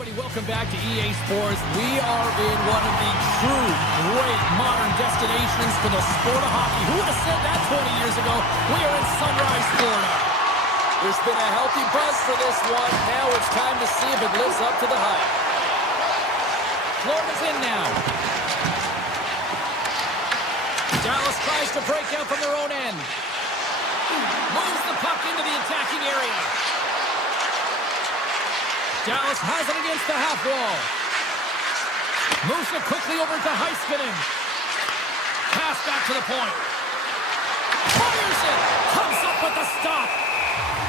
everybody, welcome back to EA Sports. We are in one of the true great modern destinations for the sport of hockey. Who would have said that 20 years ago? We are in Sunrise, Florida. There's been a healthy buzz for this one. Now it's time to see if it lives up to the hype. Florida's in now. Dallas tries to break out from their own end. Moves the puck into the attacking area. Dallas has it against the half wall. Moves it quickly over to Heiskanen. Pass back to the point. Fires it. Comes up with the stop.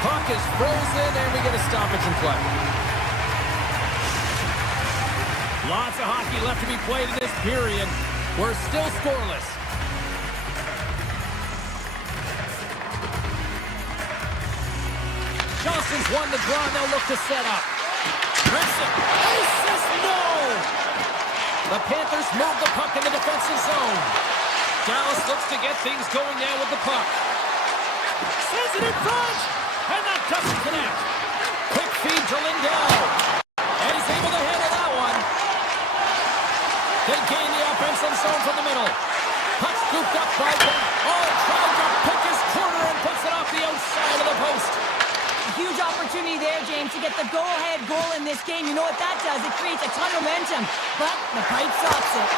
Puck is frozen, and we get a stoppage in play. Lots of hockey left to be played in this period. We're still scoreless. Johnson's won the draw, and they'll look to set up. Grimson, aces, no! The Panthers move the puck in the defensive zone. Dallas looks to get things going now with the puck. Sends it in front, and that doesn't connect. Quick feed to Lindell, and he's able to handle that one. They gain the offensive zone from the middle. Puck scooped up by Bennett. Oh, trying to pick his corner and puts it off the outside of the post. Huge opportunity there, James, to get the go-ahead goal in this game. You know what that does? It creates a ton of momentum, but the pipe stops it.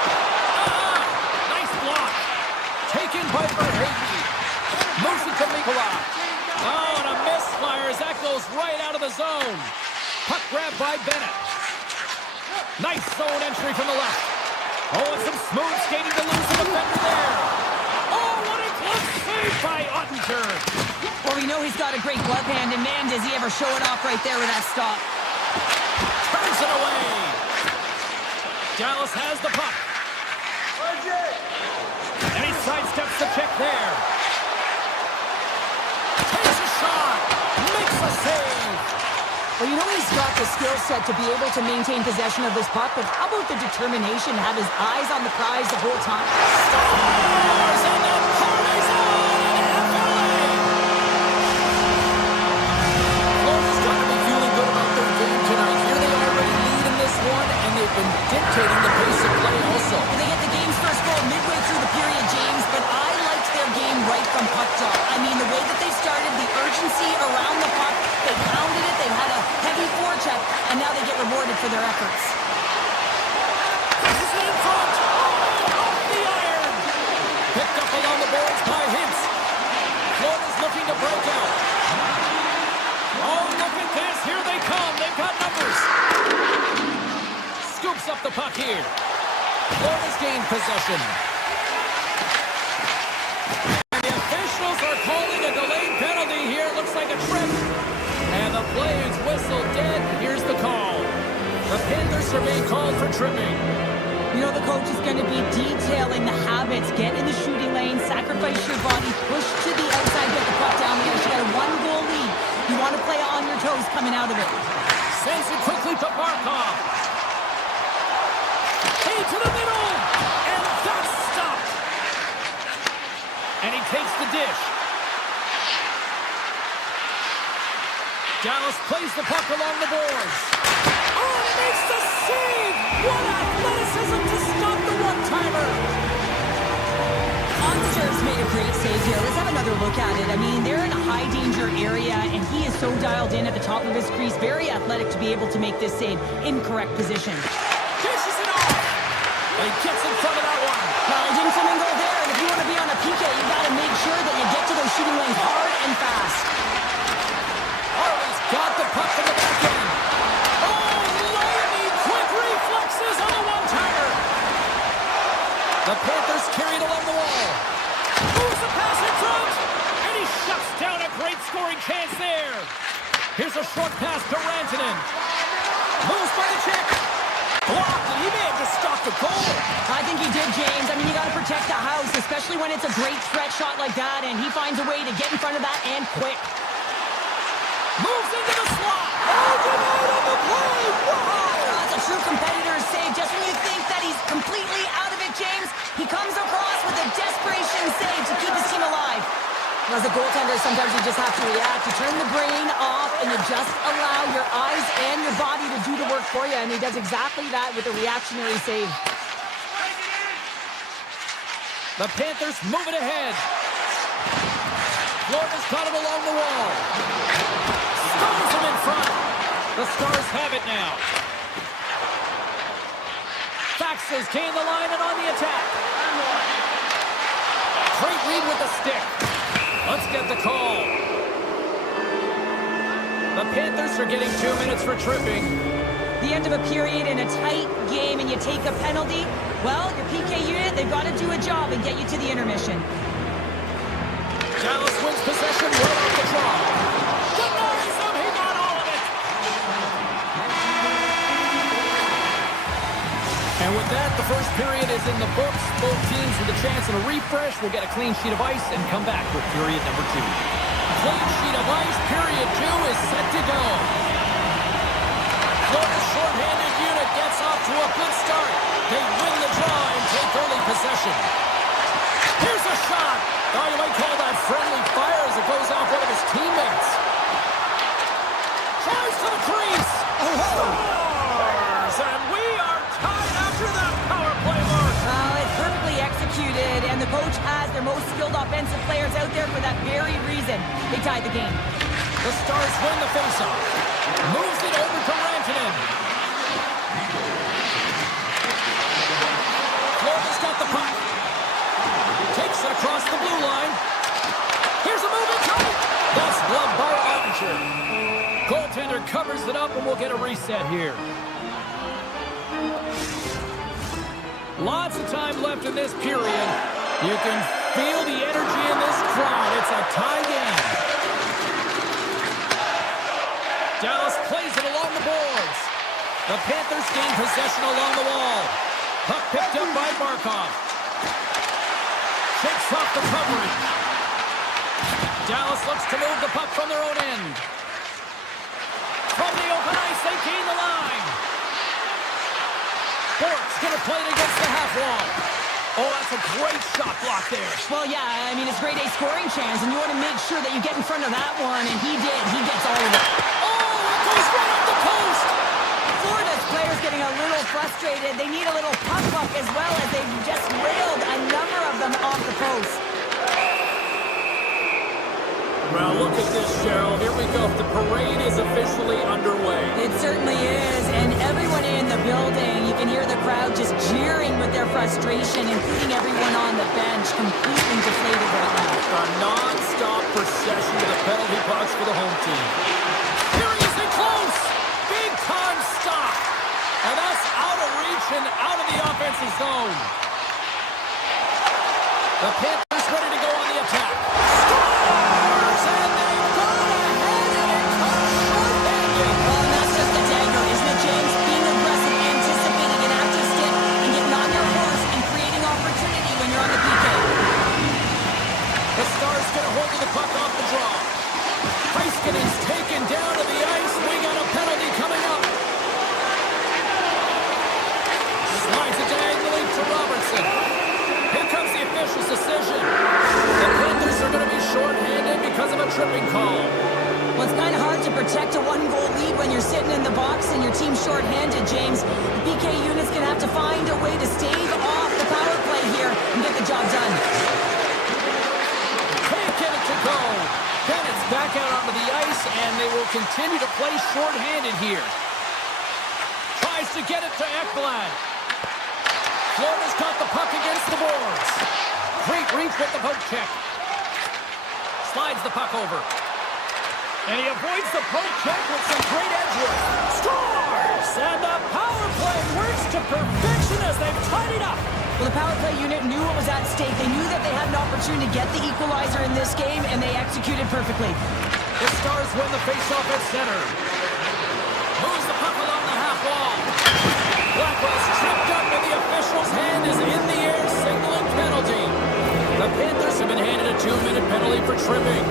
Nice block. Taken by Verhaeghe. Moves it to Mikula. Oh, and a misfire as that goes right out of the zone. Puck grab by Bennett. Nice zone entry from the left. Oh, and some smooth skating to lose the defender there. Oh, what a close save by Ottinger. Well, we know he's got a great glove hand, and man, does he ever show it off right there with that stop. Turns it away. Dallas has the puck. And he sidesteps the check there. Takes a shot. Makes a save. Well, you know he's got the skill set to be able to maintain possession of this puck, but how about the determination to have his eyes on the prize the whole time? Stars in the corner zone. And they've been dictating the pace of play also. And they get the game's first goal midway through the period, James, but I liked their game right from puck drop. I mean, the way that they started, the urgency around the puck, they pounded it, they had a heavy forecheck, and now they get rewarded for their efforts. This is in front. Oh, off the iron. Picked up along the boards by Hintz. Florida's looking to break out. Oh, look at this. Here they come. They've got numbers. Scoops up the puck here. Florida's gained possession. And the officials are calling a delayed penalty here. Looks like a trip. And the play is whistled dead. Here's the call. The Panthers are being called for tripping. You know the coach is going to be detailing the habits. Get in the shooting lane, sacrifice your body, push to the outside, get the puck down there. She's got a one-goal lead. You want to play on your toes coming out of it. Sends it quickly to Barkov. To the middle, and that's stopped. And he takes the dish. Dallas plays the puck along the boards. Oh, and he makes the save! What athleticism to stop the one-timer! Conserve's made a great save here. Let's have another look at it. I mean, they're in a high-danger area, and he is so dialed in at the top of his crease. Very athletic to be able to make this save in correct position. Dishes it off! And he gets in front of that one. Well, he didn't flamingo there, and if you want to be on a PK, you got to make sure that you get to those shooting lanes hard and fast. Harley's got the puck from the back end. Oh, lightning quick reflexes on the one-timer. The Panthers carried along the wall. Moves the pass in front, and he shuts down a great scoring chance there. Here's a short pass to Rantanen. Moves by the check. Blocked, and he may have just stopped the goal. I think he did, James. I mean, you got to protect the house, especially when it's a great threat shot like that, and he finds a way to get in front of that and quick. Moves into the slot. Oh, denied on the play. Wow. That's a true competitor's save. Just when you think that he's completely out of it, James, he comes across with a desperation save to keep his team alive. As a goaltender, sometimes you just have to react. You turn the brain off and you just allow your eyes and your body to do the work for you, and he does exactly that with a reactionary save. The Panthers move it ahead. Florida's got it along the wall. Stones him in front. The Stars have it now. Faxes gain the line and on the attack. Great read with the stick. Let's get the call. The Panthers are getting 2 minutes for tripping. The end of a period in a tight game and you take a penalty, well, your PK unit, they've got to do a job and get you to the intermission. Dallas wins possession right off the draw. Denies him, he got all of it. And with that, the first period is in the books. Both teams with a chance at a refresh will get a clean sheet of ice and come back with period number 2. Clean sheet of ice, period 2 is set to go. Florida's shorthanded unit gets off to a good start. They win the draw and take early possession. Here's a shot. Oh, you might call that friendly fire as it goes off one of his teammates. Tries to the crease. Scores! And we are tied after that power play mark. Well, it's perfectly executed, and the coach has their most skilled offensive players out there for that very reason. They tied the game. The Stars win the faceoff. Moves it over to Rantanen. Florida's got the puck. Takes it across the blue line. Here's a moving tight. That's gloved by Archer. Goaltender covers it up, and we'll get a reset here. Lots of time left in this period. You can feel the energy in this crowd. It's a tie game. Dallas plays it along the boards. The Panthers gain possession along the wall. Puck picked up by Markov. Shakes off the coverage. Dallas looks to move the puck from their own end. From the open ice, they gain the line. Bork's going to play it against the half wall. Oh, that's a great shot block there. Well, yeah, I mean, it's grade A scoring chance, and you want to make sure that you get in front of that one, and he did. He gets all of it. Oh, it goes right off the post. Florida's players getting a little frustrated. They need a little puck luck as well, as they've just railed a number of them off the post. Well, look at this, Cheryl. Here we go. The parade is officially underway. It certainly is, and everyone in the building, you can hear the crowd just jeering with their frustration, including everyone on the bench, completely deflated right now. A non-stop procession to the penalty box for the home team. Here he is in close. Big time stop. And that's out of reach and out of the offensive zone. The Panthers ready to go on the attack. Scores! And they've gone ahead and it comes short-handed. Well, and that's just a dagger, isn't it, James? Being aggressive, anticipating an active stick, and getting on your horse and creating opportunity when you're on the PK. The Stars get a hold of the puck off the draw. Heiskanen's taken down to the ice. We got a penalty coming up. Slides it diagonally to Robertson. Here comes the official's decision. The Panthers are going to be shorthanded because of a tripping call. Well, it's kind of hard to protect a one-goal lead when you're sitting in the box and your team's shorthanded, James. The PK unit's going to have to find a way to stave off the power play here and get the job done. Can't get it to go. Bennett's back out onto the ice, and they will continue to play shorthanded here. Tries to get it to Ekblad. Florida's got the puck against the boards. Great reach with the poke check. Slides the puck over. And he avoids the poke check with some great edge work. Scores! And the power play works to perfection as they've tied it up. Well, the power play unit knew what was at stake. They knew that they had an opportunity to get the equalizer in this game, and they executed perfectly. The Stars win the faceoff at center. Moves the puck along the half wall. Blackwell's tripped up, and the official's hand is in the air, signaling penalty. The Panthers have been handed a 2-minute penalty for tripping.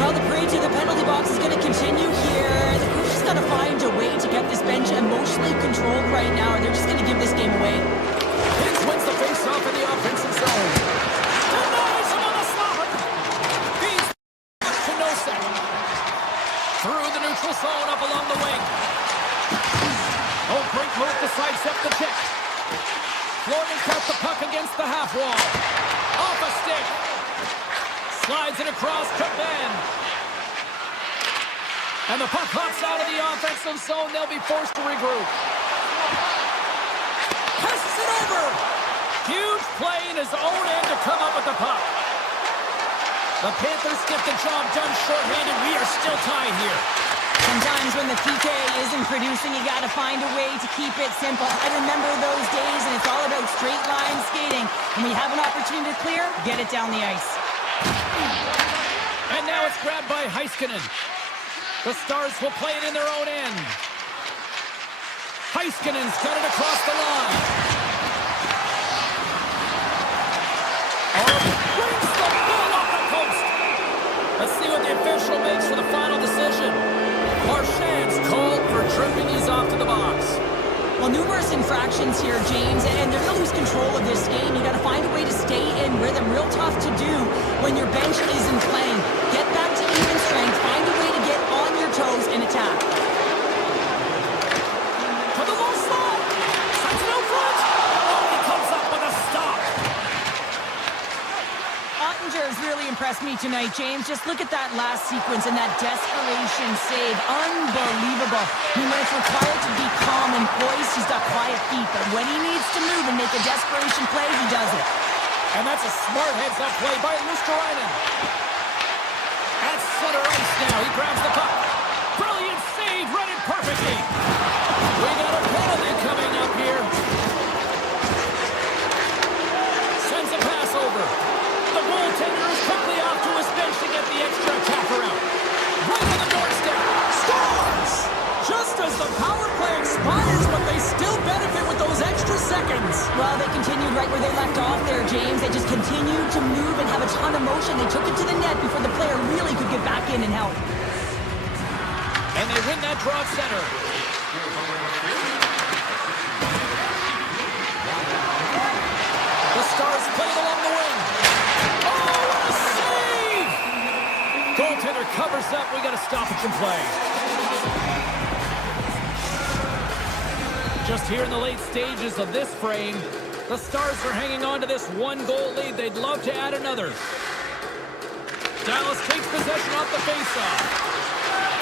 Well, the parade to the penalty box is going to continue here. The coach has got to find a way to get this bench emotionally controlled right now, or they're just going to give this game away. Hintz wins the faceoff in the offensive zone. Denies him on the slapper. Morgan's got the puck against the half wall. Off a stick. Slides it across to Ben. And the puck hops out of the offensive zone. They'll be forced to regroup. Passes it over. Huge play in his own end to come up with the puck. The Panthers get the job done shorthanded. We are still tied here. Sometimes when the PK isn't producing, you got to find a way to keep it simple. I remember those days, and it's all about straight line skating. When we have an opportunity to clear, get it down the ice. And now it's grabbed by Heiskanen. The Stars will play it in their own end. Heiskanen's got it across the line. Brings the ball off the post. Let's see what the official makes for the final decision. Marchand's called for tripping. He's off to the box. Well, numerous infractions here, James, and they're going to lose control of this game. You got to find a way to stay in rhythm. Real tough to do when your bench isn't playing. Get back to even strength. Find a way to get on your toes and attack. To the low slot. Sends it out front. Oh, he comes up with a stop. Ottinger's really impressed me tonight, James. Just look at that last sequence and that desperation save. Unbelievable. I mean, when it's required to be calm and poised, he's got quiet feet. But when he needs to move and make a desperation play, he does it. And that's a smart heads-up play by Luosterainen. At center ice now. He grabs the puck. Brilliant save. Read it perfectly. We got a penalty coming up here. Sends a pass over. The goaltender is quickly off to his bench to get the extra attacker out. Right on the doorstep. Scores! Just as the power play expires, but they still benefit with those extra seconds. Well, they continued right where they left off there, James. They just continued to move and have a ton of motion. They took it to the net before the player really could get back in and help. And they win that draw center. The Stars play it along the wing. Oh, what a save! Goaltender covers up. We got a stoppage in play. Just here in the late stages of this frame, the Stars are hanging on to this one-goal lead. They'd love to add another. Dallas takes possession off the faceoff.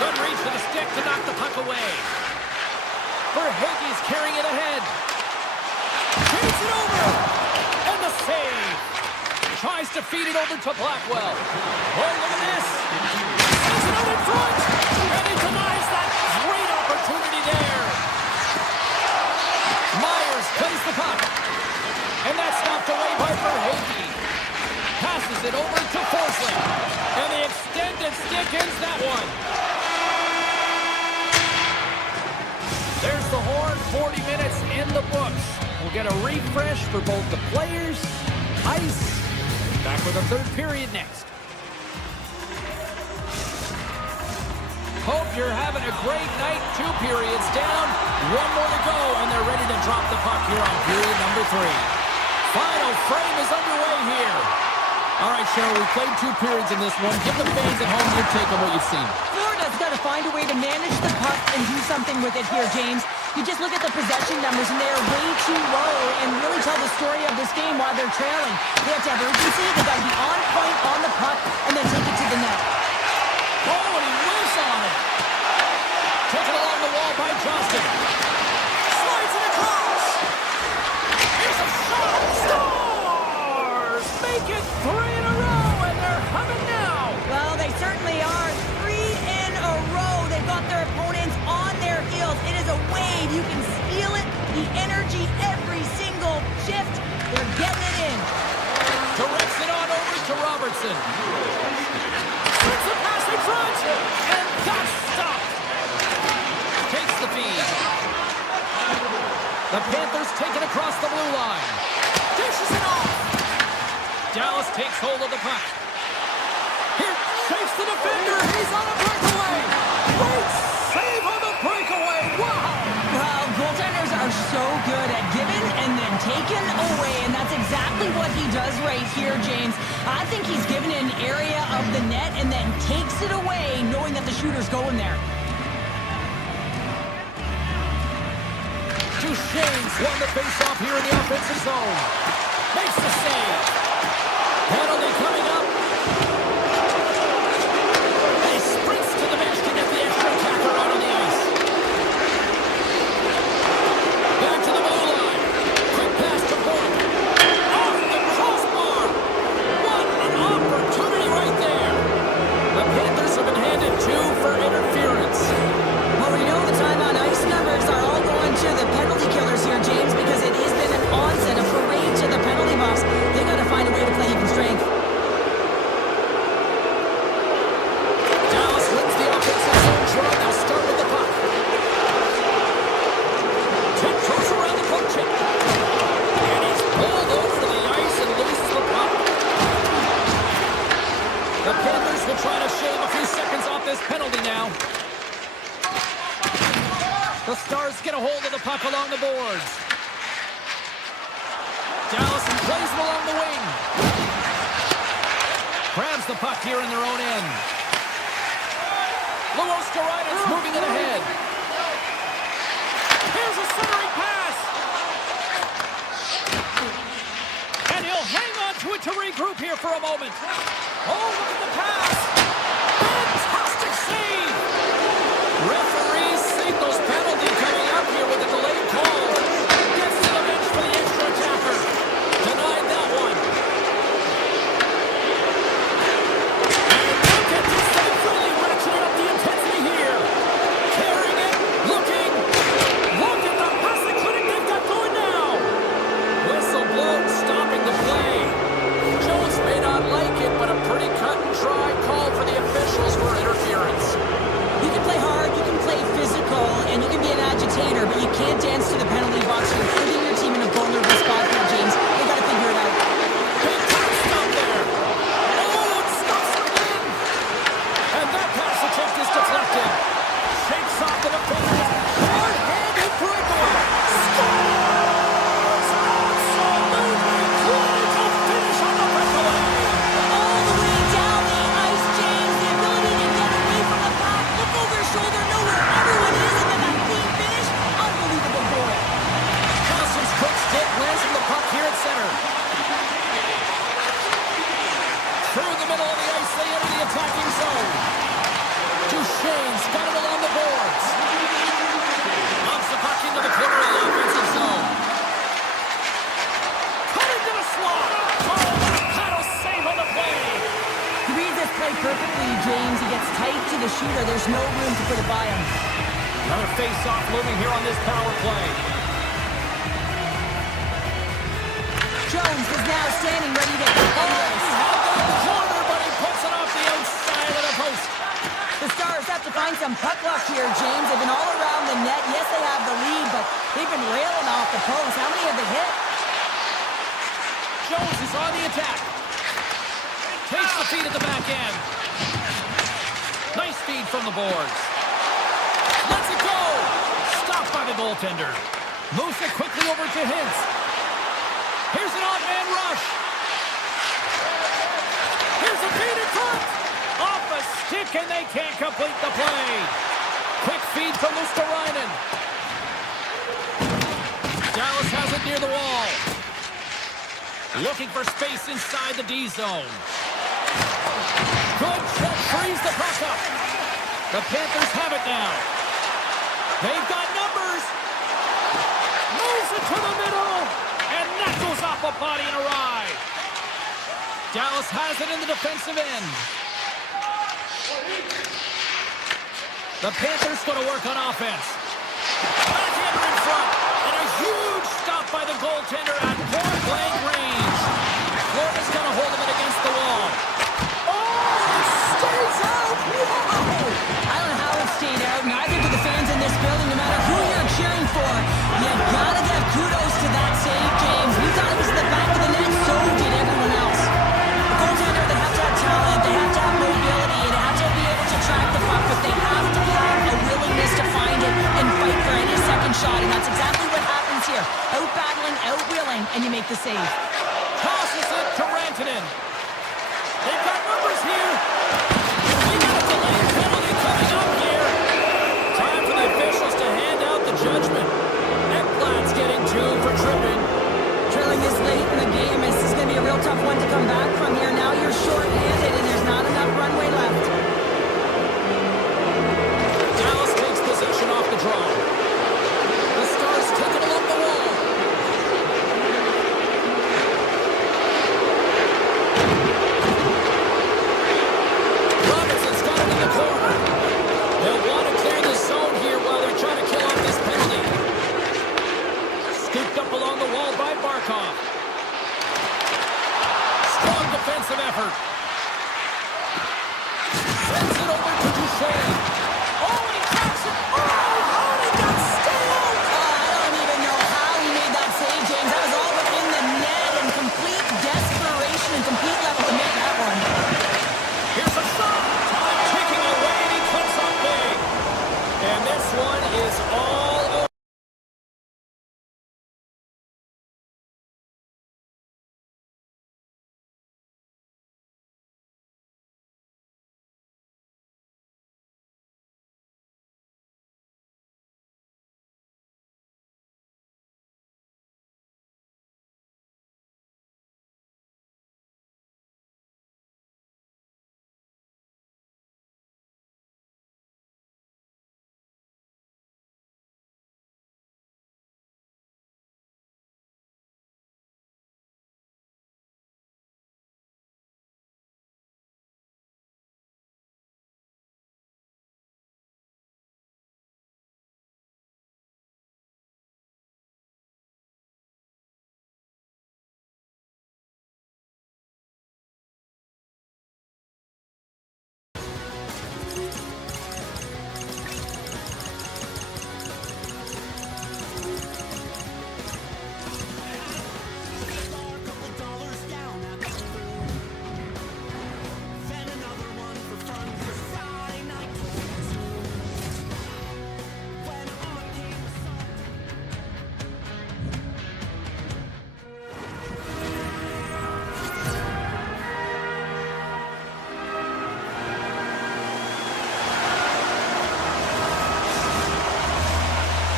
Good reach for the stick to knock the puck away. Verhaeghe's carrying it ahead. Takes it over. And the save. Tries to feed it over to Blackwell. Oh, look at this. Sends it out in front. And he denies that great opportunity there. Myers plays the puck. And that's knocked away by Verhaeghe. Passes it over to Forsling. And the extended stick ends that one. There's the horn. 40 minutes in the books. We'll get a refresh for both the players, ice. Back with the third period next. Hope you're having a great night. 2 periods down. 1 more to go, and they're ready to drop the puck here on period number 3. Final frame is underway here. All right, Cheryl, we played 2 periods in this one. Give the fans at home your take on what you've seen. Florida's got to find a way to manage the puck and do something with it here, James. You just look at the possession numbers, and they are way too low and really tell the story of this game while they're trailing. They have to have urgency. They've got to be on point on the puck and then take it to the net. Oh, and he whiffs on it. Taken along the wall by Johnston. Slides it across. Here's a shot. Stars make it 3 in a row, and they're humming now. Well, they certainly are. 3 in a row. They've got their opponents on their heels. It is a wave. You can feel it. The energy every single shift. They're getting it in. Directs it on over to Robertson. Sends a pass in front, and that's stopped. Takes the feed. The Panthers take it across the blue line. Dishes it off. Dallas takes hold of the puck. Here, chase the defender. He's on a breakaway. Great save on the breakaway. Wow. Well, goaltenders are so good at giving and then taking away, and that's exactly what he does right here, James. I think he's given an area of the net and then takes it away, knowing that the shooter's going there. To Duchesne's won the faceoff here in the offensive zone. Makes the save. Penalty coming up. He sprints to the bench to get the extra attacker out on the ice. Back to the blue line. Quick pass to Boyd. Off the crossbar. What an opportunity right there. The Panthers have been handed 2 for interference. Well, we know the time on ice numbers are all going to the penalty killers here, James, because it has been an onset, a parade to the penalty box. They got to find a way to play even strength. Dallas wins the offensive zone draw. They'll start with the puck. Tiptoes around the puck chip. And he's pulled over to the ice and loses the puck. The Panthers will try to shave a few seconds off this penalty now. The Stars get a hold of the puck along the boards. Dallas plays it along the wing. Grabs the puck here in their own end. Luostarina's moving it ahead. Here's a centering pass. And he'll hang on to it to regroup here for a moment. Oh, look at the pass. Fantastic save. Referee signals penalty coming up here with a delayed call. Gets to the bench for the extra attacker. Denied that one. And look at this. They've really ratcheted up the intensity here. Carrying it. Looking. Look at the passing clinic they've got going now. Whistle blown, stopping the play. Jones may not like it, but a pretty cut and dry call for the officials for interference. You can play hard, you can play physical, and you can be an agitator, but you can't dance to the penalty box. You're putting your team in a vulnerable spot here, James. They got to figure it out. Big time stop there. Oh, it stops him again. And that pass attempt is deflected. Shakes off the defender. Hard-handed breakaway. Scores! Absolutely clinical finish on the breakaway. All the way down the ice, James. The ability to get away from the pack, look over his shoulder, know where everyone is, and then that clean finish. Unbelievable goal. Johnson's quick stick lands from the puck here at center. Through the middle of the ice, they enter the attacking zone. Duchesne's got it along the boards. Bumps the puck into the corner of the offensive zone. Cutting to the slot. Oh, what a paddle save on the play. He reads this play perfectly, James. He gets tight to the shooter. There's no room to put it by him. Another face-off looming here on this power play. Jones is now standing ready to kick on this. He had that corner, but he puts it off the outside of the post. The Stars have to find some puck luck here, James. They've been all around the net. Yes, they have the lead, but they've been railing off the post. How many have they hit? Jones is on the attack. Takes the feed at the back end. Nice feed from the boards. Lets it go. Stopped by the goaltender. Moves it quickly over to Hintz. Here's an odd man rush. Here's a feed in front. Off a stick, and they can't complete the play. Quick feed from Luostarinen. Dallas has it near the wall. Looking for space inside the D zone. Good check, frees the puck up. The Panthers have it now. They've got numbers. Moves it to the middle. And that goes off a body and a ride. Dallas has it in the defensive end. The Panthers going to work on offense. Backhander in front. And a huge stop by the goaltender at point-blank range. Florida's going to hold him against the wall. Oh, it stays out. Whoa! I don't know how it stayed out. Neither do the fans in this building, no matter who you're cheering for. You gotta give kudos to that save, James. We thought it was in the back of the net, so did everyone else. The goaltender, they have to have talent, they have to have mobility, and they have to be able to track the puck, but they have to have a willingness to find it and fight for any second shot, and that's exactly what happens here. Out-battling, out-willing, and you make the save. defensive effort. Sends it over to Duchesne. Oh, and he taps it. Oh, how did that stay out? I don't even know how he made that save, James. That was all within the net and complete desperation and complete level to make that one. Here's a shot. Time ticking away, and he comes up big. And this one is all over.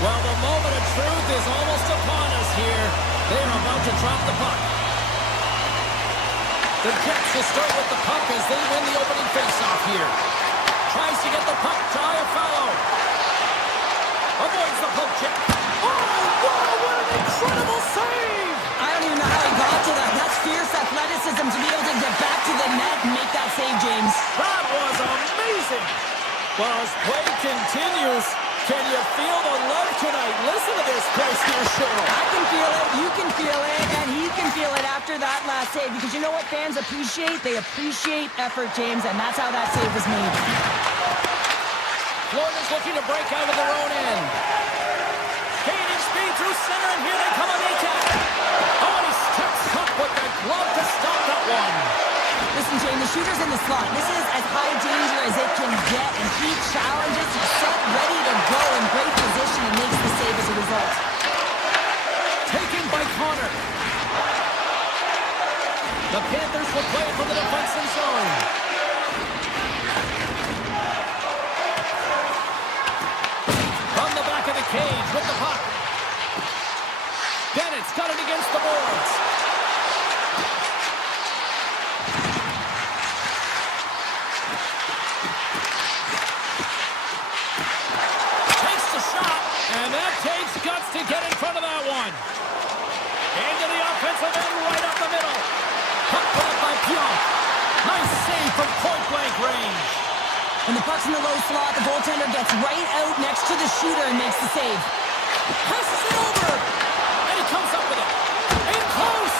Well, the moment of truth is almost upon us here. They are about to drop the puck. The Jets will start with the puck as they win the opening faceoff here. Tries to get the puck to Iafallo. Avoids the poke check. Oh, wow, what an incredible save! I don't even know how he got to that. That's fierce athleticism to be able to get back to the net and make that save, James. That was amazing! Well, as play continues, can you feel the love tonight? Listen to this place here, Cheryl. I can feel it, you can feel it, and he can feel it after that last save. Because you know what fans appreciate? They appreciate effort, James, and that's how that save was made. Florida's looking to break out of their own end. Gaining speed through center, and here they come on attack. Oh, and he steps up with the glove to stop that one. Listen, Jane, the shooter's in the slot. This is as high danger as it can get, and he challenges, he's set, ready to go in great position, and makes the save as a result. Taken by Connor. The Panthers will play from the defensive zone. From the back of the cage with the puck. Bennett's got it against the boards. Takes the shot, and that takes guts to get in front of that one. Into the offensive end, right up the middle. Puck brought by Pionk. Nice save from point-blank range. When the puck's in the low slot, the goaltender gets right out next to the shooter and makes the save. Passes it over. And he comes up with it. In close.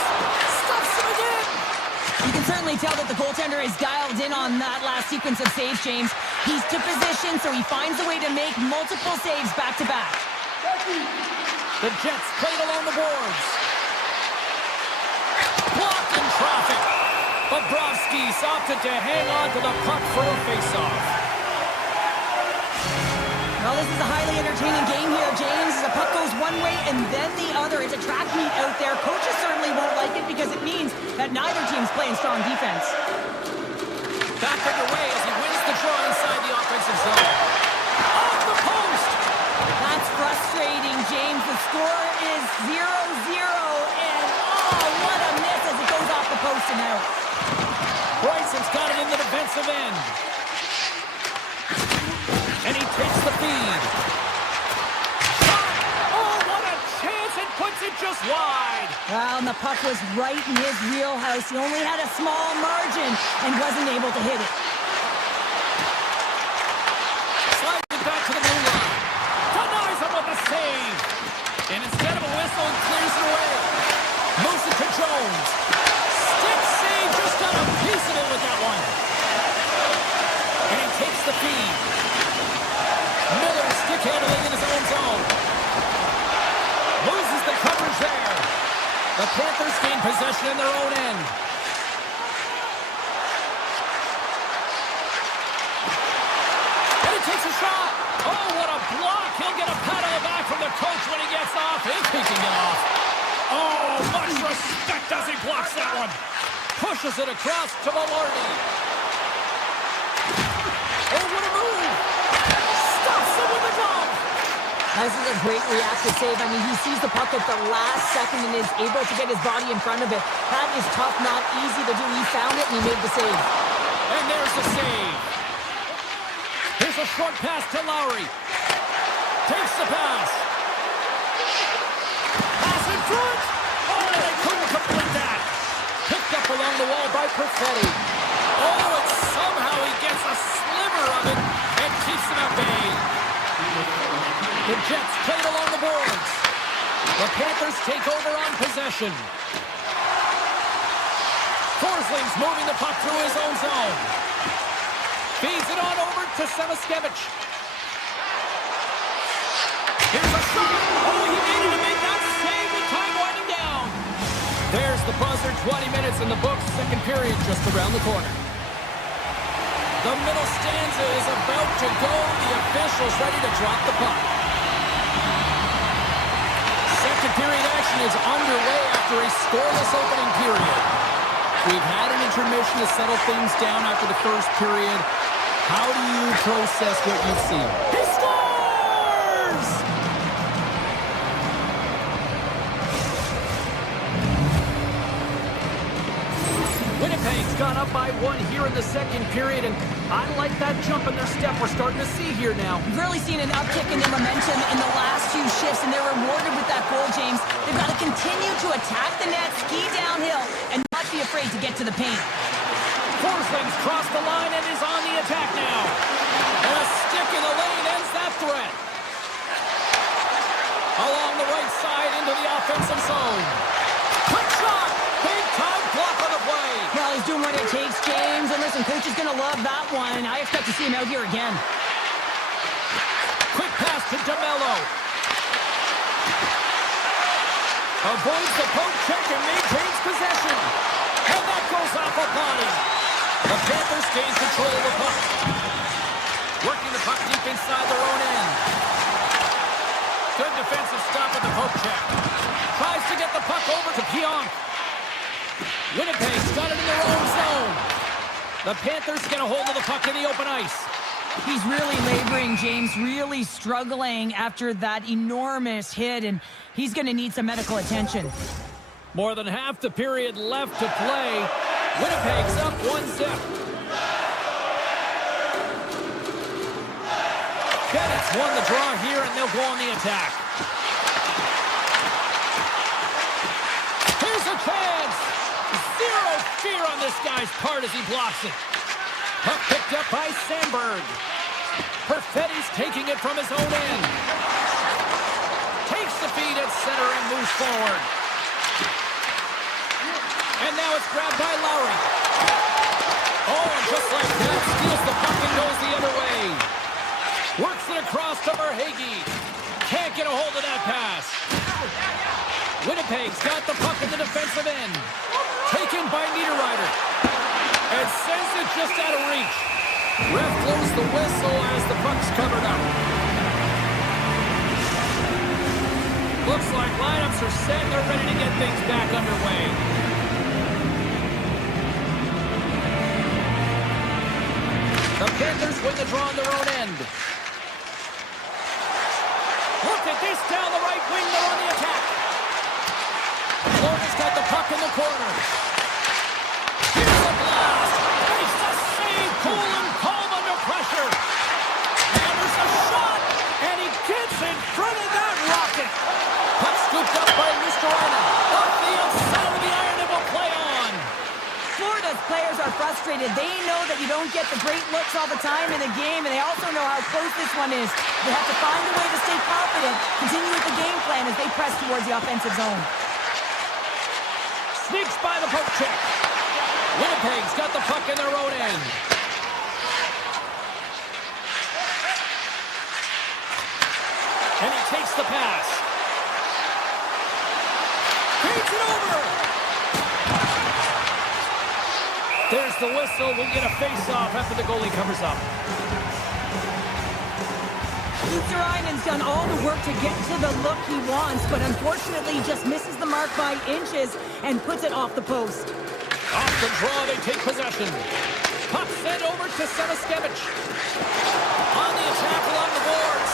Stops him again. You can certainly tell that the goaltender is dialed in on that last sequence of saves, James. He's to position, so he finds a way to make multiple saves back-to-back. The Jets played along the boards. Blocked in traffic. Bobrovsky's opted to hang on to the puck for a face-off. Well, this is a highly entertaining game here, James. The puck goes one way and then the other. It's a track meet out there. Coaches certainly won't like it because it means that neither team's playing strong defense. Back underway as he wins the draw inside the offensive zone. Off the post! That's frustrating, James. The score is 0-0, and oh, what a miss as it goes off the post and out. Bryson's got it in the defensive end. And he takes the feed. Shot! Oh, what a chance! It puts it just wide. Well, and the puck was right in his wheelhouse. He only had a small margin and wasn't able to hit it. Slides it back to the blue line. Denies him with the save. And instead of a whistle, he clears it away. Moves it to Jones. Stick save just got a end. And he takes a shot. Oh, what a block. He'll get a pat on the back from the coach when he gets off. If he can get off. Oh, much respect as he blocks that one. Pushes it across to Velarde. Oh, what a move. Stops him with a glove. This is a great reactive save. I mean, he sees the puck at the last second and is able to get his body in front of it. That is tough, not easy to do. He found it and he made the save. And there's the save. Here's a short pass to Lowry. Takes the pass. Pass in front. Oh, they couldn't complete that. Picked up along the wall by Perfetti. Oh, and somehow he gets a sliver of it and keeps him at bay. The Jets played along the boards. The Panthers take over on possession. Forsling's moving the puck through his own zone. Feeds it on over to Samaskevich. Here's a shot. Oh, he needed to make that save with time winding down. There's the buzzer. 20 minutes in the books. Second period just around the corner. The middle stanza is about to go. The officials ready to drop the puck. Second period action is underway after a scoreless opening period. We've had an intermission to settle things down after the first period. How do you process what you've seen? He scores! Winnipeg's gone up by 1 here in the second period, and I like that jump in their step we're starting to see here now. We've really seen an uptick in their momentum in the last few shifts, and they're rewarded with that goal, James. They've got to continue to attack the net, ski downhill, and not be afraid to get to the paint. Forsling's crossed the line and is on the attack now. And a stick in the lane ends that threat. Along the right side into the offensive zone. Quick shot! Big time block on the play. Well, he's doing what it takes, James. And listen, coach is going to love that one. I expect to see him out here again. Quick pass to DeMello. Avoids the poke check and maintains possession. And that goes off a body. The Panthers gain control of the puck. Working the puck deep inside their own end. Good defensive stop with the poke check. Tries to get the puck over to Pionk. Winnipeg's got it in their own zone. The Panthers get a hold of the puck in the open ice. He's really laboring, James, really struggling after that enormous hit, and he's going to need some medical attention. More than half the period left to play. Winnipeg's up 1-0. Bennett's won the draw here, and they'll go on the attack. Here's a chance. Zero fear on this guy's part as he blocks it. Puck picked up by Sandberg. Perfetti's taking it from his own end. Takes the feed at center and moves forward. And now it's grabbed by Lowry. Oh, and just like that, steals the puck and goes the other way. Works it across to Verhaeghe. Can't get a hold of that pass. Winnipeg's got the puck in the defensive end. Taken by Niederreiter. And sends it just out of reach. Ref blows the whistle as the puck's covered up. Looks like lineups are set. They're ready to get things back underway. The Panthers win the draw on their own end. Look at this down the right wing. They're on the attack. Florida's got the puck in the corner. Here's a blast. Makes the save. Cool and calm under pressure. And there's a shot. And he gets in front of that rocket. Puck scooped up by Lusterana. Off the outside of the iron and will play on. Florida's players are frustrated. They know that you don't get the great looks all the time in the game, and they also know how close this one is. They have to find a way to stay confident, continue with the game plan as they press towards the offensive zone. Sneaks by the poke check. Winnipeg's got the puck in their own end. And he takes the pass. Feeds it over. There's the whistle. We'll get a face-off after the goalie covers up. Lutzerainen's done all the work to get to the look he wants, but unfortunately just misses the mark by inches and puts it off the post. Off the draw, they take possession. Puck sent over to Sat.NHL. On the attack along the boards.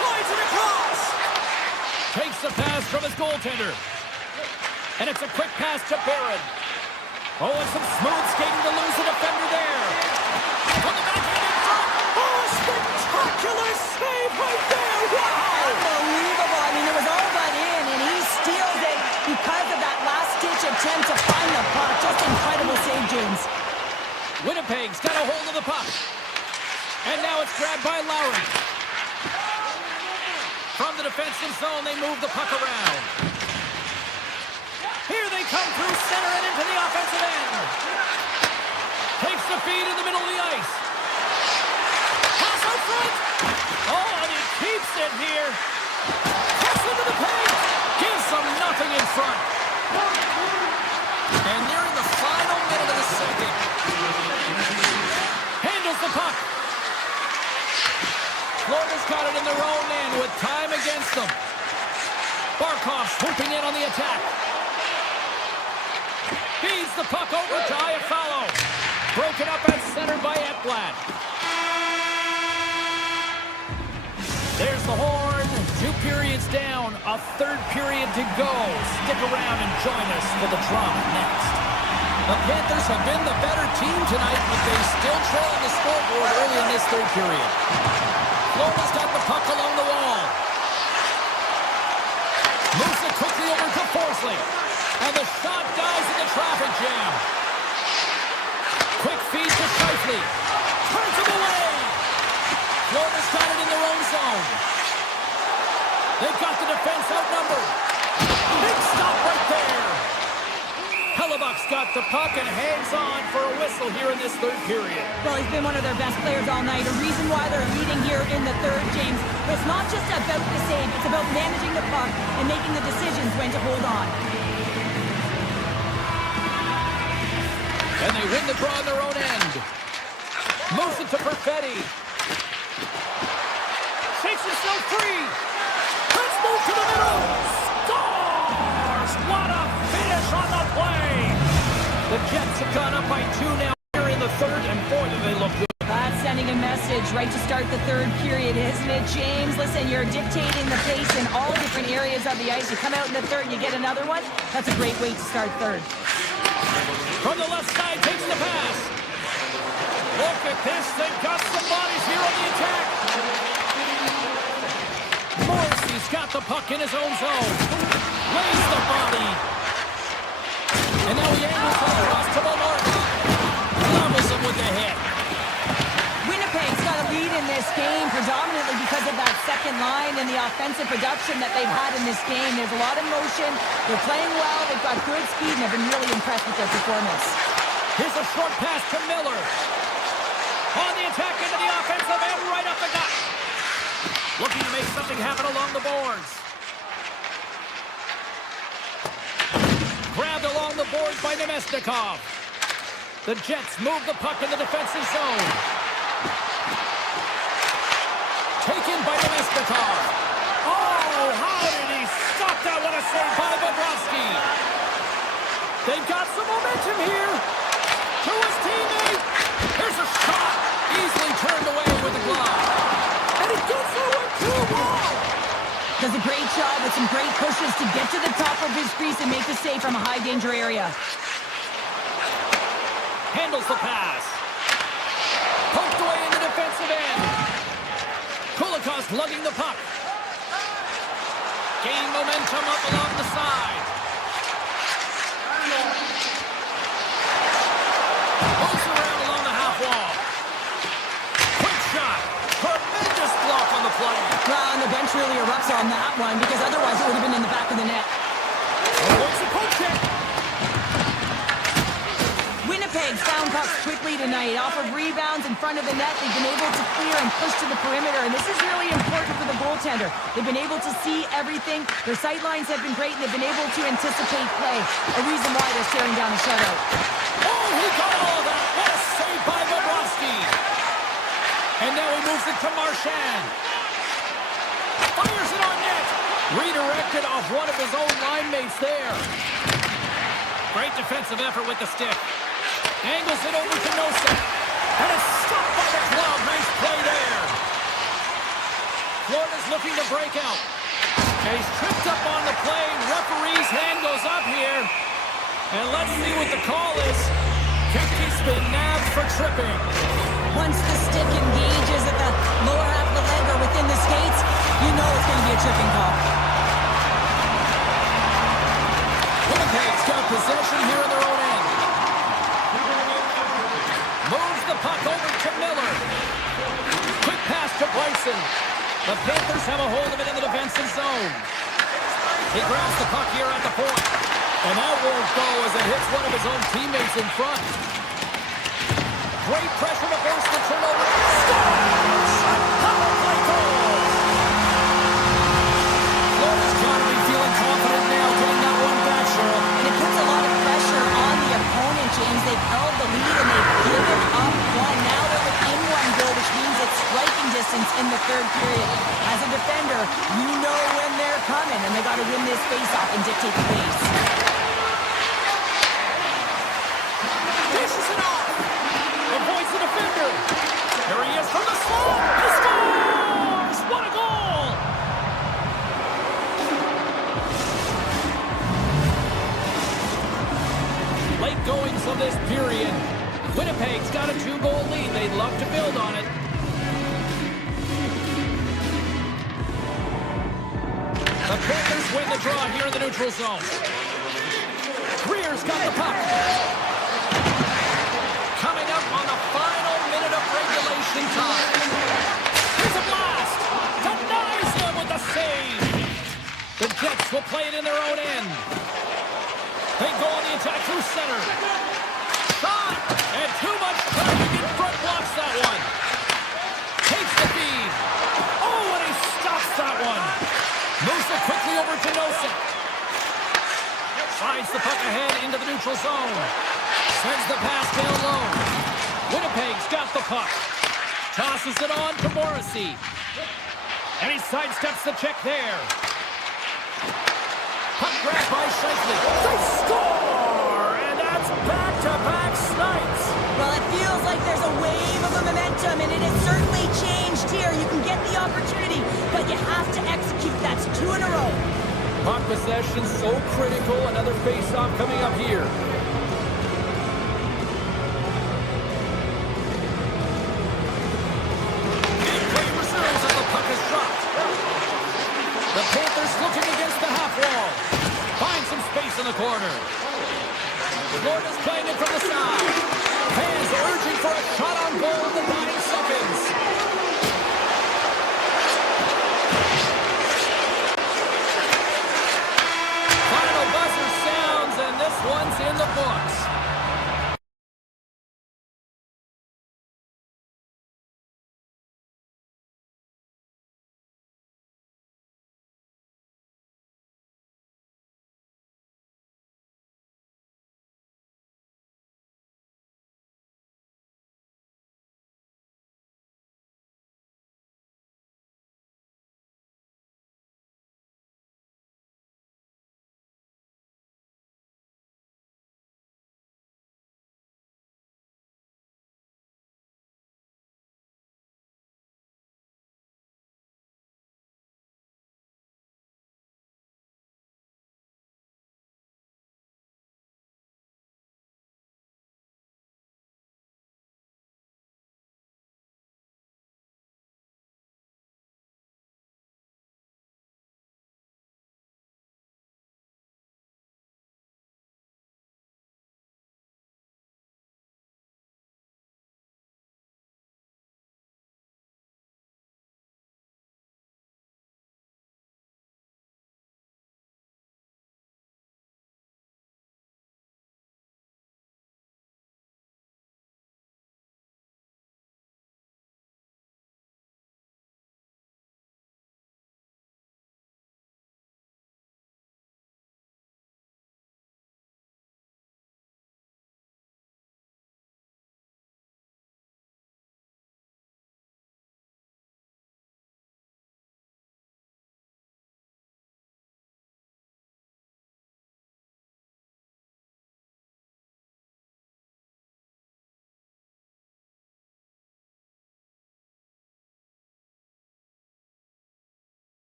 Slides it across. Takes the pass from his goaltender. And it's a quick pass to Barron. Oh, and some smooth skating to lose the defender there. From the backhand in front. Oh, a spectacular save right there. Wow! Unbelievable. I mean, it was all but in, and he steals it because of that last-ditch attempt to find the puck. Just incredible save, James. Winnipeg's got a hold of the puck. And now it's grabbed by Lowry. From the defensive zone, they move the puck around. Here they come through center and into the offensive end. Takes the feed in the middle of the ice. Pass out front. Oh, and he keeps it here. Pass into the paint. Gives them nothing in front. And nearing the final minute of the second. Handles the puck. Florida's got it in their own end with time against them. Barkov swooping in on the attack. Feeds the puck over to Iafallo. Broken up at center by Ekblad. There's the horn. 2 periods down. A third period to go. Stick around and join us for the drama next. The Panthers have been the better team tonight, but they still trail on the scoreboard early in this third period. Florida's got the puck along the wall. Moves it quickly over to Forsley. And the shot dies in the traffic jam. Quick feed to Shifley. Turns him away. Florida's got it in their own zone. They've got the defense outnumbered. Big stop right there. Hellebuck's got the puck and hangs on for a whistle here in this third period. Well, he's been one of their best players all night. A reason why they're leading here in the third, James. But it's not just about the save. It's about managing the puck and making the decisions when to hold on. And they win the draw on their own end. Moves it to Perfetti. Shakes himself free. Let's move to the middle. Scores! What a finish on the play. The Jets have gone up by 2 now here in the third, and boy, do they look good. That's sending a message right to start the third period, isn't it, James? Listen, you're dictating the pace in all different areas of the ice. You come out in the third and you get another one. That's a great way to start third. From the left side, takes the pass. Look at this. They've got some bodies here on the attack. Morrissey's got the puck in his own zone. Lays the body. And now he angles it across to Malorky. Levels him with the hit. Winnipeg's got a lead in this game predominantly because of that second line and the offensive production that they've had in this game. There's a lot of motion. They're playing well. They've got good speed, and I've been really impressed with their performance. Here's a short pass to Miller. On the attack into the offensive end, right up the gut. Looking to make something happen along the boards. Grabbed along the boards by Nemesnikov. The Jets move the puck in the defensive zone. Taken by Nemesnikov. Oh, how did he stop that? What a save by Bobrovsky. They've got some momentum here. To his teammate. Here's a shot. Easily turned away with the glove. And he gets it with 2 more. Does a great job with some great pushes to get to the top of his crease and make the save from a high-danger area. Handles the pass. Poked away in the defensive end. Kulikov lugging the puck. Gain momentum up along the side. Moves around along the half wall. Quick shot. Tremendous block on the play. Well, and the bench really erupts on that one because otherwise it would have been in the back of the net. There's a poke check. Winnipeg's found pucks quickly tonight. Off of rebounds in front of the net, they've been able to clear and push to the perimeter, and this is really important for the goaltender. They've been able to see everything. Their sight lines have been great, and they've been able to anticipate play. A reason why they're staring down a shutout. Oh, he got all And now he moves it to Marchand. Fires it on net. Redirected off one of his own line mates there. Great defensive effort with the stick. Angles it over to Nosek. And it's stopped by the glove. Nice play there. Florida's looking to break out. And he's tripped up on the play. Referee's hand goes up here. And let's see what the call is. Kempke's been nabbed for tripping. Once the stick engages at the lower half of the leg or within the skates, you know it's going to be a tripping call. Winnipeg's got possession here in their own end. Moves the puck over to Miller. Quick pass to Bryson. The Panthers have a hold of it in the defensive zone. He grabs the puck here at the point. And that won't go as it hits one of his own teammates in front. Great pressure to force the turnover. Scores! A power play goal! Florida's got to be feeling confident now getting that one back, Cheryl. And it puts a lot of pressure on the opponent, James. They've held the lead and they've given up one. Now they're within one goal, which means it's striking distance in the third period. As a defender, you know when they're coming, and they got to win this face-off and dictate the pace. Dishes it off. Avoids the defender. Here he is from the slot. He scores! What a goal! Late goings of this period. Winnipeg's got a 2-goal lead. They'd love to build on it. The Panthers win the draw here in the neutral zone. Greer's got the puck. Coming up on the final minute of regulation time. Here's a blast. Denies him with the save. The Jets will play it in their own end. They go on the attack through center. Shot! And too much traffic in front blocks that one. Takes the feed. Oh, and he stops that one. Moves it quickly over to Nosek. Slides the puck ahead into the neutral zone. Sends the pass down low. Winnipeg's got the puck. Tosses it on to Morrissey. And he sidesteps the check there. Puck grab by Scheifele. They score! And that's back-to-back snipes. Well, it feels like there's a wave of momentum, and it has certainly changed here. You can get the opportunity, but you have to execute. That's 2 in a row. Puck possession so critical. Another face-off coming up here. Gameplay resumes as the puck is dropped. The Panthers looking against the half wall. Find some space in the corner. Florida's playing it from the side. Fans urging for a shot on goal in the dying seconds. Final buzzer sounds, and this one's in the books.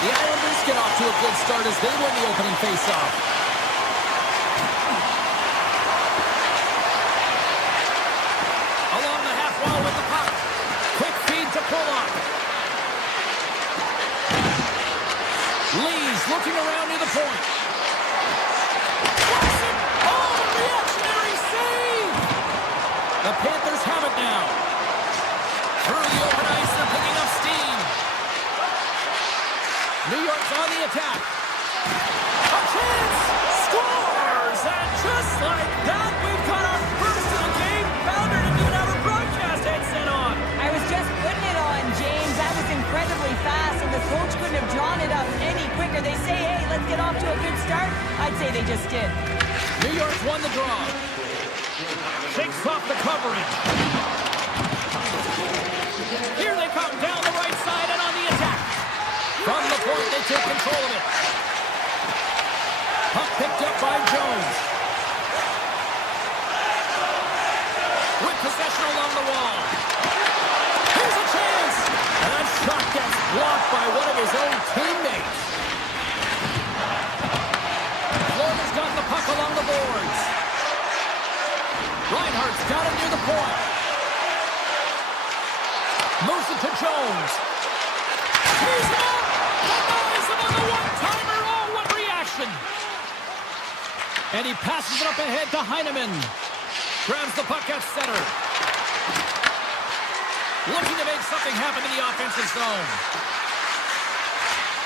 The Islanders get off to a good start as they win the opening faceoff. Along the half wall with the puck. Quick feed to Pulock. Lee's looking around near the point. Classic! Oh, reactionary save! The Panthers have it now. Through the open ice, they're picking up steam. New York's on the attack. A chance! Scores! And just like that, we've got our first of the game. Founder didn't even have a broadcast headset on. I was just putting it on, James. That was incredibly fast, and the coach couldn't have drawn it up any quicker. They say, hey, let's get off to a good start. I'd say they just did. New York's won the draw. Shakes off the coverage. Here they come down the right side and on the attack. From the point, they take control of it. Puck picked up by Jones. With possession along the wall. Here's a chance. And that shot gets blocked by one of his own teammates. Florida's got the puck along the boards. Reinhardt's got it near the point. Moves it to Jones. He's up! Denies him on the one-timer. Oh, what reaction! And he passes it up ahead to Heineman. Grabs the puck at center. Looking to make something happen in the offensive zone.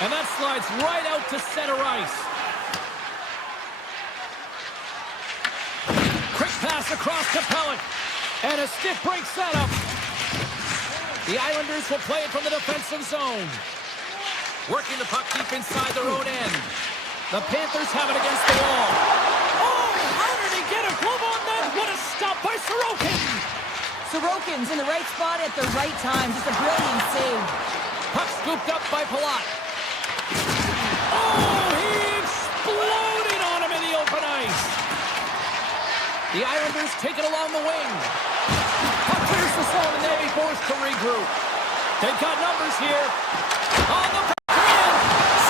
And that slides right out to center ice. Quick pass across to Pellick. And a stick breaks that up. The Islanders will play it from the defensive zone. Working the puck deep inside their own end. The Panthers have it against the wall. Oh, how did he get a glove on that? What a stop by Sorokin. Sorokin's in the right spot at the right time. Just a brilliant save. Puck scooped up by Palat. Oh, he exploded on him in the open ice. The Islanders take it along the wing. Puck clears the zone and they'll be forced to regroup. They've got numbers here. On the backhand.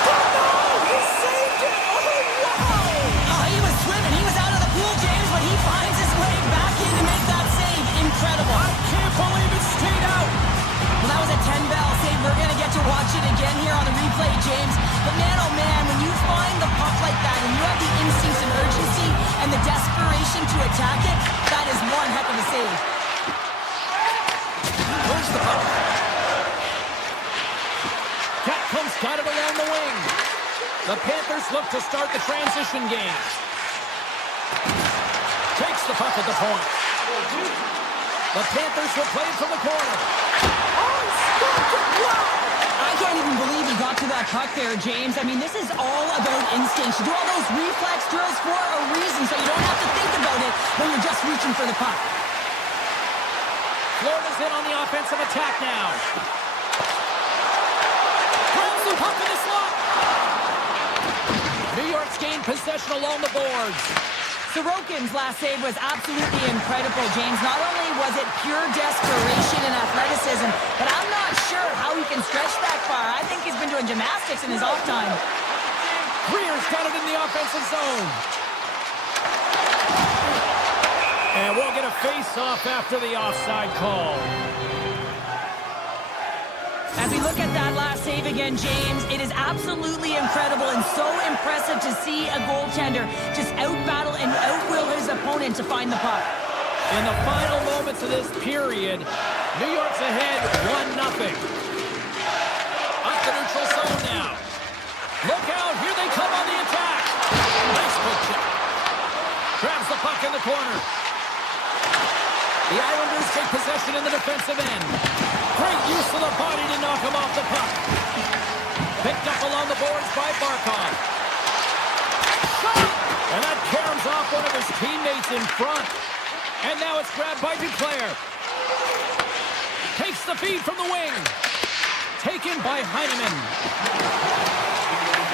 Stop! No! He saved it! Oh, wow! Oh, he was swimming. He was out of the pool, James, but he finds his way back in to make that save. Incredible. I can't believe it stayed out. Well, that was a 10-bell save. We're going to get to watch it again here on the replay, James. But man, oh man, when you find the puck like that and you have the instincts and urgency and the desperation to attack it, that is one heck of a save. Where's the puck? Catcomb's got it along the wing. The Panthers look to start the transition game. Takes the puck at the point. The Panthers will play it from the corner. Oh, stopped it! Wow! I can't even believe he got to that puck there, James. I mean, this is all about instinct. You do all those reflex drills for a reason, so you don't have to think about it when you're just reaching for the puck. Florida's in on the offensive attack now. Grabs the puck in the slot. New York's gained possession along the boards. Sorokin's last save was absolutely incredible, James. Not only was it pure desperation and athleticism, but I'm not sure how he can stretch that far. I think he's been doing gymnastics in his off time. Greer's got it in the offensive zone. And we'll get a face-off after the offside call. As we look at that last save again, James, it is absolutely incredible and so impressive to see a goaltender just out-battle and out-will his opponent to find the puck. In the final moments of this period, New York's ahead 1-0. Up the neutral zone now. Look out, here they come on the attack. Nice quick check. Grabs the puck in the corner. The Islanders take possession in the defensive end. Great use of the body to knock him off the puck. Picked up along the boards by Barkov. Shot! And that caroms off one of his teammates in front. And now it's grabbed by Duclair. Takes the feed from the wing. Taken by Heineman.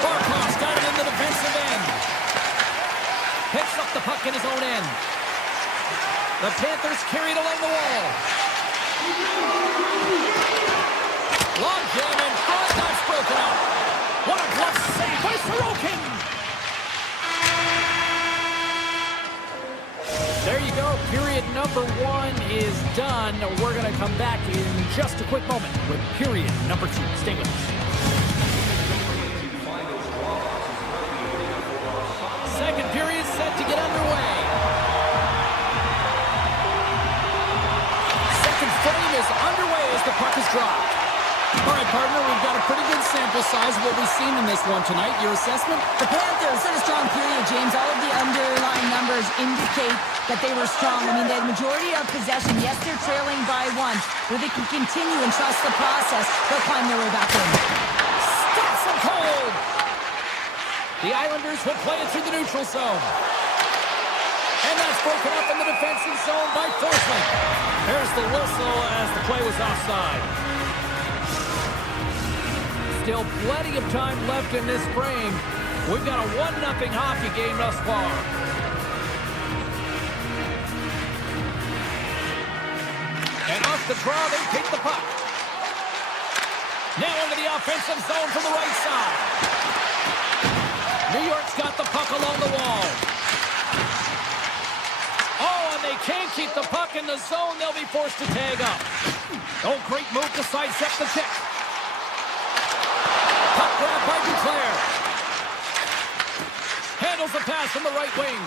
Barkov's got it in the defensive end. Picks up the puck in his own end. The Panthers carried along the wall. Long jam in front. That's broken up. period number 1 is done. We're going to come back in just a quick moment with period number 2. Stay with us. Second period set to get underway. Second frame is underway as the puck is dropped. All right, partner, we've got a pretty good sample size of what we've seen in this one tonight. Your assessment? The Panthers had a strong period, James. All of the underlying numbers indicate that they were strong. I mean, they had the majority of possession. Yes, they're trailing by 1. But they can continue and trust the process. They'll climb their way back in. Stops it cold! The Islanders will play it through the neutral zone. And that's broken up in the defensive zone by Forsling. There's the whistle as the play was offside. Still plenty of time left in this frame. We've got a 1-0 hockey game thus far. And off the draw, they take the puck. Now into the offensive zone from the right side. New York's got the puck along the wall. Oh, and they can't keep the puck in the zone. They'll be forced to tag up. Oh, great move to sidestep the check. Puck grab by Duclair. Handles the pass from the right wing.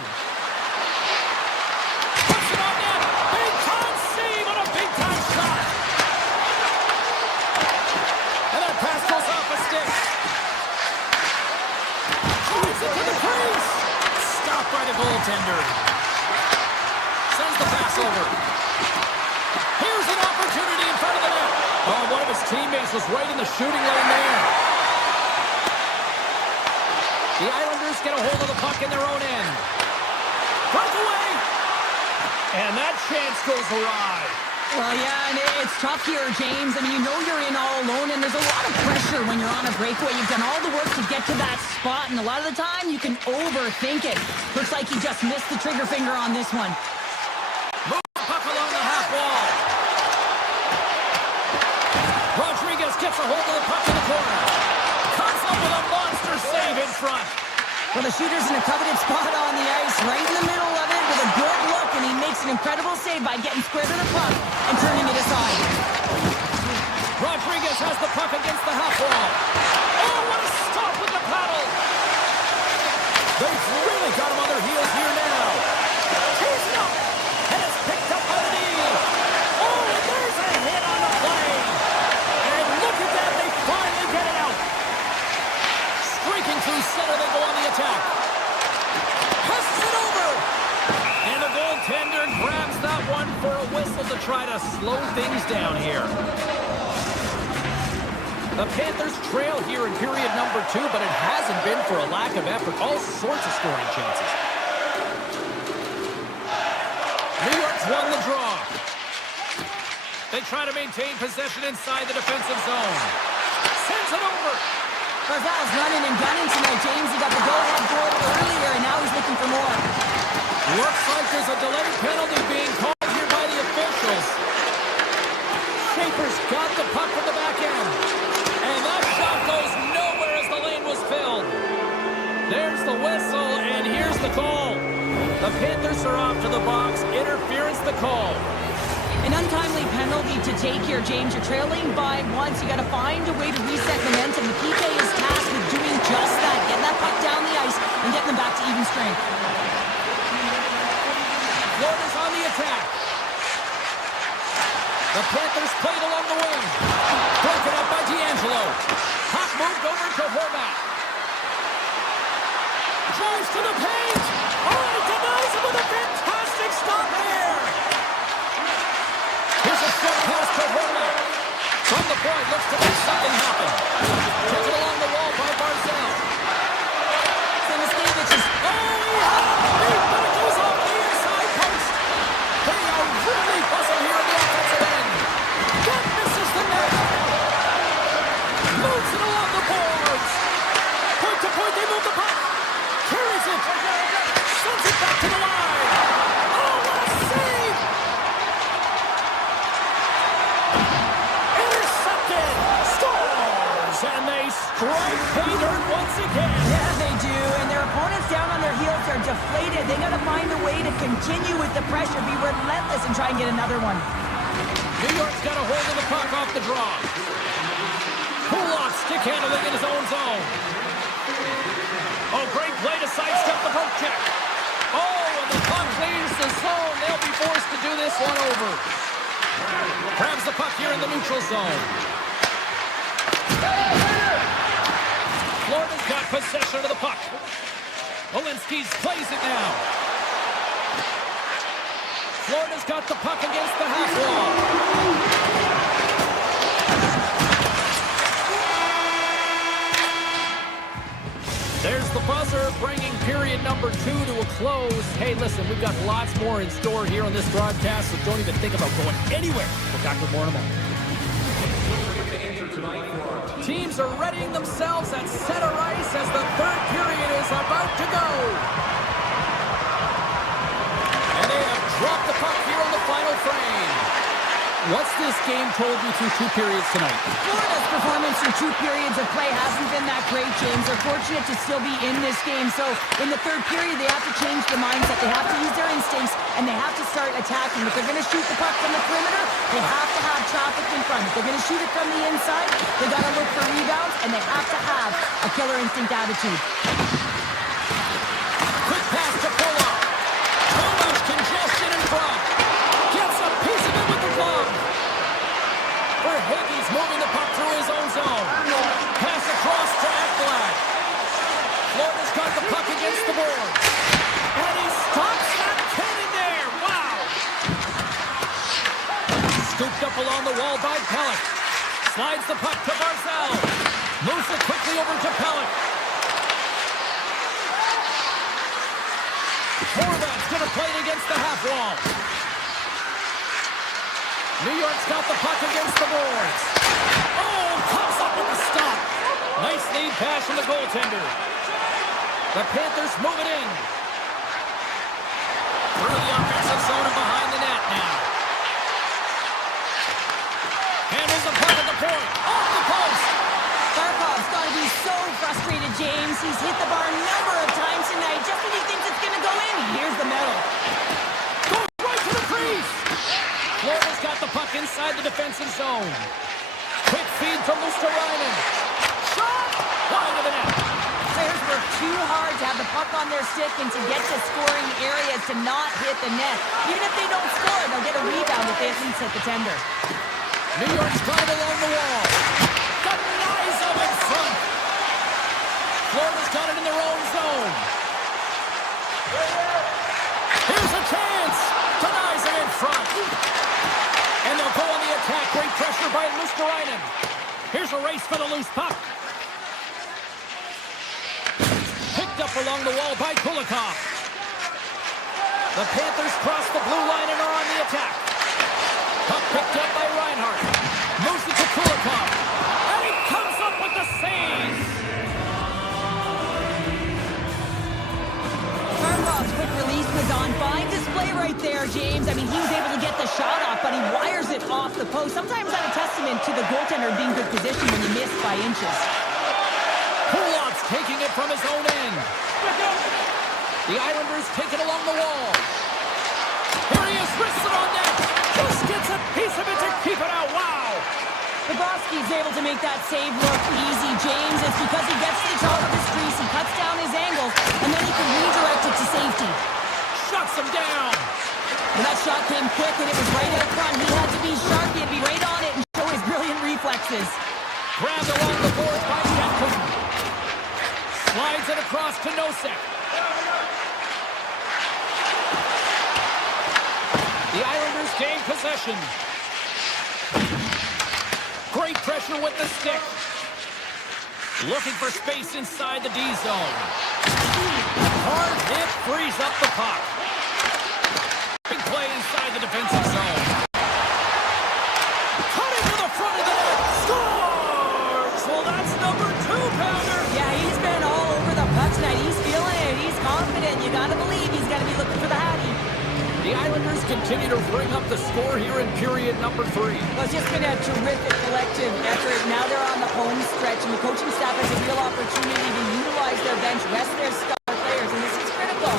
Puts it on net. Big time save on a big time shot. And that pass goes off a stick. Shoots it to the crease. Stopped by the goaltender. Sends the pass over. Here's an opportunity in front of the net. Oh, one of his teammates was right in the shooting lane there. The Islanders get a hold of the puck in their own end. Breakaway! And that chance goes awry. Well, yeah, and it's tough here, James. I mean, you know you're in all alone, and there's a lot of pressure when you're on a breakaway. You've done all the work to get to that spot, and a lot of the time you can overthink it. Looks like he just missed the trigger finger on this one. Move the puck along the half wall. Rodriguez gets a hold of the puck in the corner. Comes up with a monster save in front. Well, the shooter's in a coveted spot on the ice, right in the middle of it with a good look, and he makes an incredible save by getting square to the puck and turning it aside. Rodriguez has the puck against the half wall. Oh, what a stop with the paddle! They've really got him on their heels here now. Chase it up, and it's picked up by the knee. Oh, and there's a hit on the play. And look at that, they finally get it out. Streaking through center, they go on the attack. Passes it over. And the goaltender grabs that one for a whistle to try to slow things down here. The Panthers trail here in period number 2, but it hasn't been for a lack of effort. All sorts of scoring chances. New York's won the draw. They try to maintain possession inside the defensive zone. Sends it over. Barzal's running and gunning tonight, James. He got the go-ahead goal earlier, and now he's looking for more. Looks like there's a delayed penalty being called here by the officials. Schaefer's got the puck from the back end. And that shot goes nowhere as the lane was filled. There's the whistle, and here's the call. The Panthers are off to the box. Interference the call. An untimely penalty to take here, James. You're trailing by 1, so you got to find a way to reset momentum. The PK is tasked with doing just that, getting that puck down the ice and getting them back to even strength. Florida's on the attack. The Panthers played along the wing. Broken up by D'Angelo. Puck moved over to Horvat. Drives to the paint. Oh, he denies him with a fantastic stop here. Here's a short pass to Horvat. From the point, looks to make something happen. Took it along the wall by Barzal. Semiskevich is... Oh, he had a beat, but it goes off the inside post. They are really buzzing here in the offensive end. That misses the net. Moves it along the boards. Point to point, they move the puck. Carries it. Sends it back to the line. Oh, what a save. Intercepted. Scores. And they strike pay dirt once again. Yeah, they do. And their opponents down on their heels are deflated. They got to find a way to continue with the pressure, be relentless, and try and get another one. New York's got a hold of the puck off the draw. Kulak stick handling in his own zone. Oh, great play to sidestep the poke check. Oh, and the puck leaves the zone. They'll be forced to do this one over. Grabs the puck here in the neutral zone. Florida's got possession of the puck. Walensky's plays it now. Florida's got the puck against the half wall. There's the buzzer, bringing period number 2 to a close. Hey, listen, we've got lots more in store here on this broadcast, so don't even think about going anywhere. We're back with more in a moment. Teams are readying themselves at center ice as the third period is about to go. And they have dropped the puck here on the final frame. What's this game told you through 2 periods tonight? Florida's performance through 2 periods of play hasn't been that great, James. They're fortunate to still be in this game. So in the third period, they have to change the mindset. They have to use their instincts, and they have to start attacking. If they're going to shoot the puck from the perimeter, they have to have traffic in front. If they're going to shoot it from the inside, they got to look for rebounds, and they have to have a killer instinct attitude. Quick pass to Kulak. Too much congestion in front. Gets a piece of it with the glove. Verhaeghe's moving the puck through his own zone. Pass across to Ekblad. Florida's got the puck against the boards. And he stops that cannon there. Wow. Scooped up along the wall by Pelech. Slides the puck to Barzal. Moves it quickly over to Pelech. Horvat's going to play it against the half wall. New York's got the puck against the boards. Oh, comes up with the stop. Nice lead pass from the goaltender. The Panthers move it in. Through the offensive zone and behind the net now. Handles the puck at the point. Off the post. Barkov's got to be so frustrated, James. He's hit the bar a number of times tonight. Just when he thinks it's going to go in, here's the medal. Goes right to the crease. Florida's got the puck inside the defensive zone. Quick feed to Luosterainen. Shot! Wide of the net. Players work too hard to have the puck on their stick and to get to scoring areas to not hit the net. Even if they don't score, they'll get a rebound if they at least hit the tender. New York's got it along the wall. Denies them in front. Florida's got it in their own zone. Here's a chance. Denies it in front. And they'll go on the attack. Great pressure by Luosterainen. Here's a race for the loose puck. Picked up along the wall by Kulikov. The Panthers cross the blue line and are on the attack. Puck picked up by Reinhart. Moves it to Kulikov. And he comes up with the save. Barkov's quick release was on. Fine display right there, James. I mean, he was able to get the shot off, but he wires it off the post. Sometimes that's a testament to the goaltender being good position when you miss by inches. Kulak's taking it from his own end. The Islanders take it along the wall. Here he is, wristed on net. Just gets a piece of it to keep it out. Wow. Bobrovsky's able to make that save look easy, James. It's because he gets to the top of his crease, he cuts down his angles, and then he can redirect it to safety. Shuts him down. Well, that shot came quick, and it was right out front. He had to be sharp, he had to be right on it and show his brilliant reflexes. Grabbed along the boards by Shatkin. Slides it across to Nosek. The Islanders gain possession. Great pressure with the stick. Looking for space inside the D zone. Hard hit frees up the puck. Big play inside the defensive zone. Cutting to the front of the net. Scores! Well, that's number 2-pounder. Yeah, he's been all over the puck tonight. He's feeling it. He's confident. You got to believe he's got to be looking for the Hattie. The Islanders continue to bring up the score here in period number 3. Well, it's just been a terrific collective effort. Now they're on the home stretch, and the coaching staff has a real opportunity to utilize their bench, rest their star players, and this is critical.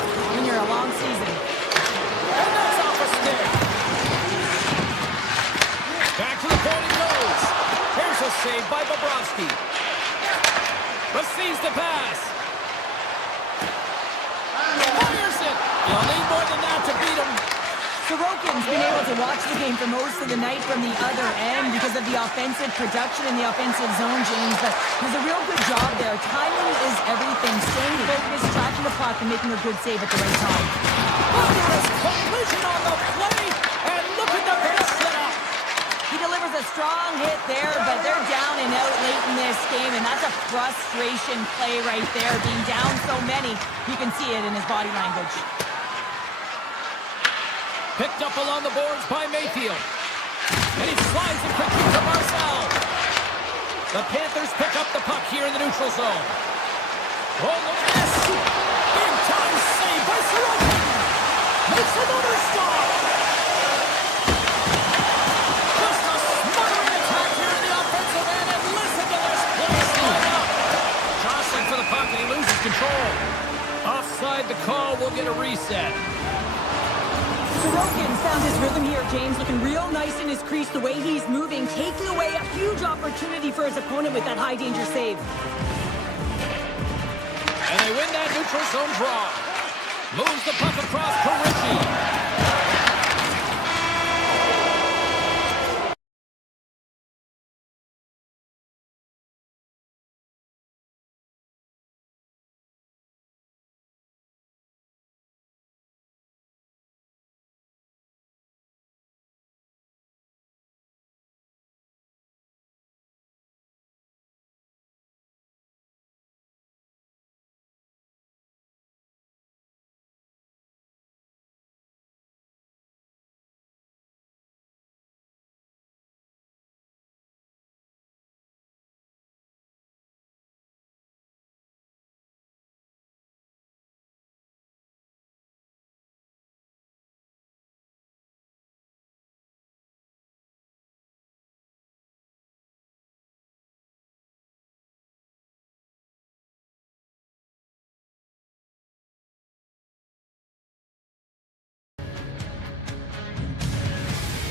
Plays the pass. Fires it. You'll need more than that to beat him. Sorokin's been able to watch the game for most of the night from the other end because of the offensive production in the offensive zone, James. But there's a real good job there. Timing is everything. Staying focused, tracking the puck, and making a good save at the right time. Oh, there's collision on the play, and look at the base setup. He delivers a strong hit there, but they're down and out late in this game, and that's a frustration play right there. Being down so many, you can see it in his body language. Picked up along the boards by Mayfield. And he slides it quickly to Marcel. The Panthers pick up the puck here in the neutral zone. Oh, look at this. Big time save by Sorokin. Makes another stop. Just a smothering attack here in the offensive end. And listen to this play slide up. Jostling for the puck and he loses control. Offside the call. We'll get a reset. Sorokin's found his rhythm here, James, looking real nice in his crease, the way he's moving, taking away a huge opportunity for his opponent with that high-danger save. And they win that neutral zone draw. Moves the puck across to Ritchie.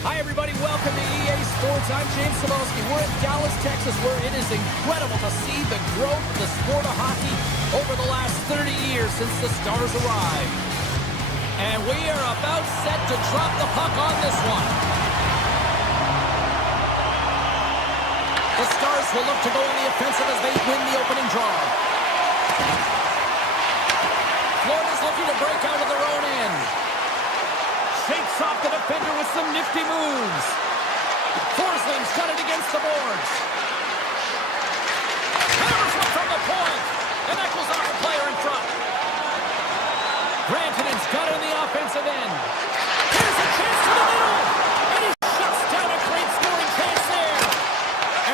Hi, everybody. Welcome to EA Sports. I'm James Cybulski. We're in Dallas, Texas, where it is incredible to see the growth of the sport of hockey over the last 30 years since the Stars arrived. And we are about set to drop the puck on this one. The Stars will look to go on the offensive as they win the opening draw. Florida's looking to break out of their own end. Shakes off the defender with some nifty moves. Forsling's got it against the boards. Hammers one from the point. And that goes off the player in front. Grantonen's got it in the offensive end. Here's a chance to the middle. And he shuts down a great scoring chance there.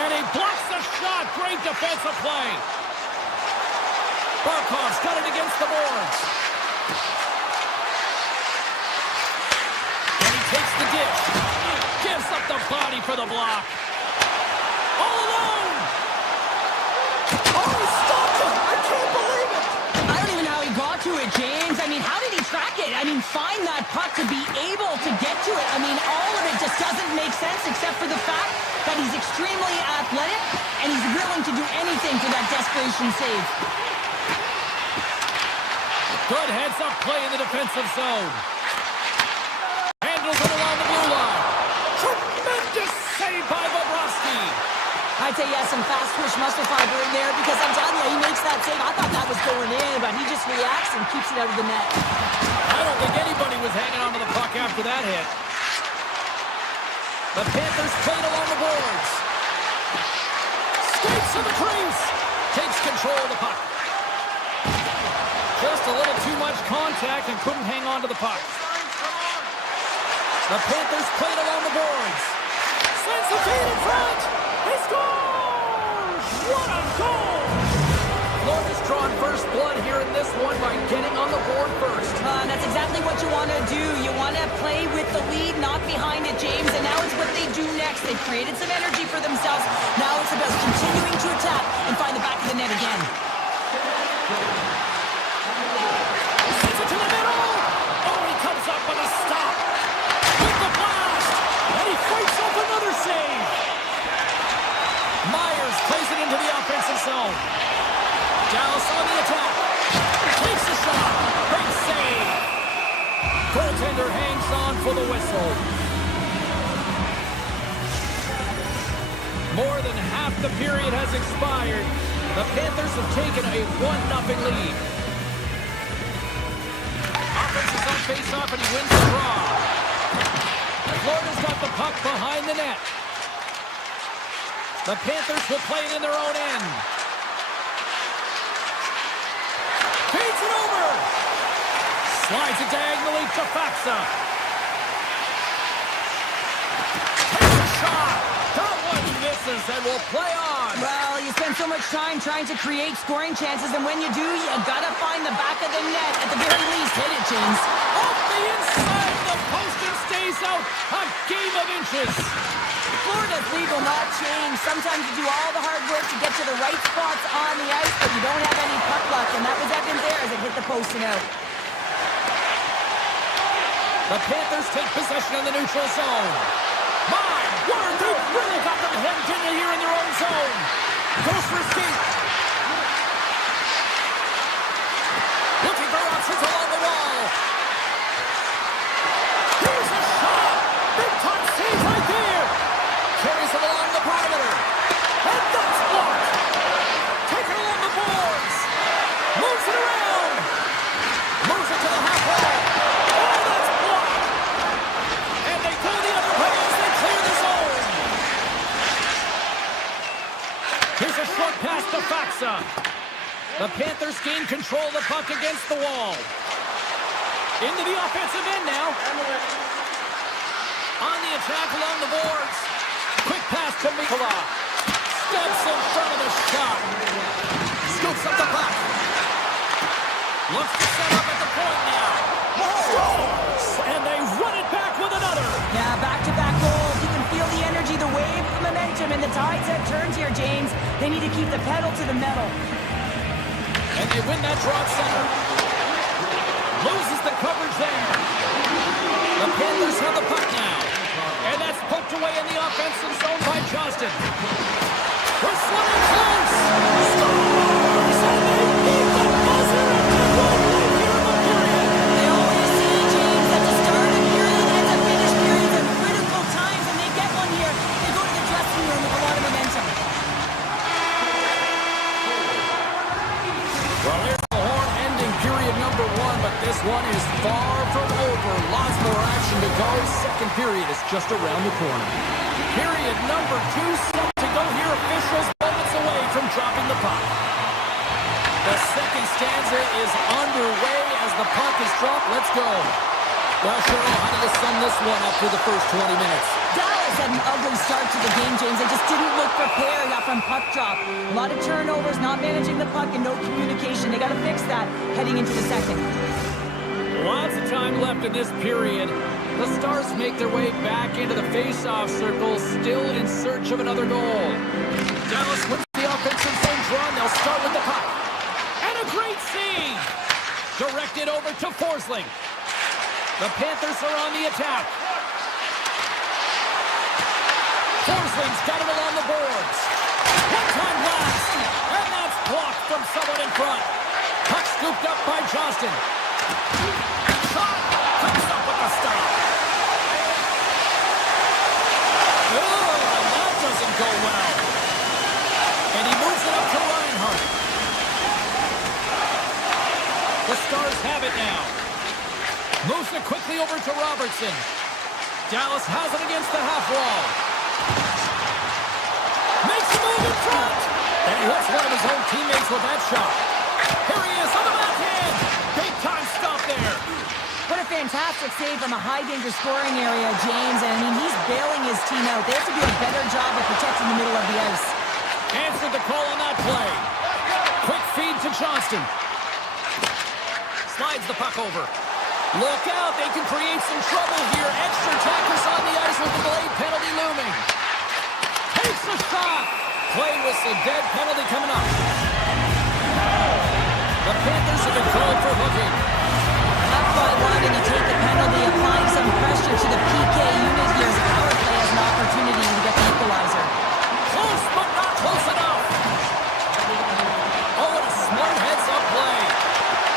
And he blocks the shot. Great defensive play. Barkov's got it against the boards. Takes the dish. Gives up the body for the block. All alone. Oh, he stopped it. I can't believe it. I don't even know how he got to it, James. I mean, how did he track it? I mean, find that puck to be able to get to it. I mean, all of it just doesn't make sense except for the fact that he's extremely athletic and he's willing to do anything for that desperation save. Good heads-up play in the defensive zone. Handles it along the blue line. Tremendous save by Bobrovsky. I'd say yes, some fast twitch muscle fiber in there because I'm telling you, he makes that save. I thought that was going in, but he just reacts and keeps it out of the net. I don't think anybody was hanging onto the puck after that hit. The Panthers played along the boards. Skates to the crease. Takes control of the puck. Just a little too much contact and couldn't hang on to the puck. The Panthers played along the boards. Sends the feed in front. He scores! What a goal! Florida's drawn first blood here in this one by getting on the board first. That's exactly what you want to do. You want to play with the lead, not behind it, James. And now it's what they do next. They've created some energy for themselves. Now it's about continuing to attack and find the back of the net again. Sends it to the middle. Oh, he comes up with a stop. With the blast. And he fights off another save. Myers plays it into the offensive zone. Down for the whistle. More than half the period has expired. The Panthers have taken a 1-0 lead. Offense is on face-off, and he wins the draw. Florida's got the puck behind the net. The Panthers will play it in their own end. Feeds it over. Slides it diagonally to Faksa. Takes a shot. That one misses and will play on. Well, you spend so much time trying to create scoring chances, and when you do, you gotta find the back of the net. At the very least, hit it, James. Off the inside of the post and stays out. A game of inches. Florida's lead will not change. Sometimes you do all the hard work to get to the right spots on the ice, but you don't have any puck luck, and that was evident there as it hit the post and out. The Panthers take possession of the neutral zone. My word, they really got them hemmed in here in their own zone. Goes for escape. Looking for options along the wall. Here's a shot. Big time save right there. Carries it along the perimeter. And that's blocked. Taken along the boards. Moves it around. Moves it to the half wall. Oh, that's blocked. And they go the other way as they clear the zone. Here's a short pass to Faksa. The Panthers gain control of the puck against the wall. Into the offensive end now. On the attack along the boards. Quick pass to Mikula. Steps in front of the shot. Scoops up the puck. Looks to set up at the point now. Scores! And they run it back with another. Yeah, back-to-back goals. You can feel the energy, the wave, the momentum, and the tides have turned here, James. They need to keep the pedal to the metal. And they win that draw at center. Loses the coverage there. The Panthers have the puck now. And that's poked away in the offensive zone by Johnston. We're slipping close. Scores! And they beat the buzzer at the right late here in the period. They always say, James, that the start of period and the finish periods are critical times, and they get one here. They go to the dressing room with a lot of momentum. Well, here's the horn ending period number 1, but this one is far from over. Lots more action to go. Second period is just around the corner. Period number 2 set to go here. Officials moments away from dropping the puck. The second stanza is underway as the puck is dropped. Let's go. Well, Cheryl, how do you sum this one up through the first 20 minutes? Dallas had an ugly start to the game, James. They just didn't look prepared from puck drop. A lot of turnovers, not managing the puck, and no communication. They got to fix that heading into the second. Lots of time left in this period. The Stars make their way back into the face-off circle, still in search of another goal. Dallas wins the offensive zone draw, and they'll start with the puck. And a great save! Directed over to Forsling. The Panthers are on the attack. Forsling's got it along the boards. One-time blast, and that's blocked from someone in front. Puck scooped up by Johnston. Shot comes up with the stop. Oh, and that doesn't go well. And he moves it up to Reinhart. The Stars have it now. Moves it quickly over to Robertson. Dallas has it against the half wall. Makes a move in front. And he hits one of his own teammates with that shot. Here he is on the backhand. Big time stop there. What a fantastic save from a high-danger scoring area, James. And, I mean, he's bailing his team out. They have to do a better job of protecting the middle of the ice. Answered the call on that play. Quick feed to Johnston. Slides the puck over. Look out, they can create some trouble here. Extra tackers on the ice with the delayed penalty looming. Takes a shot. Play whistle, dead penalty coming up. The Panthers have been called for hooking. Up by wanting to take the penalty, applying some pressure to the PK unit here as the power play has an opportunity to get the equalizer. Close, but not close enough. Oh, what a smart heads-up play.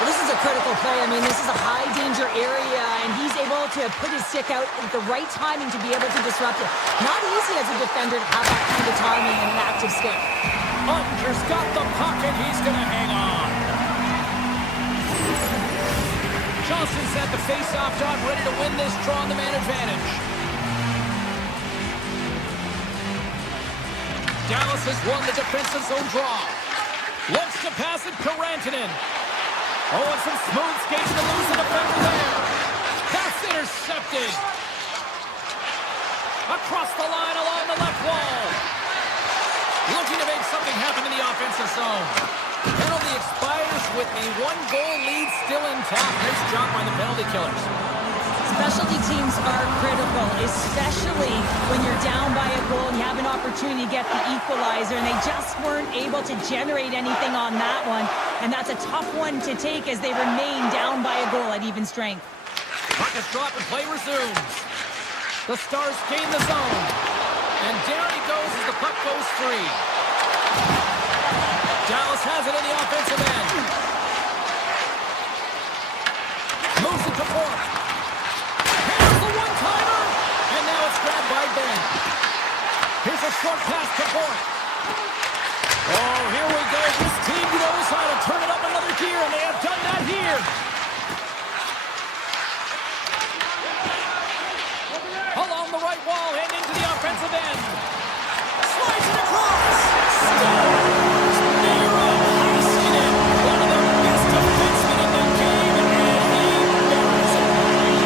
Well, this is a critical play. I mean, this is a high-danger area, and he's able to put his stick out at the right timing to be able to disrupt it. Not easy as a defender to have that kind of timing and an active stick. Ottinger's got the puck, and he's going to hang on. Johnson's at the face-off dot, ready to win this draw on the man advantage. Dallas has won the defensive zone draw. Looks to pass it to Rantanen. Oh, and some smooth skating to lose the defender there. That's intercepted. Across the line along the left wall. Looking to make something happen in the offensive zone. Penalty expires with a one-goal lead still intact. Nice job by the penalty killers. Specialty teams are critical, especially when you're down by a goal and you have an opportunity to get the equalizer, and they just weren't able to generate anything on that one. And that's a tough one to take as they remain down by a goal at even strength. Puck is dropped and play resumes. The Stars gain the zone. And down he goes as the puck goes free. Dallas has it in the offensive end. Moves it to Bourque. Here's the one-timer. And now it's grabbed by Ben. Here's a short pass to Bourque. Oh, here we go. This team knows how to turn it up another gear, and they have done that here. Along the right wall and into the offensive end. Slides it across. Scores! Miro Heiskanen, one of the best defensemen in the game, and he buries it.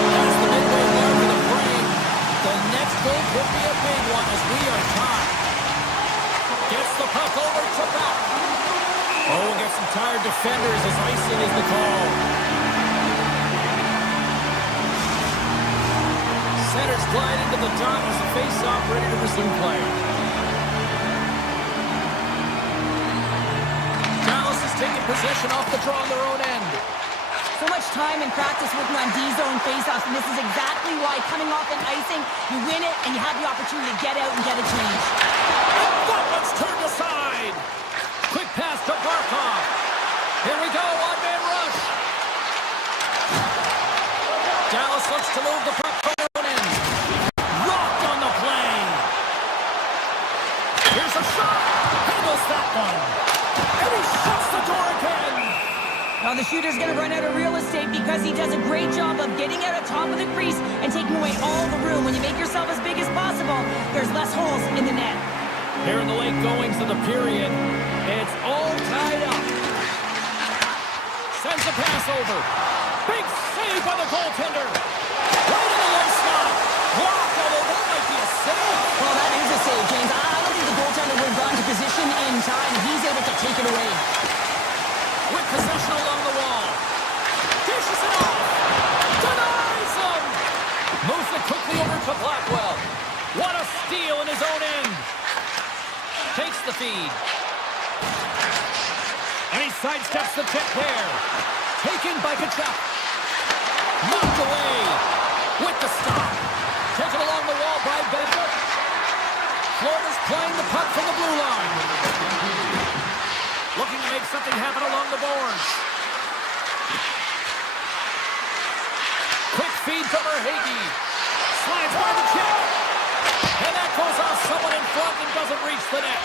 That's the midway mark of the frame. The next goal could be a big one as we are tied. Gets the puck over to back. Oh, gets some tired defenders as icing is the call. Centers glide into the dot as the face-off ready to resume play. Dallas is taking possession off the draw on their own end. So much time and practice working on D-zone face-offs, and this is exactly why coming off an icing, you win it and you have the opportunity to get out and get a change. And that one's turned aside. Quick pass to Barkov. Here we go, one-man rush. Dallas looks to move the puck from their own end. Rocked on the play. Here's a shot. Handles that one. And he shuts the door again. Now the shooter's going to run out of real estate because he does a great job of getting out of top of the crease and taking away all the room. When you make yourself as big as possible, there's less holes in the net. Here in the late goings of the period, it's all tied up. Sends the pass over. Big save by the goaltender. Right in the low slot. Blocked, although that might be a save. Well, that is a save, James. I don't think the goaltender would have gone to position in time. He's able to take it away. With possession along the wall. Dishes it off. Denies him. Moves it quickly over to Blackwell. What a steal in his own end. Takes the feed. And he sidesteps the tip there. Taken by Kachuk. Knocked away with the stop. Taken along the wall by Bedford. Florida's playing the puck from the blue line. Looking to make something happen along the boards. Quick feed to Verhaeghe. Slides by the check. And that goes off someone in front and doesn't reach the net.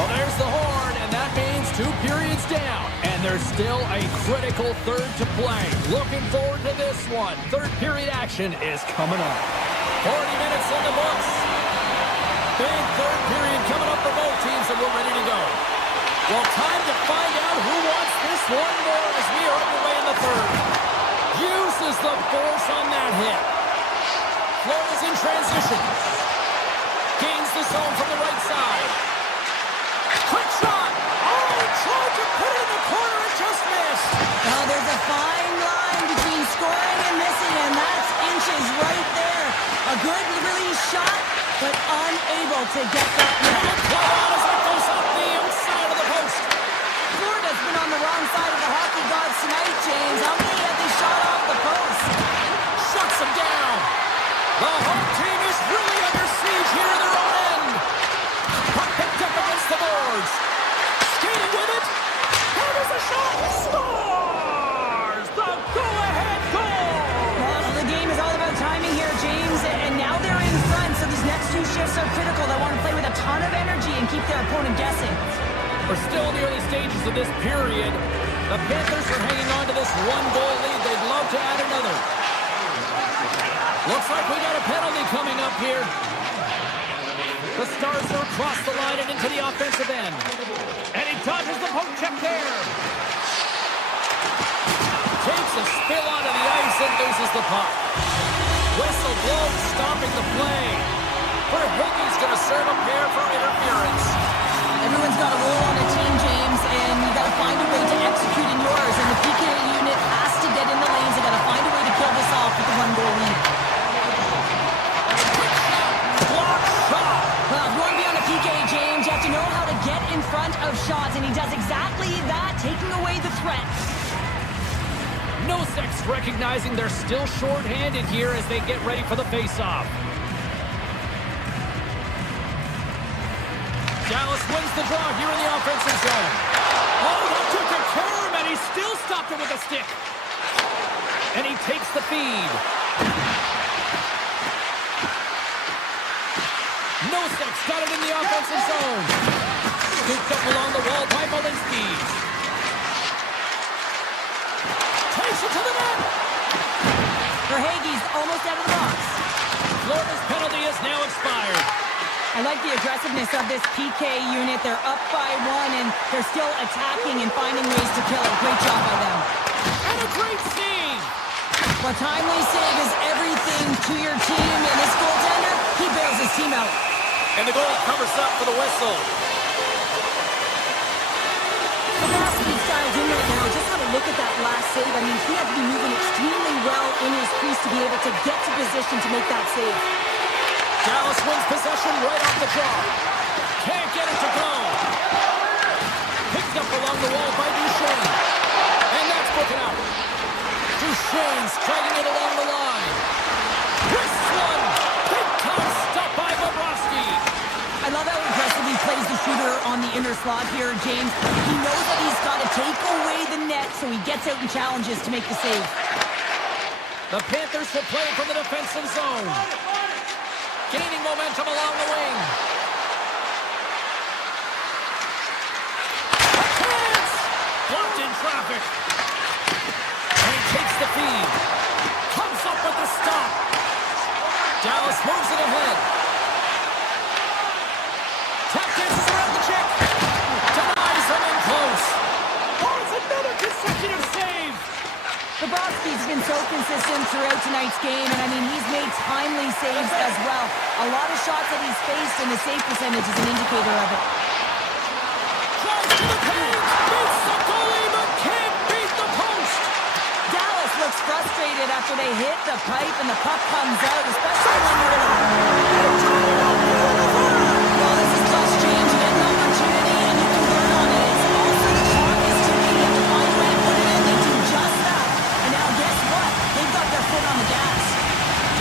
Well, there's the horn, and that means 2 periods down. And there's still a critical third to play. Looking forward to this one. Third period action is coming up. 40 minutes in the books. Big third period coming up for both teams, and we're ready to go. Well, time to find out who wants this one more as we are underway in the third. Uses the force on that hit. Florida's in transition. Gains the zone from the right side. Quick shot. Oh, tried to put it in the corner and just missed. Now there's a fine line between scoring and missing, and that's inches right there. A good release shot, but unable to get that net. Play on as it goes up the outside of the post. Florida's been on the wrong side of the hockey gods tonight, James. How many have they shot off the post? Shuts them down. The home team is really under siege here in their own end. Puck picked up against the board. are critical. They want to play with a ton of energy and keep their opponent guessing. We're still in the early stages of this period. The Panthers are hanging on to this one-goal lead. They'd love to add another. Looks like we got a penalty coming up here. The Stars are across the line and into the offensive end. And he dodges the poke check there. Takes a spill onto the ice and loses the puck. Whistle blows, stopping the play. Verhaeghe's going to serve a pair for interference. Everyone's got a role on a team, James, and you got to find a way to execute in yours. And the PK unit has to get in the lanes. They got to find a way to kill this off with the one-goal lead. Block shot. Well, if you want to be on a PK, James, you have to know how to get in front of shots, and he does exactly that, taking away the threat. Noseks recognizing they're still short-handed here as they get ready for the face-off. Dallas wins the draw here in the offensive zone. Oh, that took a turn, and he still stopped it with a stick. And he takes the feed. Noseks got it in the offensive zone. Scooped up along the wall by Malinsky. Takes it to the net. Verhaeghe's almost out of the box. Florida's penalty is now expired. I like the aggressiveness of this PK unit. They're up by one, and they're still attacking and finding ways to kill it. Great job by them. And a great save. Well, timely save is everything to your team, and this goaltender, he bails his team out. And the goal covers up for the whistle. He's dialed in right now. Just have a look at that last save. I mean, he had to be moving extremely well in his crease to be able to get to position to make that save. Dallas wins possession right off the draw. Can't get it to go. Picked up along the wall by Duchesne. And that's broken out. Duchesne striking it along the line. This one. Big time stop by Bobrovsky. I love how aggressive he plays the shooter on the inner slot here, James. He knows that he's got to take away the net, so he gets out and challenges to make the save. The Panthers will play from the defensive zone. Gaining momentum along the wing. A chance! Blocked in traffic. And he takes the feed. Comes up with the stop. Dallas moves it ahead. Tap dances around the check. Denies him in close. Oh, it's another consecutive save. Bobrovsky's been so consistent throughout tonight's game, and I mean, he's made timely saves as well. A lot of shots that he's faced, and the save percentage is an indicator of it. Tries to the paint, beats the goalie, but can't beat the post. Dallas looks frustrated after they hit the pipe and the puck comes out, especially when you're in a... Well, this is clutch, James. You get an opportunity, and you can burn on it. It's also the clock is ticking. You have to find a way to put it in. They do just that. And now, guess what? They've got their foot on the gas.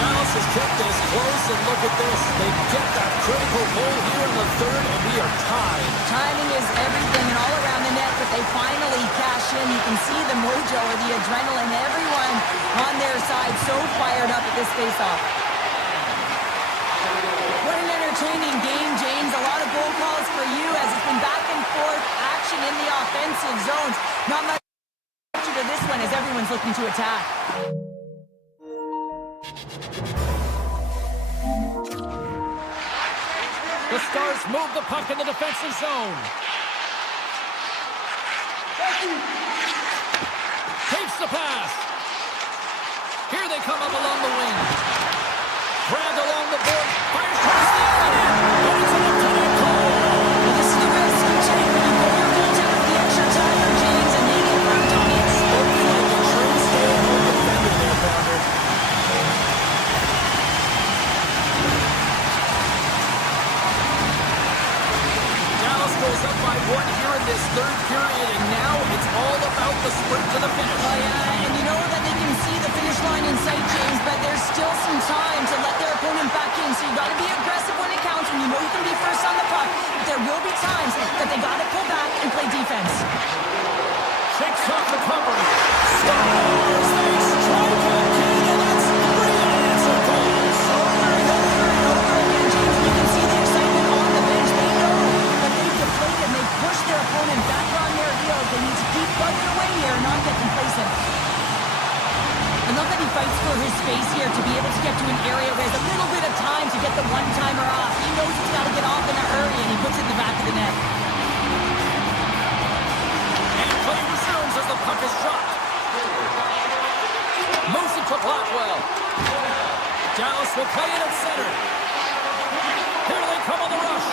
Dallas has kept this close, and look at this. They get that critical goal here in the third, and we are tied. Timing is everything and all around the net, but they finally cash in. You can see the mojo or the adrenaline. Everyone on their side so fired up at this face-off. What an entertaining game, James. A lot of goal calls for you as it's been back and forth action in the offensive zones. Not much to this one as everyone's looking to attack. The Stars move the puck in the defensive zone. Takes the pass. Here they come up along the wing. Grabbed along the board. Fires towards the other end. And it's an up-to-net goal. Well, this is the risk you take when you pull your goaltender for the extra time, James, and they get burnt on it. Spoken like a true stay-at-home defender there, Pounder. Dallas goes up by one here in this third period, and now it's all about the sprint to the finish. Oh, yeah, and you know that they can see the finish line in sight, James, but there's still some time to let their opponent back in, so you got to be aggressive when it counts, when you know you can be first on the puck, but there will be times that they got to pull back and play defense. Shakes off the cover. Stars, they strike again, and that's three unanswered goals. Over and over and over again, James, you can see the will play it at center. Here they come on the rush.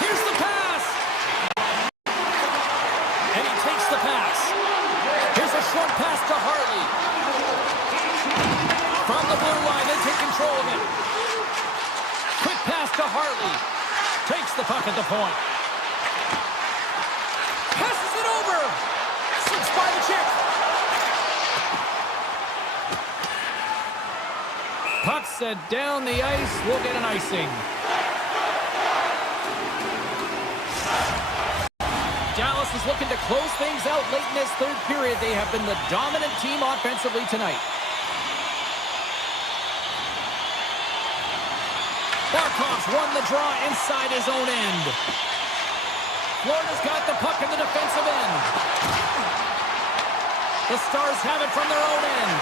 Here's the pass. And he takes the pass. Here's a short pass to Hartley. From the blue line, they take control of it. Quick pass to Hartley. Takes the puck at the point. Passes it over. Slips by the chick. Puck set down the ice. We'll get an icing. Dallas is looking to close things out late in this third period. They have been the dominant team offensively tonight. Barkov's won the draw inside his own end. Florida's got the puck in the defensive end. The Stars have it from their own end.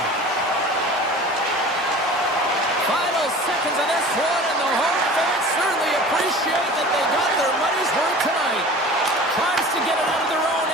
Final seconds of this one, and the home fans certainly appreciate that they got their money's worth tonight. Tries to get it out of their own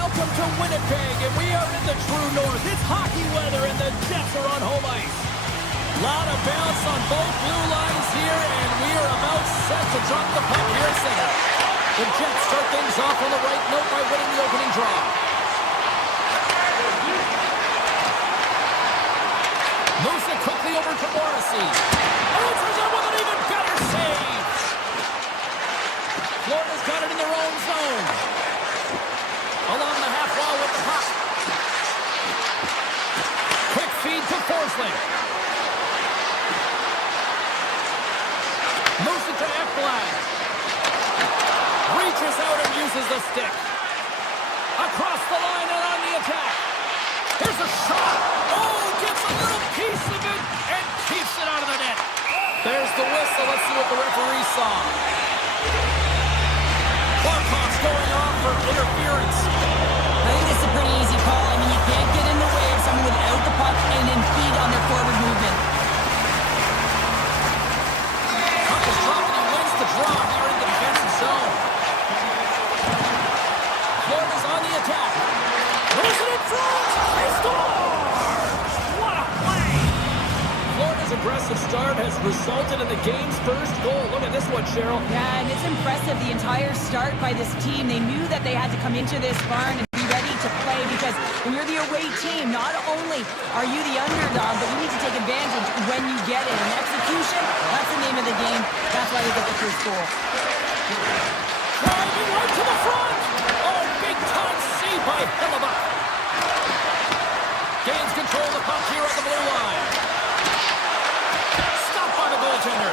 Welcome to Winnipeg, and we are in the true north. It's hockey weather, and the Jets are on home ice. Lot of bounce on both blue lines here, and we are about set to drop the puck here at center. The Jets start things off on the right note by winning the opening draw. Moves it quickly over to Morrissey. Answers it with an even better save. Florida's got it in their own zone. Along the half wall with the puck. Quick feed to Forsling. Moves it to Ekblad. Reaches out and uses the stick. Across the line and on the attack. Here's a shot. Oh, gets a little piece of it and keeps it out of the net. There's the whistle. Let's see what the referee saw. Barkov's going off for interference. I think this is a pretty easy call. I mean, you can't get in the way of someone without the puck and impede on their forward movement. Puck is dropped and he wins the draw here in the defensive zone. Florida's on the attack. Moves it in front. They score! What a play! Florida's aggressive start has resulted in the game's first goal. Look at this one, Cheryl. Yeah, and it's impressive, the entire start by this team. They knew that they had to come into this barn and be ready to play because when you're the away team, not only are you the underdog, but you need to take advantage when you get it. And execution, that's the name of the game. That's why they get the first goal. Driving right to the front. Oh, big time save by Hellebuyck. Gains control of the puck here on the blue line. Stopped by the goaltender.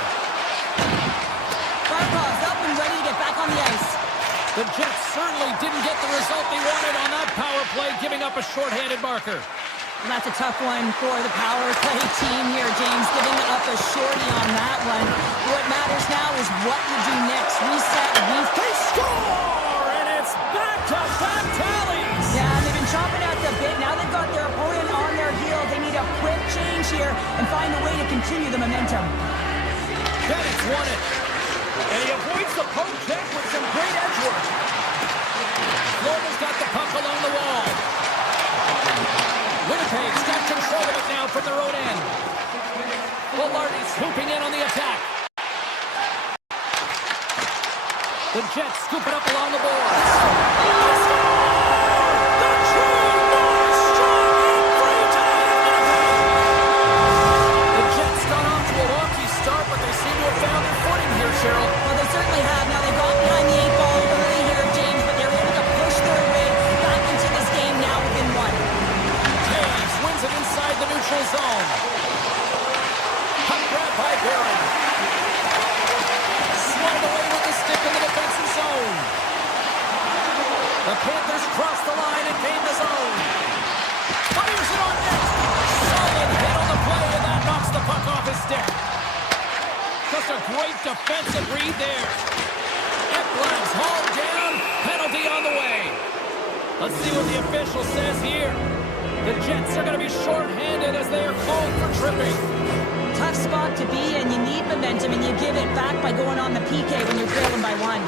Barkov's up and ready to get back on the ice. The Jets certainly didn't get the result they wanted on that power play, giving up a shorthanded marker. And that's a tough one for the power play team here, James, giving up a shorty on that one. What matters now is what you do next. Reset, They score, and it's back-to-back tallies. Yeah, they've been chomping at the bit. Now they've got their opponent on their heels. They need a quick change here and find a way to continue the momentum. Bennett's won it. And he avoids the poke check with some great edge work. Florida's got the puck along the wall. Winnipeg's got control of it now from their own end. Velarde's swooping in on the attack. The Jets scoop it up along the boards. They score! The true north strong and free tonight in Winnipeg. The Jets got off to a rocky start, but they seem to have found their footing here, Cheryl. Well, they certainly have. Now they got behind the 8 ball early here, James, but they're able to push their way back into this game now within 1. Taves wins it inside the neutral zone. Puck grab by Barron. Swung away with the stick in the defensive zone. The Panthers cross the line and gain the zone. Fires it on net. Solid hit on the play, and that knocks the puck off his stick. Just a great defensive read there. Ekblad's hauled down. Penalty on the way. Let's see what the official says here. The Jets are going to be shorthanded as they are called for tripping. Tough spot to be in. You need momentum, and you give it back by going on the PK when you're trailing by 1.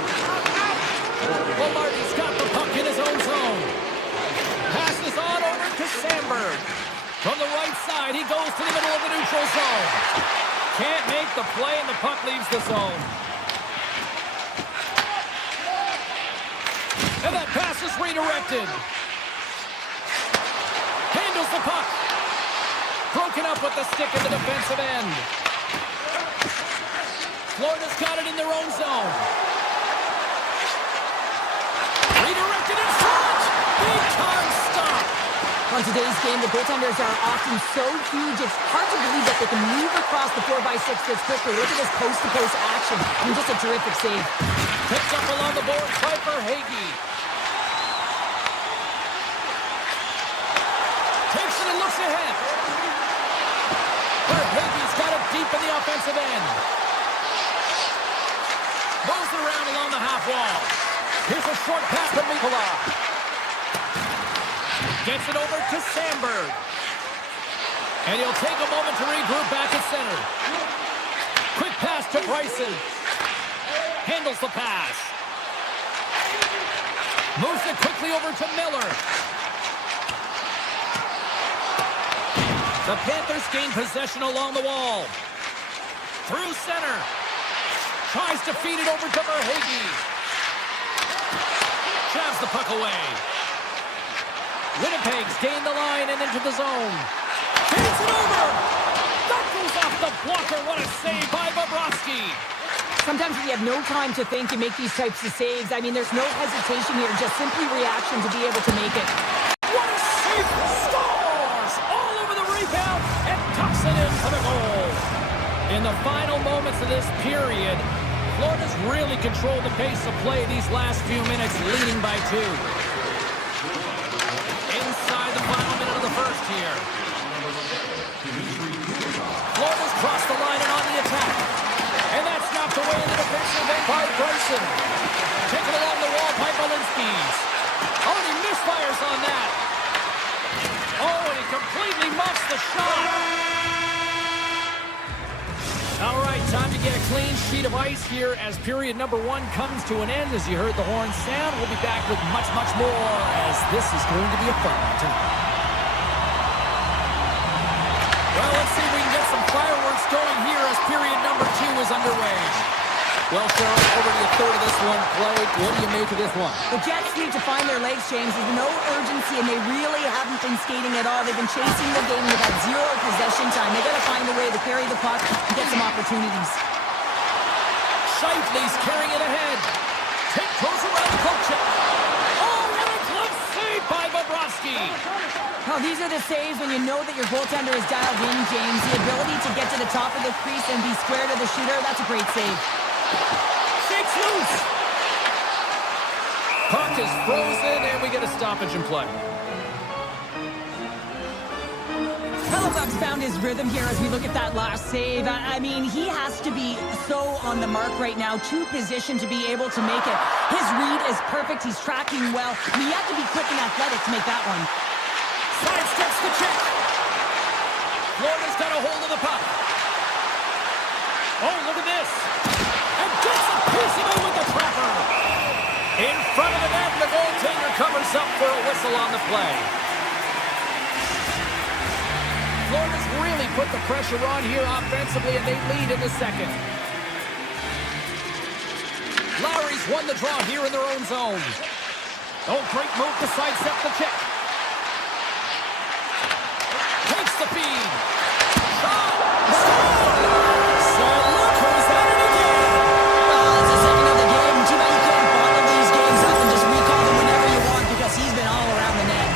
Velarde's got the puck in his own zone. Passes on over to Sandberg. From the right side, he goes to the middle of the neutral zone. Can't make the play, and the puck leaves the zone. And that pass is redirected. Handles the puck. Broken up with the stick in the defensive end. Florida's got it in their own zone. Redirected in front. Big time stop. On today's game, the goaltenders are often so huge, it's hard to believe that they can move across the 4x6 this quickly. Look at this post-to-post action. I mean, just a terrific save. Picked up along the board by Verhaeghe. Takes it and looks ahead. Verhaeghe's got it deep in the offensive end. Moves it around along the half wall. Here's a short pass to Mikula. Gets it over to Sandberg. And he'll take a moment to regroup back at center. Quick pass to Bryson. Handles the pass. Moves it quickly over to Miller. The Panthers gain possession along the wall. Through center. Tries to feed it over to Verhaeghe. Shoves the puck away. Winnipeg's gained the line and into the zone. Feeds it over. That goes off the blocker. What a save by Bobrovsky. Sometimes we have no time to think and make these types of saves. I mean, there's no hesitation here, just simply reaction to be able to make it. What a save! Scores! All over the rebound and tucks it into the goal. In the final moments of this period, Florida's really controlled the pace of play these last few minutes, leading by 2. Inside the final minute of the first here. Florida's crossed the line and on the attack. And that's knocked away in the defensive end by Bryson. Taken along the wall by Balinskis. Oh, and he misfires on that. Oh, and he completely muffs the shot. All right, time to get a clean sheet of ice here as period number 1 comes to an end. As you heard the horn sound, we'll be back with much, much more as this is going to be a fun one tonight. Well, let's see if we can get some fireworks going here as period number 2 is underway. Well, Cheryl, over to the third of this one played. What do you make of this one? The Jets need to find their legs, James. There's no urgency, and they really haven't been skating at all. They've been chasing the game with that 0 possession time. They got to find a way to carry the puck and get some opportunities. Shifley's carrying it ahead. Take goes around the poke check. Oh, what a glove save by Bobrovsky. Oh, these are the saves when you know that your goaltender is dialed in, James. The ability to get to the top of the crease and be square to the shooter, that's a great save. Shakes loose. Puck is frozen, and we get a stoppage in play. Hellebuyck's found his rhythm here as we look at that last save. I mean, he has to be so on the mark right now, to position to be able to make it. His read is perfect. He's tracking well. I mean, you have to be quick and athletic to make that one. Sidesteps the check. Florida's got a hold of the puck. Oh, look at this. And gets a piece of it with the trapper. In front of the net, the goaltender covers up for a whistle on the play. Florida's really put the pressure on here offensively, and they lead in the second. Lowry's won the draw here in their own zone. Oh, great move to sidestep the check. Takes the feed. Shot! So look who's at it again. Well, it's the second of the game. Too bad you can't bottle these games up and just recall them whenever you want because he's been all around the net.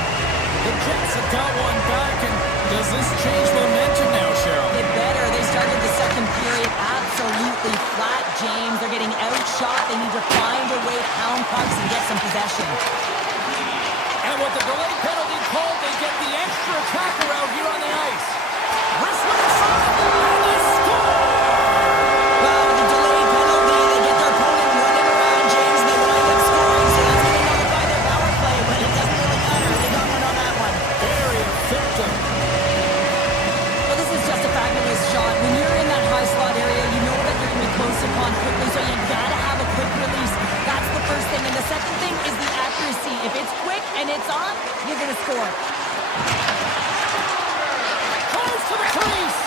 The Jets have got one back, and does this change momentum now, Cheryl? It better. They started the second period absolutely flat, James. They're getting outshot. They need to find a way to pound pucks and get some possession. And with the delay penalty called, they get the extra attacker out here on the ice. Wrestling inside, and they score! Well, with the delay penalty, they get their opponent running around, James, and they wind up scoring, so that's going to nullify their power play, but it doesn't really matter. They got one on that one. Very effective. Well, this is just a fabulous shot. When you're in that high slot area, you know that you're going to be close upon quickly, so you got to have a quick release. That's the first thing. And the second thing is the accuracy. If it's quick and it's on, you're going to score. Goes to the crease.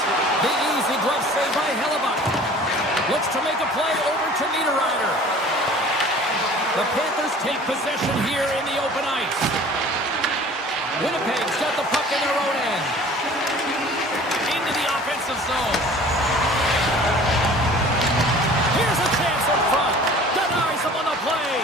The easy glove save by Hellebuyck. Looks to make a play over to Niederreiter. The Panthers take possession here in the open ice. Winnipeg's got the puck in their own end. Into the offensive zone. Here's a chance up front. Denies him on the play.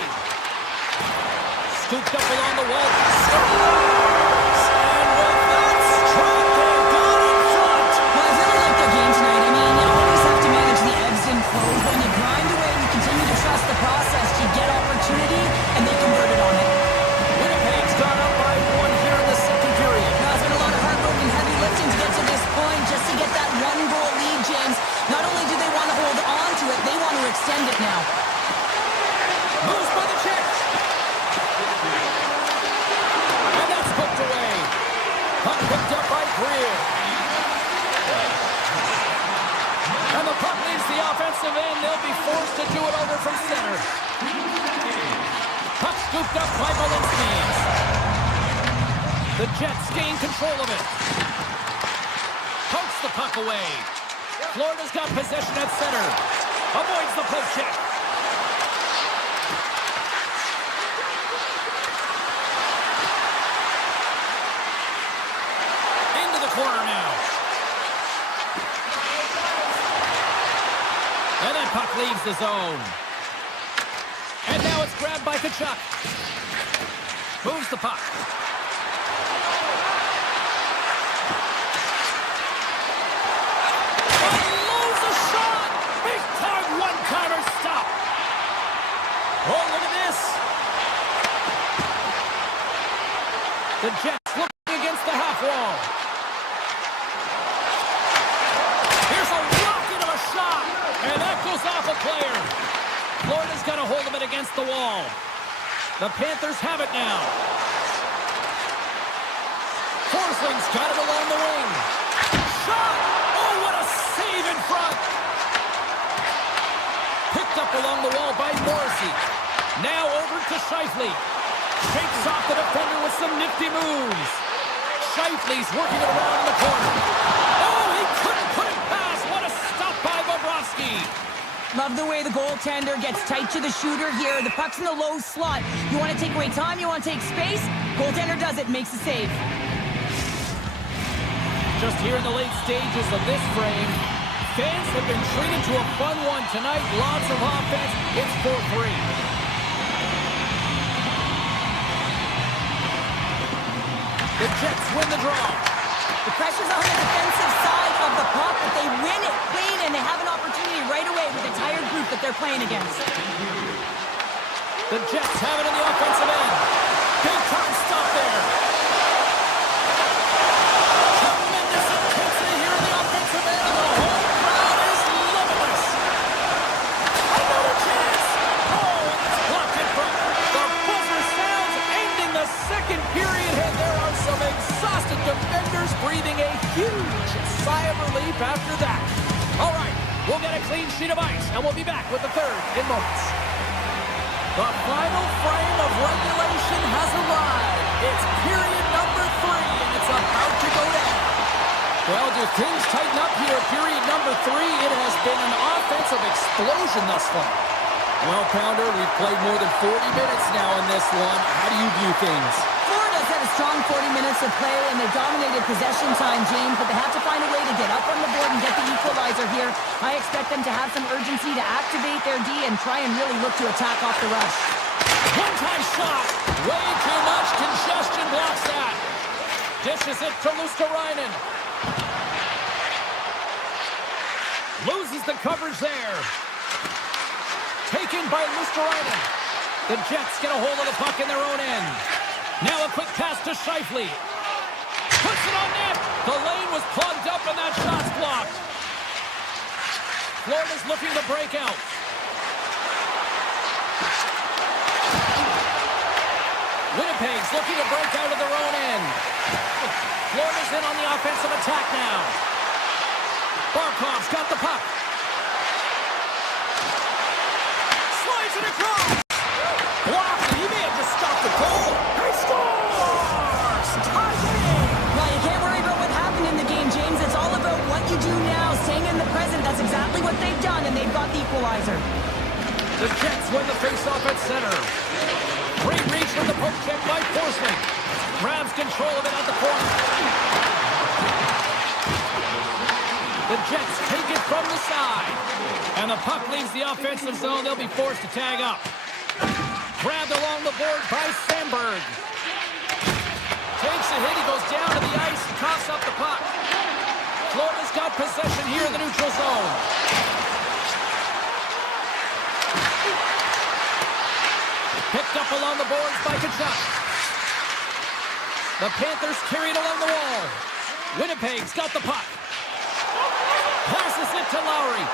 Scooped up along the wall. Scores! And with that strike, they've got in front. Well, I really like their game tonight. I mean, you always have to manage the ebbs and flows. When you grind away and you continue to trust the process, you get opportunity, and they converted on it. Winnipeg's gone up by 1 here in the second period. Now, it's been a lot of hard work and heavy lifting to get to this point, just to get that 1-goal lead, James. Not only do they want to hold on to it, they want to extend it now. Moves by the check. And that's hooked away. Puck picked up by Greer. And the puck leaves the offensive end. They'll be forced to do it over from center. Puck scooped up by Balinskis. The Jets gain control of it. Pokes the puck away. Florida's got possession at center. Avoids the poke check. Into the corner now. And that puck leaves the zone. And now it's grabbed by Tkachuk. Moves the puck. Unloads a shot! Big time one-timer stop. Oh, look at this. The Jets looking against the half wall. Here's a rocket of a shot. And that goes off a player. Florida's got a hold of it against the wall. The Panthers have it now. Forsling's got it along the wing. Shot! Oh, what a save in front! Picked up along the wall by Morrissey. Now over to Scheifele. Shakes off the defender with some nifty moves. Scheifele's working it around in the corner. Oh, he couldn't put it past. What a stop by Bobrovsky. Love the way the goaltender gets tight to the shooter here. The puck's in the low slot. You want to take away time, you want to take space. Goaltender does it, makes the save. Just here in the late stages of this frame, fans have been treated to a fun one tonight. Lots of offense. It's 4-3. The Jets win the draw. The pressure's on the defensive side of the puck, but they win it clean, and they have an opportunity right away with the tired group that they're playing against. The Jets have it in the offensive end. Big time stop there. Tremendous intensity here in the offensive end, and the whole crowd is loving this. Another chance. Oh, and it's blocked in front. The buzzer sounds, ending the second period, and there are some exhausted defenders breathing a huge sigh of relief after that. All right, we'll get a clean sheet of ice, and we'll be back with the third in moments. The final frame of regulation has arrived. It's period number 3, and it's about to go down. Well, do things tighten up here at period number 3? It has been an offensive explosion thus far. Well, Pounder, we've played more than 40 minutes now in this one. How do you view things? Florida's had a strong 40 minutes of play, and they dominated possession time, James, but they have to find a way to get up on the board and get the equalizer here. I expect them to have some urgency to activate their D and try and really look to attack off the rush. One-time shot. Way too much congestion blocks that. Dishes it to Luosterainen. Loses the coverage there. Taken by Luosterainen. The Jets get a hold of the puck in their own end. Now a quick pass to Scheifele. Puts it on net. The lane was plugged up and that shot's blocked. Florida's looking to break out. Winnipeg's looking to break out of their own end. Florida's in on the offensive attack now. Barkov's got the puck. Slides it across. Blocked, and he may have just stopped the goal. He scores! Tie game! Well, you can't worry about what happened in the game, James. It's all about what you do now, staying in the present. That's exactly what they've done, and they've got the equalizer. The Jets win the faceoff at center. Great reach from the poke check by Forsling. Grabs control of it at the corner. The Jets take it from the side. And the puck leaves the offensive zone. They'll be forced to tag up. Grabbed along the board by Sandberg. Takes a hit. He goes down to the ice and coughs up the puck. Florida's got possession here in the neutral zone. Picked up along the boards by Tkachuk. The Panthers carried along the wall. Winnipeg's got the puck. Passes it to Lowry.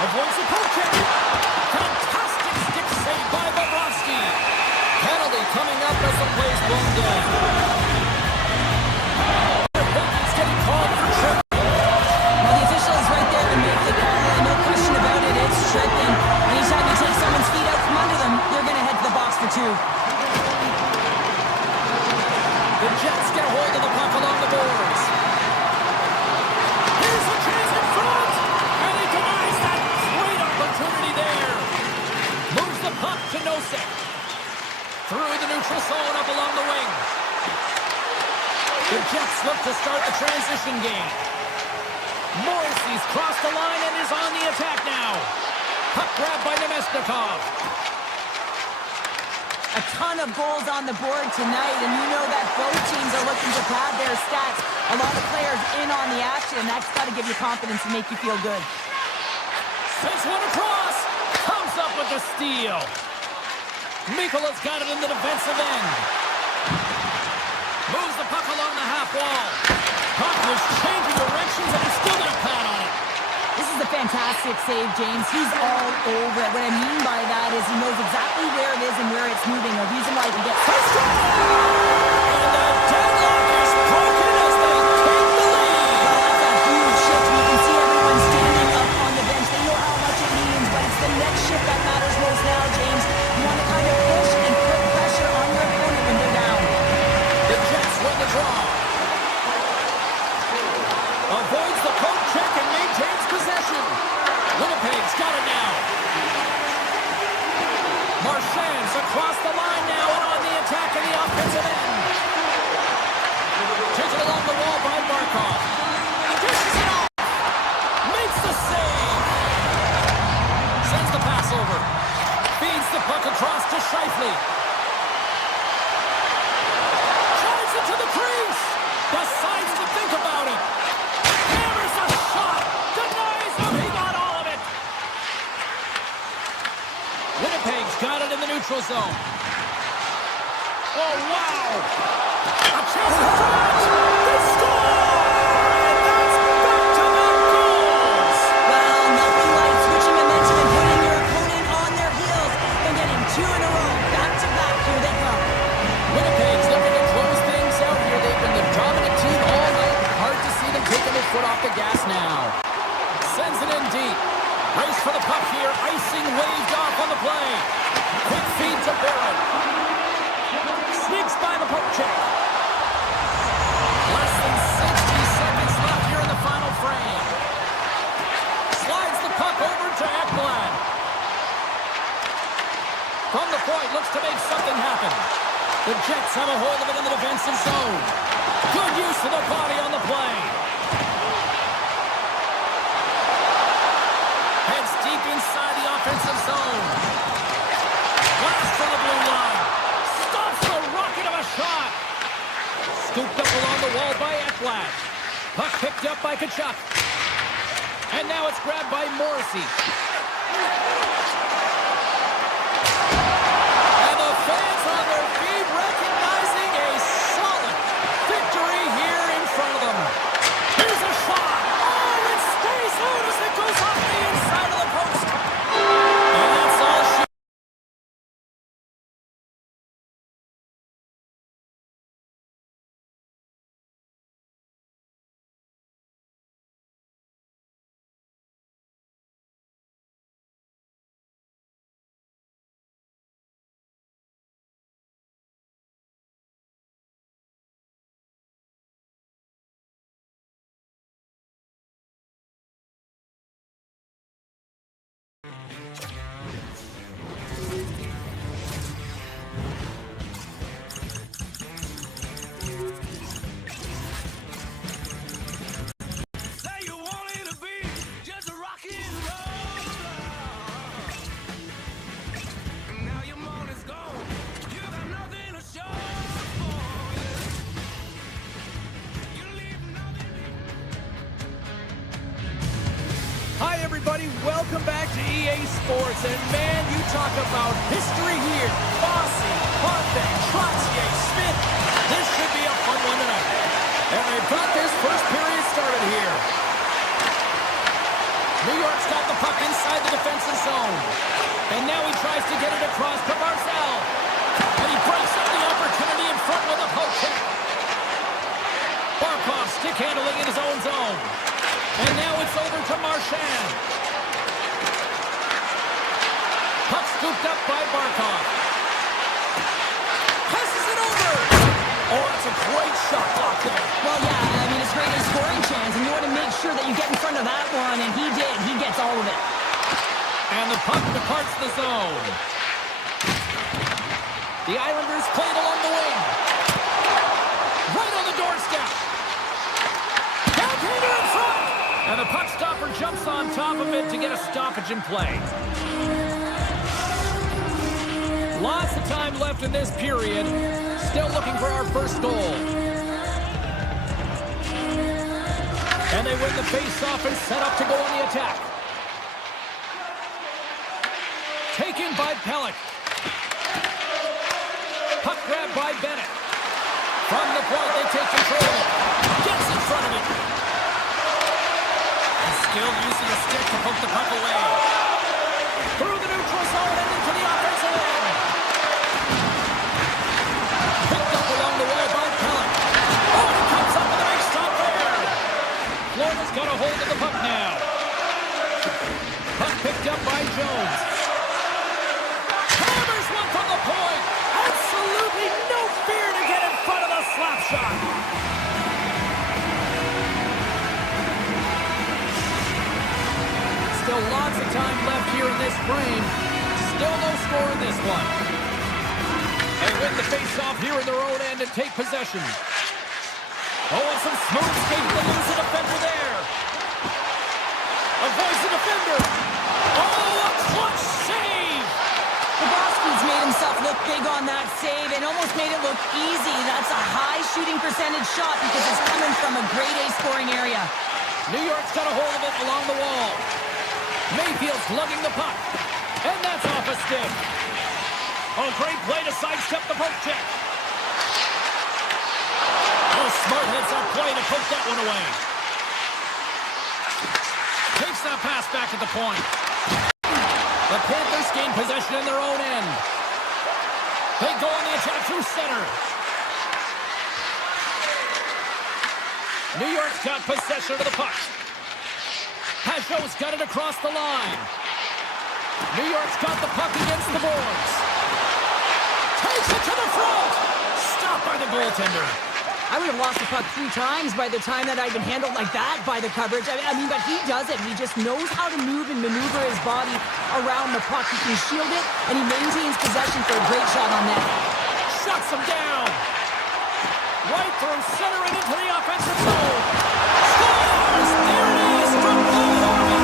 Avoids the poke check. Fantastic stick save by Bobrovsky. Penalty coming up as the play's blown down. He's getting called for tripping. Well, the official is right there to make the call, and Nosek. Through the neutral zone, up along the wing. The Jets look to start the transition game. Morrissey's crossed the line and is on the attack now. Puck grabbed by Nemesnikov. A ton of goals on the board tonight, and you know that both teams are looking to pad their stats. A lot of players in on the action, and that's got to give you confidence and make you feel good. Sends one across. Comes up with the steal. Mikola's got it in the defensive end. Moves the puck along the half wall. Puck was changing directions, and he's still going to pad on it. This is a fantastic save, James. He's all over it. What I mean by that is he knows exactly where it is and where it's moving. A reason why he can get so strong. And the deadlock is broken as they take the lead. Well, that's a huge shift. You can see everyone standing up on the bench. They know how much it means, but it's the next shift that matters most now, James. You want to kind of push and put pressure on your opponent when they're down. The Jets win the draw. Avoids the poke check and maintains possession. Winnipeg's got it now. Marchand's across the line now and on the attack in the offensive end. Takes it along the wall by Barkov. Dishes it off. Makes the save. Sends the pass over. Feeds the puck across to Scheifele. Drives it to the crease. Decides to think about it. Hammers a shot. Denies him. He got all of it. Winnipeg's got it in the neutral zone. Oh, wow. A chance to drive. They score. And that's back-to-back goals. Well, nothing like switching momentum and putting your opponent on their heels and getting two in a row. Back-to-back. Here they come. Winnipeg's looking to close things out here. They've been the dominant team all night. Hard to see them taking their foot off the gas now. Sends it in deep. Race for the puck here. Icing waved off on the play. Quick feed to Barron. Sneaks by the poke check. Less than 60 seconds left here in the final frame. Slides the puck over to Ekblad. From the point, looks to make something happen. The Jets have a hold of it in the defensive zone. Good use of the body on the play. Heads deep inside the offensive zone. Blast from the blue line. Stops the rocket of a shot. Scooped up along the wall by Ekblad. Puck picked up by Tkachuk. And now it's grabbed by Morrissey. And the fans on their feet recognizing a solid victory here in front of them. Here's a shot. Oh, it stays out as it goes off the inside of the post. And that's all she... Hi, everybody. Welcome back to EA Sports. And, man, you talk about history here. Bossy, Hartbeck, Trottier, Smith. This should be a fun one tonight. And they've got this first period started here. New York's got the puck inside the defensive zone. And now he tries to get it across to Barzal. And he breaks up the opportunity in front with a poke check. Barkov stick handling in his own zone. And now it's over to Marchand. Puck scooped up by Barkov. Passes it over. Oh, that's a great shot block there. Well, yeah, I mean, it's great a scoring chance, and you want to make sure that you get in front of that one, and he did. He gets all of it. And the puck departs the zone. The Islanders play it along the wing. Right on the doorstep. Campaigner in front. And the puck stopper jumps on top of it to get a stoppage in play. Lots of time left in this period. Still looking for our first goal. And they win the face-off and set up to go on the attack. Taken by Pellick. Puck grab by Bennett. From the point, they take control of it. Gets in front of it. And still using a stick to poke the puck away. Through the neutral zone and into the offensive end. Picked up along the wall by Pellick. Oh, and he comes up with a big stop there. Florida's got a hold of the puck now. Puck picked up by Jones. Hammers one from the point. Absolutely no fear to get in front of the slap shot. Still lots of time left here in this frame. Still no score in this one. They win the face-off here in their own end and take possession. Oh, and some smooth skating to lose the defender there. Avoids the defender. Oh, a clutch save! Bobrovsky's made himself look big on that save and almost made it look easy. That's a high shooting percentage shot because it's coming from a grade A scoring area. New York's got a hold of it along the wall. Mayfield's lugging the puck. And that's off a stick. Oh, great play to sidestep the poke check. Oh, smart heads up play to poke that one away. Takes that pass back at the point. The Panthers gain possession in their own end. They go on the attack through center. New York's got possession of the puck. Pajot's got it across the line. New York's got the puck against the boards. Takes it to the front. Stopped by the goaltender. I would have lost the puck 3 times by the time that I'd been handled like that by the coverage. I mean, but he does it. He just knows how to move and maneuver his body around the puck. He can shield it, and he maintains possession for a great shot on net. Shuts him down. Right from center and into the offensive zone. Scores! There it is from Paul Harvey.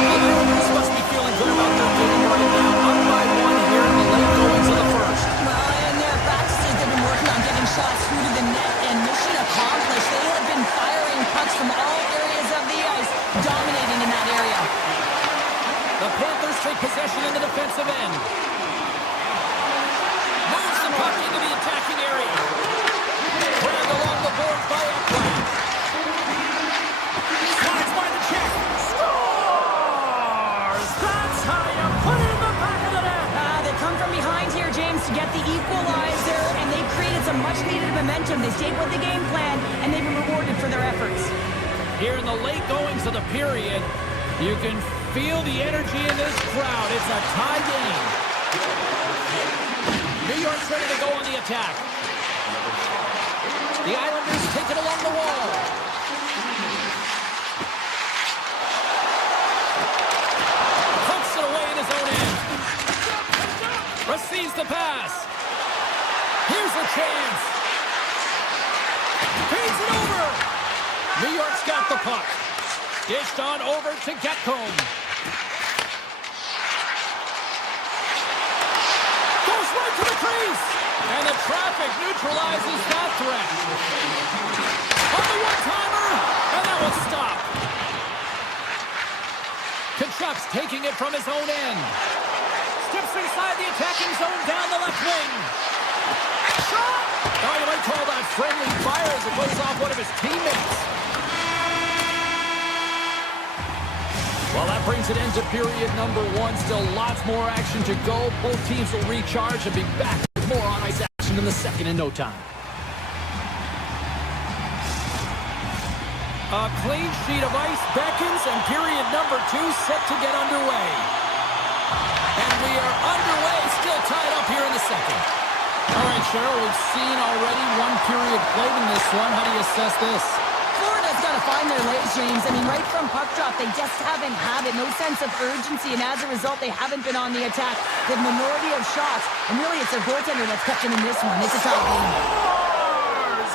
The Islanders must be feeling good about their game right now. Up by 1 here in the late goings of the first. Well, in their practices, they've been working on getting shots through to the net, and mission accomplished. They have been firing pucks from all areas of the ice, dominating in that area. The Panthers take possession in the defensive end. Moves the puck into the attacking area. Dragged along the boards by Ekblad. Slides by the check. Scores! That's how you put it in the back of the net. They come from behind here, James, to get the equalizer, and they've created some much-needed momentum. They stayed with the game plan, and they've been rewarded for their efforts. Here in the late goings of the period, you can feel the energy in this crowd. It's a tie game. New York's ready to go on the attack. The Islanders take it along the wall. Puts it away in his own end. Receives the pass. Here's a chance. Feeds it over. New York's got the puck. Dished on over to Getcomb. Goes right to the crease. And the traffic neutralizes that threat. On the one-timer. And that will stop. Kachuk's taking it from his own end. Steps inside the attacking zone down the left wing. Shot! Now you might call that friendly fire as it goes off one of his teammates. Well, that brings an end to period number 1. Still lots more action to go. Both teams will recharge and be back with more on-ice action in the second in no time. A clean sheet of ice beckons, and period number 2 set to get underway. And we are underway, still tied up here in the second. All right, Cheryl, we've seen already 1 period played in this one. How do you assess this? Florida's got a behind their legs, James. I mean, right from puck drop, they just haven't had it. No sense of urgency, and as a result, they haven't been on the attack. The minority of shots, and really it's their goaltender that's kept them in this one. It's a tie game.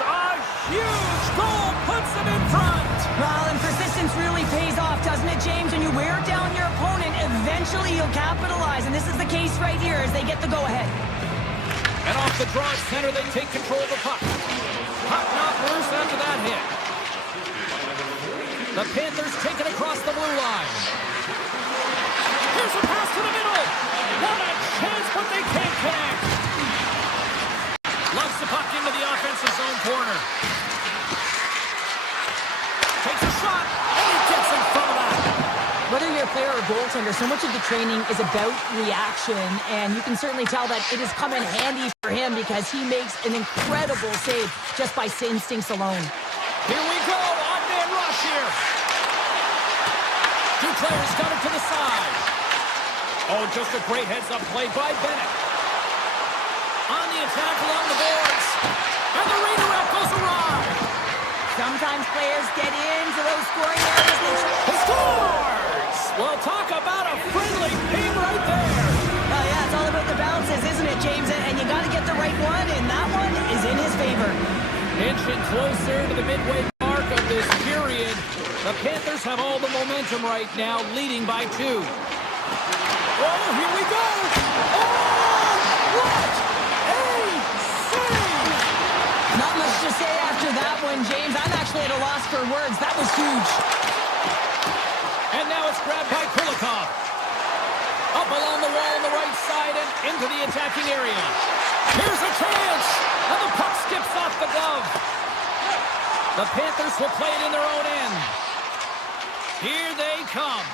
A huge goal puts them in front. Well, and persistence really pays off, doesn't it, James? When you wear down your opponent, eventually you'll capitalize, and this is the case right here as they get the go-ahead. And off the draw center, they take control of the puck. Puck not loose after that hit. The Panthers take it across the blue line. Here's a pass to the middle. What a chance, but they can't connect. Lugs the puck into the offensive zone corner. Takes a shot, and he gets in front of that. Whether you're a player or goaltender, so much of the training is about reaction, and you can certainly tell that it has come in handy for him because he makes an incredible save just by instincts alone. Here we go, on-man rush here. Two players got it to the side. Oh, just a great heads-up play by Bennett. On the attack along the boards, and the redirect goes awry. Sometimes players get into those scoring areas. He scores! Well, talk about a friendly game right there. Oh, yeah, it's all about the bounces, isn't it, James? And you got to get the right one, and that one is in his favor. Inching closer to the midway mark of this period. The Panthers have all the momentum right now, leading by 2. Oh, here we go! Oh, what a save! Not much to say after that one, James. I'm actually at a loss for words. That was huge. And now it's grabbed by Kulikov. Up along the wall on the right side and into the attacking area. Here's a chance! And the puck skips off the glove. The Panthers will play it in their own end. Here they come.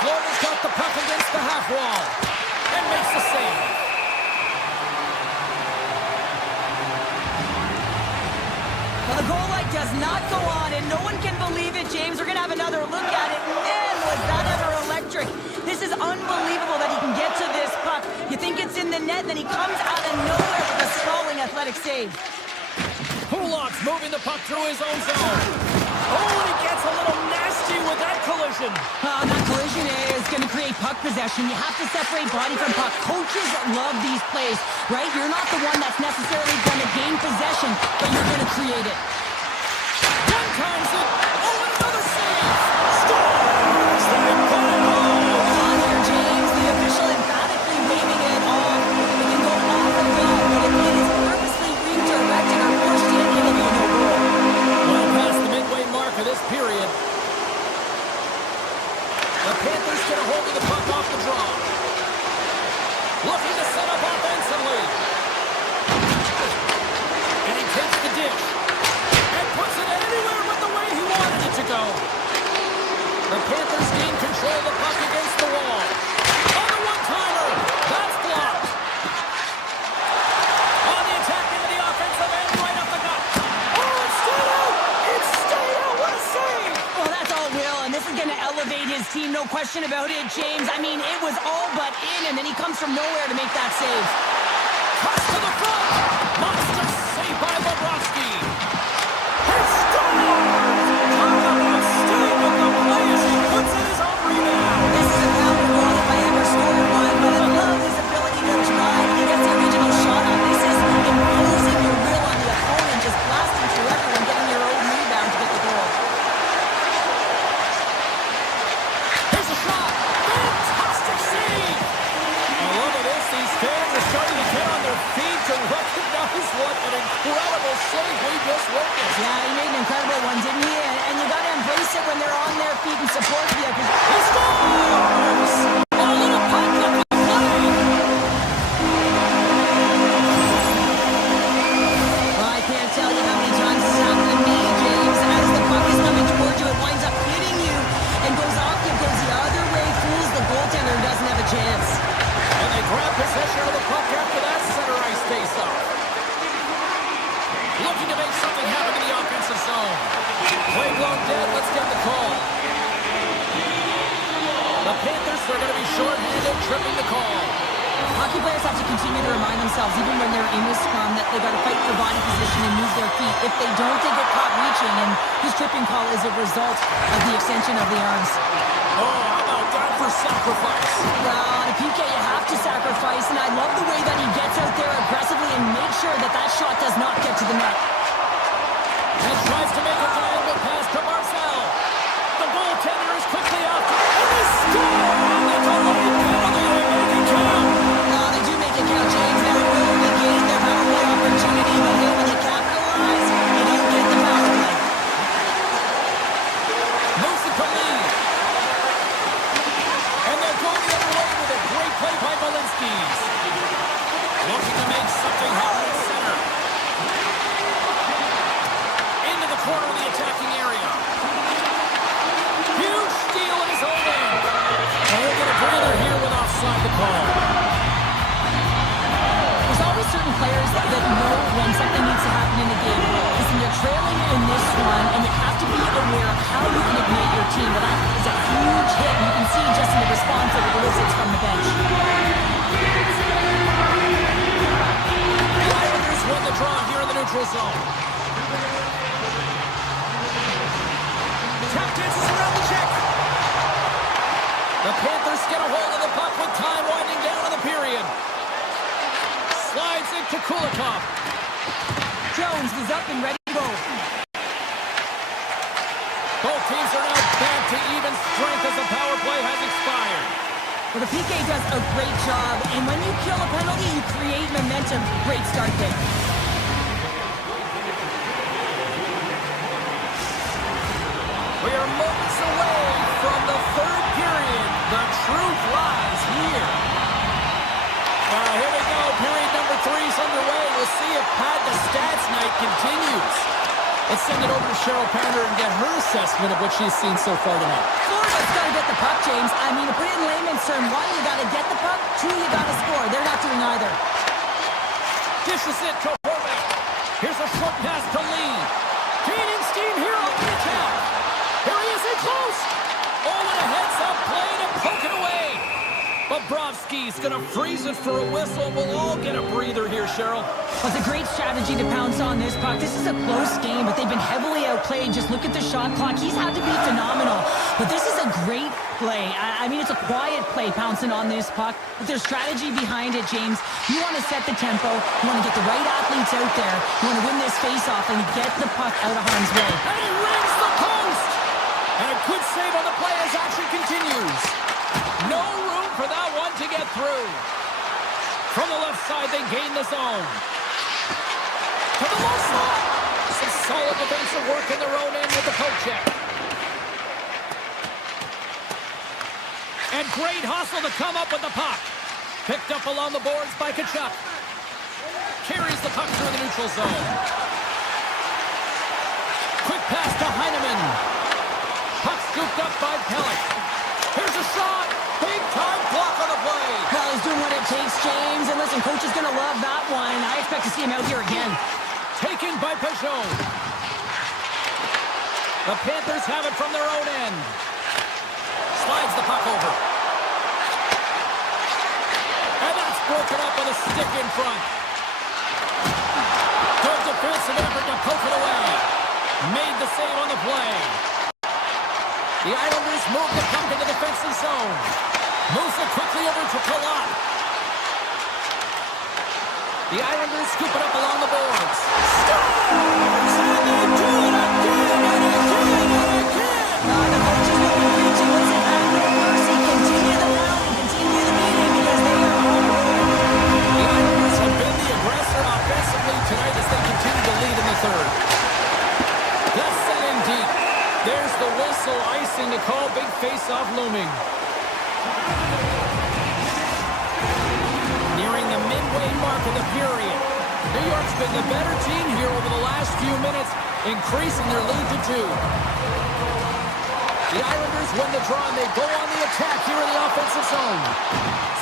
Florida's got the puck against the half wall and makes the save. Well, the goal light does not go on, and no one can believe it, James. We're going to have another look at it. Man, was that ever electric. This is unbelievable that he can get to this puck. You think it's in the net, then he comes out of nowhere with a sprawling athletic save. Kulak's moving the puck through his own zone. Oh, and he gets a little nasty with that collision. That collision is going to create puck possession. You have to separate body from puck. Coaches love these plays, right? You're not the one that's necessarily going to gain possession, but you're going to create it. One times it. Oh, and another save. Scores! They put it home. On here, James. The official emphatically waving it off. It can go off and on, but if it is purposely redirected or pushed in, it'll be no goal. Well past the midway mark of this period. The Panthers get a hold of the puck off the draw. Looking to set up offensively. And he takes the dish. And puts it anywhere but the way he wanted it to go. The Panthers gain control of the puck against the wall. On the one-timer. That's blocked. On the attack into the offensive end, right up the gut. Oh, it's stayed out! It's stayed out! What a save! Well, that's all Will, and this is going to elevate his team, no question about it, James. I mean, it was all but in, and then he comes from nowhere to make that save. Cuts to the front. Monster save by Bobrovsky. He scores! Talk about staying with the play as he puts in his own rebound. This is a power goal if I ever scored one, but I love his ability to drive. He gets the original shot on. This is imposing your will on the opponent, just blasting through everyone, getting your own rebound to get the goal. Here's a shot. Fantastic save. I love this. These fans are starting to get on their feet to recognize what an incredible save we just witnessed. Yeah, he made an incredible one, didn't he? And you got to embrace it when they're on their feet and support you. He scores! A little puck left to play. Well, I can't tell you how many times this has happened to me, James. As the puck is coming towards you, it winds up hitting you and goes off. It goes the other way, fools the goaltender and doesn't have a chance. And they grab possession of the puck after that center ice face-off. Looking to make something happen in the offensive zone. Play blown dead. Let's get the call. The Panthers are going to be short-handed, tripping the call. Hockey players have to continue to remind themselves, even when they're in this scrum, that they got to fight for body position and move their feet. If they don't, they get caught reaching, and his tripping call is a result of the extension of the arms. Oh, how about that for sacrifice? Well, on a PK, you have to sacrifice, and I love the way that he gets out there aggressively and makes sure that that shot does not get to the net. And tries to make a diagonal pass to Marcel. The goaltender is quickly up, and they score on the delayed penalty. They make it count. They do make it count, James. Now, it will negate their power play opportunity, but hey, when you capitalize, you don't get the power play. Moves it to lead. And they'll go the other way with a great play by Balinskis. Looking to make something happen at center. Into the corner of the attacking area. Huge steal in his own end. And we'll get a breather here with offside the call. There's always certain players that know when something needs to happen in a game. Listen, you're trailing in this one, and you have to be aware of how you can ignite your team. Well, that is a huge hit. You can see just in the response that it elicits from the bench. The Islanders win the draw here in the neutral zone. Tap dances around the check. The Panthers get a hold of the puck with time winding down in the period. Slides into Kulikov. Jones is up and ready to go. Both teams are now back to even strength as the power play has expired. Well, the PK does a great job, and when you kill a penalty, you create momentum. Great start there. We are moments away from the third period. The truth lies here. Here we go. Period number 3 is underway. We'll see if Pad the Stats night continues. Let's send it over to Cheryl Pounder and get her assessment of what she's seen so far tonight. Florida's got to get the puck, James. I mean, to put it in layman's term, 1, you got to get the puck. 2, you got to score. They're not doing either. Dishes it to Horvath. Here's a short pass to Lee. Gaining steam here on the attack. Here he is in close. Oh, and a heads-up play to poke it away. Bobrovsky's going to freeze it for a whistle. We'll all get a breather here, Cheryl. Well, it's a great strategy to pounce on this puck. This is a close game, but they've been heavily outplayed. Just look at the shot clock. He's had to be phenomenal. But this is a great play. I mean, it's a quiet play pouncing on this puck. But there's strategy behind it, James. You want to set the tempo. You want to get the right athletes out there. You want to win this face-off and get the puck out of harm's way. And he rings the post. And a good save on the play as action continues. No room for that one to get through. From the left side, they gain the zone. To the low slot. Some solid defensive work in their own end with the poke check. And great hustle to come up with the puck. Picked up along the boards by Tkachuk. Carries the puck through the neutral zone. Quick pass to Heineman. Puck scooped up by Pelech. Here's a shot. Big time block on the play. Well, he's doing what it takes, James. And listen, coach is going to love that one. I expect to see him out here again. Taken by Peugeot. The Panthers have it from their own end. Slides the puck over. And that's broken up with a stick in front. Good defensive effort to poke it away. Made the save on the play. The Islanders move the puck in the defensive zone. Moves it quickly over to Palat. The Islanders scoop it up along the boards. Scores! And they do it again and again and again! The coach is looking preachy. Listen, have no mercy. Continue the round and continue the beating because they are on the road. The Islanders have been the aggressor offensively tonight as they continue to lead in the third. That's set in deep. There's the whistle, icing to call. Big face-off looming. Nearing the midway mark of the period. New York's been the better team here over the last few minutes, increasing their lead to 2. The Islanders win the draw, and they go on the attack here in the offensive zone.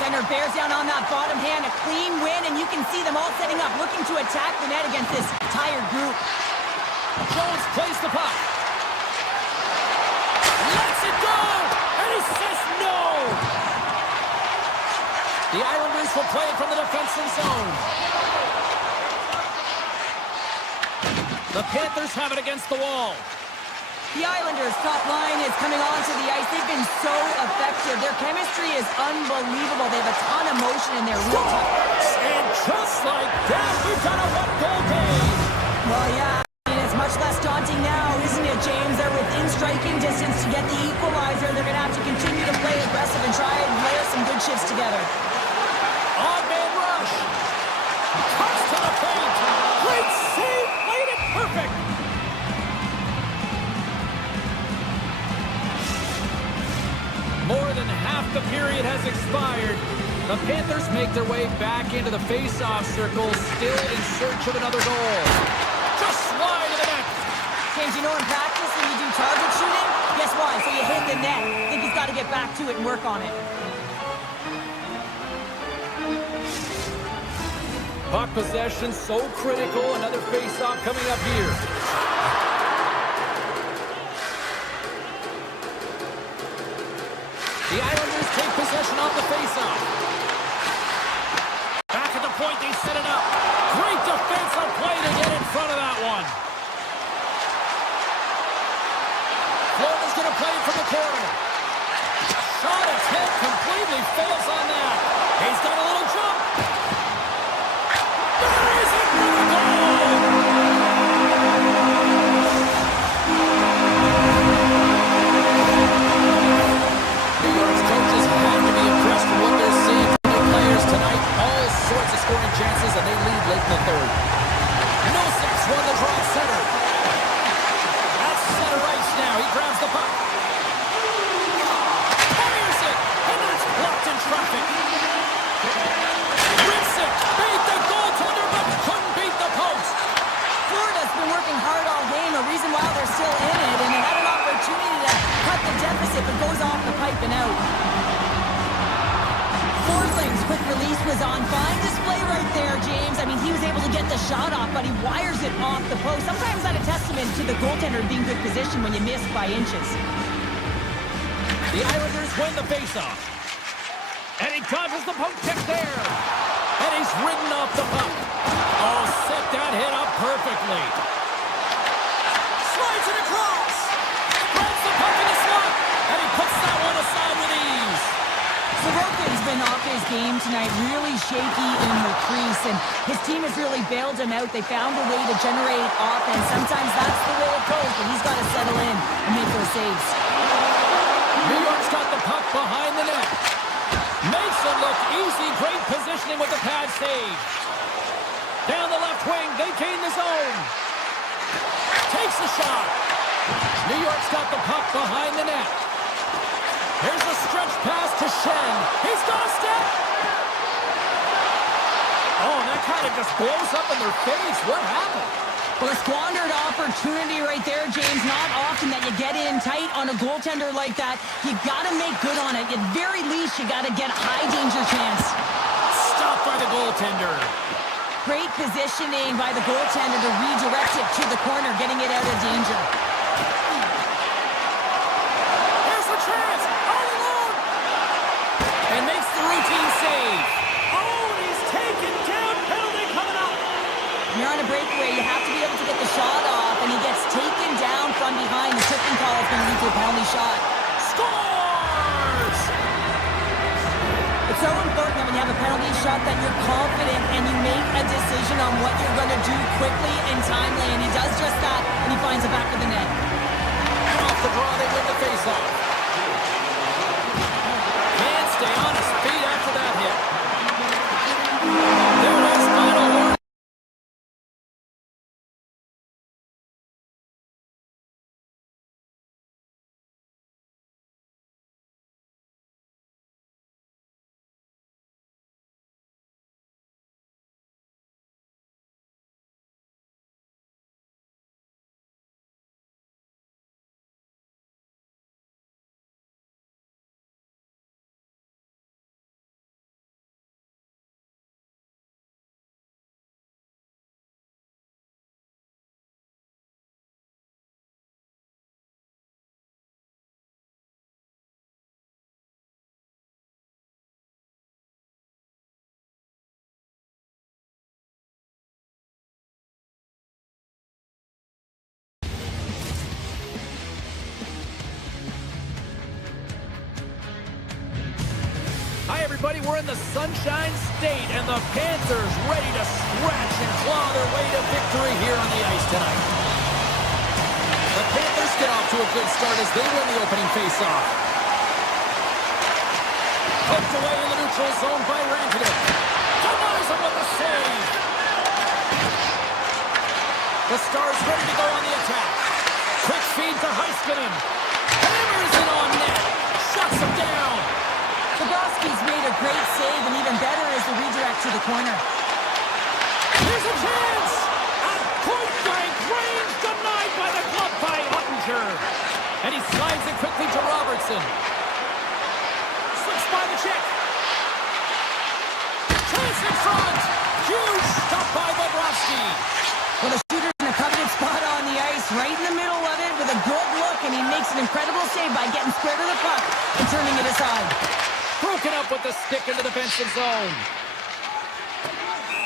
Center bears down on that bottom hand. A clean win, and you can see them all setting up, looking to attack the net against this tired group. Jones plays the puck. Lets it go! And he says no! The Islanders Panthers will play it from the defensive zone. The Panthers have it against the wall. The Islanders' top line is coming onto the ice. They've been so effective. Their chemistry is unbelievable. They have a ton of motion in their real time. And just like that, we've got a one-goal game. Well, yeah, I mean, it's much less daunting now, isn't it, James? They're within striking distance to get the equalizer. They're going to have to continue to play aggressive and try and layer some good shifts together. On-man rush. Cuts to the paint. Great save. Played it perfect. More than half the period has expired. The Panthers make their way back into the face-off circle, still in search of another goal. Just wide of the net. James, you know in practice when you do target shooting, guess why? So you hit the net. I think he's got to get back to it and work on it. Puck possession so critical. Another face-off coming up here. The Islanders take possession off the face-off. Back at the point, they set it up. Great defensive play to get in front of that one. Florida's going to play it from the corner. Shot attempt completely fails on that. He's got a little jump. There is another goal! New York's coaches have to be impressed with what they're seeing from their players tonight. All sorts of scoring chances, and they lead late in the third. Millsap's won the draw center. That's center ice now. He grabs the puck. Fires it, and it's blocked in traffic. Rips it, beat the goaltender, but couldn't beat the post. Florida's been working hard all game, a reason why they're still in it, and they had an opportunity to cut the deficit, but goes off the pipe and out. Forsling's quick release was on. Fine display right there, James. I mean, he was able to get the shot off, but he wires it off the post. Sometimes that's a testament to the goaltender being good position when you miss by inches. The Islanders win the faceoff. And he dodges the poke check there. And he's ridden off the puck. Oh, set that hit up perfectly. Slides it across. Grabs the puck in the slot. And he puts that one aside with ease. Sorokin's been off his game tonight, really shaky in the crease, and his team has really bailed him out. They found a way to generate offense. Sometimes that's the way it goes, but he's got to settle in and make those saves. New York's got the puck behind the net. Makes it look easy. Great positioning with the pad save. Down the left wing, they gain the zone. Takes the shot. New York's got the puck behind the net. Here's a stretch pass to Shen. He's got a step. Oh, that kind of just blows up in their face. What happened? Well, a squandered opportunity right there, James. Not often that you get in tight on a goaltender like that. You got to make good on it. At very least, you got to get a high danger chance. Stopped by the goaltender. Great positioning by the goaltender to redirect it to the corner, getting it out of danger. Here's the chance. All alone. And makes the routine save. Oh, he's taken down. Penalty coming up. When you're on a breakaway, you have to be able to get the shot off, and he gets taken down from behind. The tipping call is going to lead to a penalty shot. Scores! It's so important that when you have a penalty shot that you're confident and you make a decision on what you're going to do quickly and timely, and he does just that, and he finds the back of the net. And off the draw, they win the faceoff. Can't stay on his feet after that hit. everybody. We're in the Sunshine State, and the Panthers ready to scratch and claw their way to victory here on the ice tonight. The Panthers get off to a good start as they win the opening faceoff. Poked away in the neutral zone by Rantanen. Denies him with the save. The Stars ready to go on the attack. Quick feed to Heiskanen. Hammers it on net. Shuts him down. Bobrovsky's made a great save, and even better is the redirect to the corner. Here's a chance! At point-blank range, denied by the glove by Ottinger. And he slides it quickly to Robertson. Slips by the check. Chance in front! Huge stop by Bobrovsky. Well, the shooter's in a coveted spot on the ice, right in the middle of it, with a good look, and he makes an incredible save by getting square to the puck and turning it aside. Broken up with the stick in the defensive zone.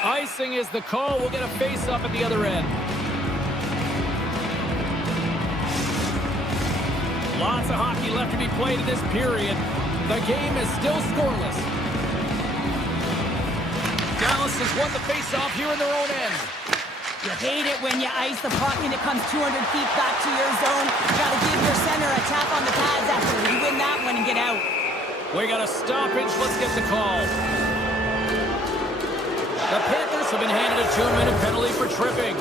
Icing is the call. We'll get a face-up at the other end. Lots of hockey left to be played in this period. The game is still scoreless. Dallas has won the face-off here in their own end. You hate it when you ice the puck and it comes 200 feet back to your zone. You gotta give your center a tap on the pads after you win that one and get out. We got a stoppage. Let's get the call. The Panthers have been handed a 2-minute penalty for tripping.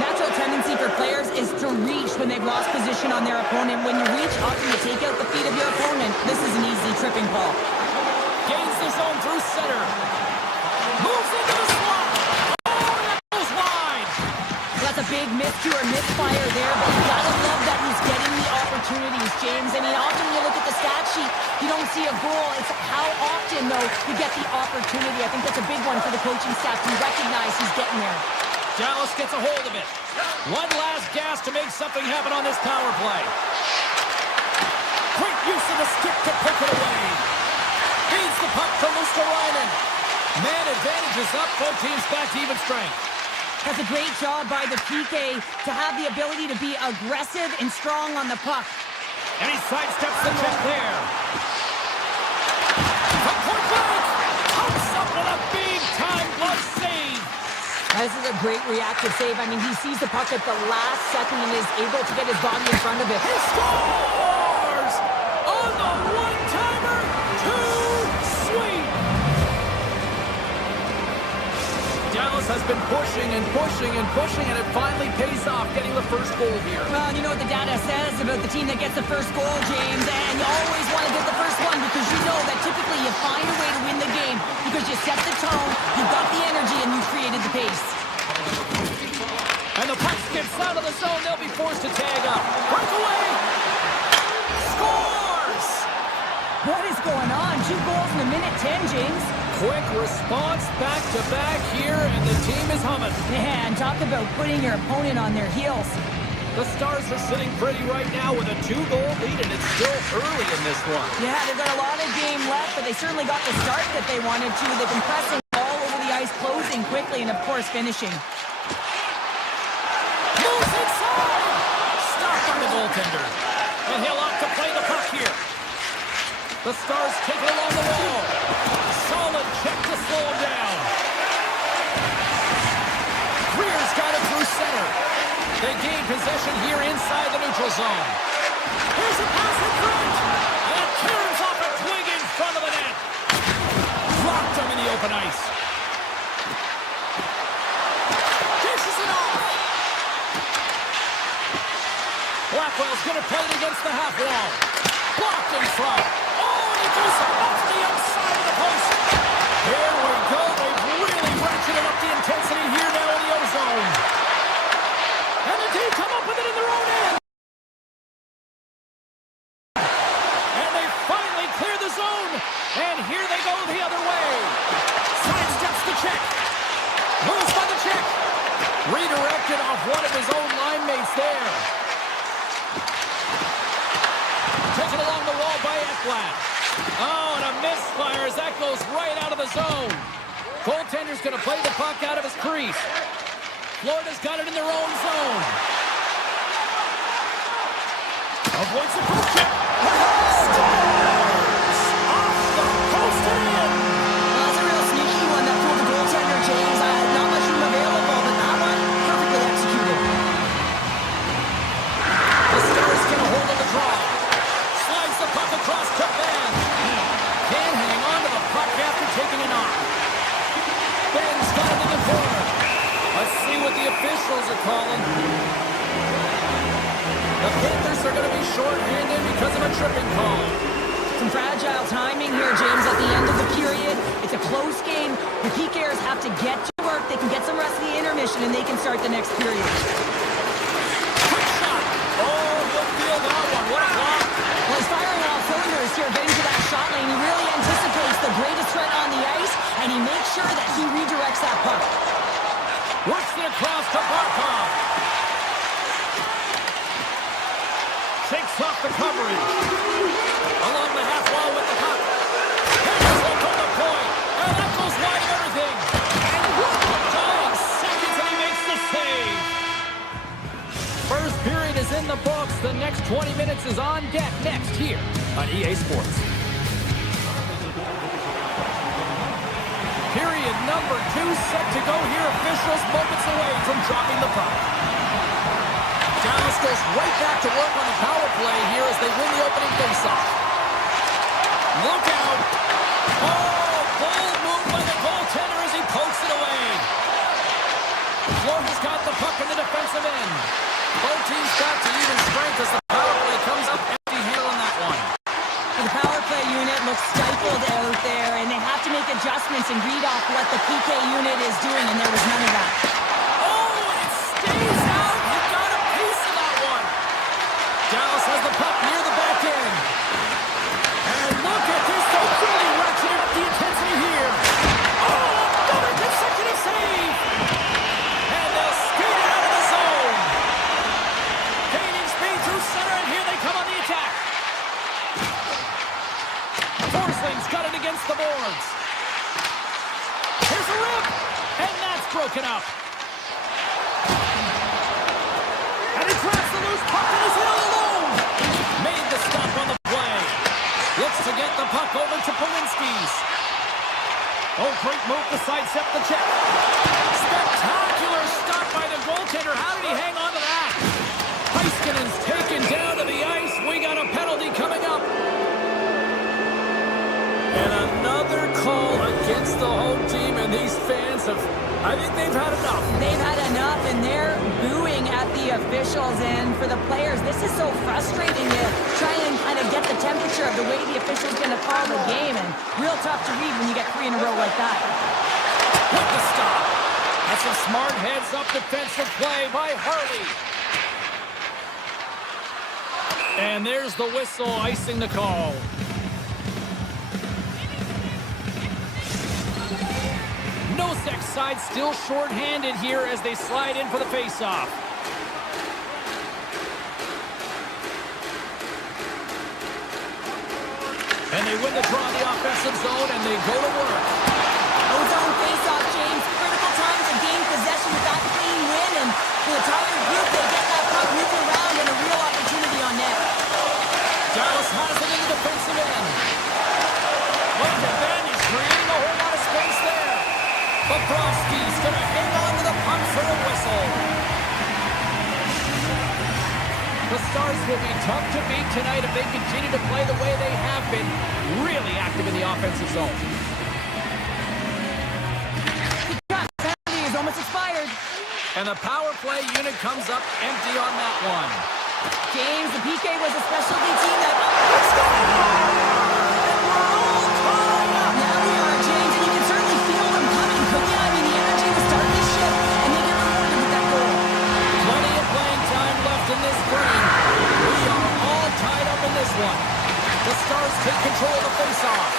Natural tendency for players is to reach when they've lost position on their opponent. When you reach, often you take out the feet of your opponent. This is an easy tripping call. Gains the zone through center. Moves into the slot. Oh, that goes wide. That's a big miscue or misfire there, but you gotta love that he's getting the opportunities, James. I mean, often you look at the stat sheet, you don't see a goal. It's how often, though, you get the opportunity. I think that's a big one for the coaching staff to recognize he's getting there. Dallas gets a hold of it. One last gas to make something happen on this power play. Quick use of the stick to poke it away. Feeds the puck to Luosterainen. Man advantage is up. Both teams back to even strength. That's a great job by the PK to have the ability to be aggressive and strong on the puck. And he sidesteps the check there. From point blank, pumps up with a big-time glove save. This is a great reactive save. I mean, he sees the puck at the last second and is able to get his body in front of it. He scores! On the one-timer, too sweet! Dallas has been pushing and pushing and pushing, and it finally pays off getting the first goal here. Well, you know what the data says about the team that gets the first goal, James, and you always want to get the first one because you know that typically you find a way to win the game because you set the tone, you got the energy, and you created the pace. And the puck skips out of the zone. They'll be forced to tag up. Breakaway! Scores! What is going on? 2 goals in a minute 10, James. Quick response back-to-back here, and the team is humming. Man, talk about putting your opponent on their heels. The Stars are sitting pretty right now with a 2-goal lead, and it's still early in this one. Yeah, they've got a lot of game left, but they certainly got the start that they wanted to. They've been pressing all over the ice, closing quickly, and of course finishing. Moves inside! Stopped by the goaltender. And he'll opt to play the puck here. The Stars take it along the wall. Solid check to slow him down. Greer's got it through center. They gain possession here inside the neutral zone. Here's a pass in front. And it turns off a twig in front of the net. Dropped him in the open ice. Dishes it off. Blackwell's going to play it against the half wall. Blocked in front. Oh, and he goes off the outside of the post. Here we go. They've really ratcheted up the intensity here now in the O-zone. And the team come up with it in their own end. And they finally clear the zone. And here they go the other way. Sidesteps the check. Moves by the check. Redirected off one of his own line mates there. Taken along the wall by Ekblad. Oh, and a misfire as that goes right out of the zone. Goaltender's going to play the puck out of his crease. Florida's got it in their own zone. Avoids the post check. Scores! Off the post and calling. The Panthers are going to be short-handed because of a tripping call. Some fragile timing here, James, at the end of the period. It's a close game. The PKers have to get to work. They can get some rest of the intermission, and they can start the next period. Quick shot. Oh, he'll feel that one. What a block. Well, he's firing all cylinders here, getting to that shot lane. He really anticipates the greatest threat on the ice, and he makes sure that he redirects that puck. Works it across to Barkov. Shakes off the coverage. Along the half wall with the puck. Panthers will pull the point. And that goes wide of everything. And dying seconds, and he makes the save. First period is in the books. The next 20 minutes is on deck next here on EA Sports. Period number 2 set to go here. Officials moments away from dropping the puck. Dallas goes right back to work on the power play here as they win the opening faceoff. Look out! Oh, bold move by the goaltender as he pokes it away. Florida's got the puck in the defensive end. Both teams back to even strength as the power play comes up empty-handed on that one. The power play unit looks stifled out there, and they have to make adjustments and read off what the PK unit is doing, and there was none of that. Oh, it stays out! He got a piece of that one! Dallas has the puck near the back end. And look at this, they're really ratcheting up the intensity here. Oh, another consecutive save! And they'll skate it out of the zone. Gaining speed through center, and here they come on the attack. Forsling's got it against the boards. Here's a rip, and that's broken up. And he grabs the loose puck and is in all alone. Made the stop on the play. Looks to get the puck over to Polinski's. Oh, great move to sidestep the check. Spectacular stop by the goaltender. How did he hang on to that? Heiskanen's taken down to the ice. We got a penalty coming up. And another call against the home team, and these fans have, I think they've had enough. They've had enough, and they're booing at the officials. And for the players, this is so frustrating to try and kind of get the temperature of the way the official's going to call the game. And real tough to read when you get 3 in a row like that. With the stop. That's a smart heads-up defensive play by Harley. And there's the whistle icing the call. Nosek's side still short-handed here as they slide in for the face-off. And they win the draw in the offensive zone, and they go to work. Zone face-off, James. Critical time to gain possession with that clean win, and for the entire group, they get that puck moving around and a real opportunity on net. Dallas has it in the defensive end. Look at that, he's creating a whole lot of space there. Bobrovsky's going to hang on to the puck for a whistle. The Stars will be tough to beat tonight if they continue to play the way they have been, really active in the offensive zone. Penalty is almost expired. And the power play unit comes up empty on that one. James, the PK was a specialty team that... Now we are, James, and you can certainly feel them coming, couldn't you? I mean, the energy was starting to shift, and they get rewarded with that goal. Plenty of playing time left in this game. We are all tied up in this one. The Stars take control of the faceoff.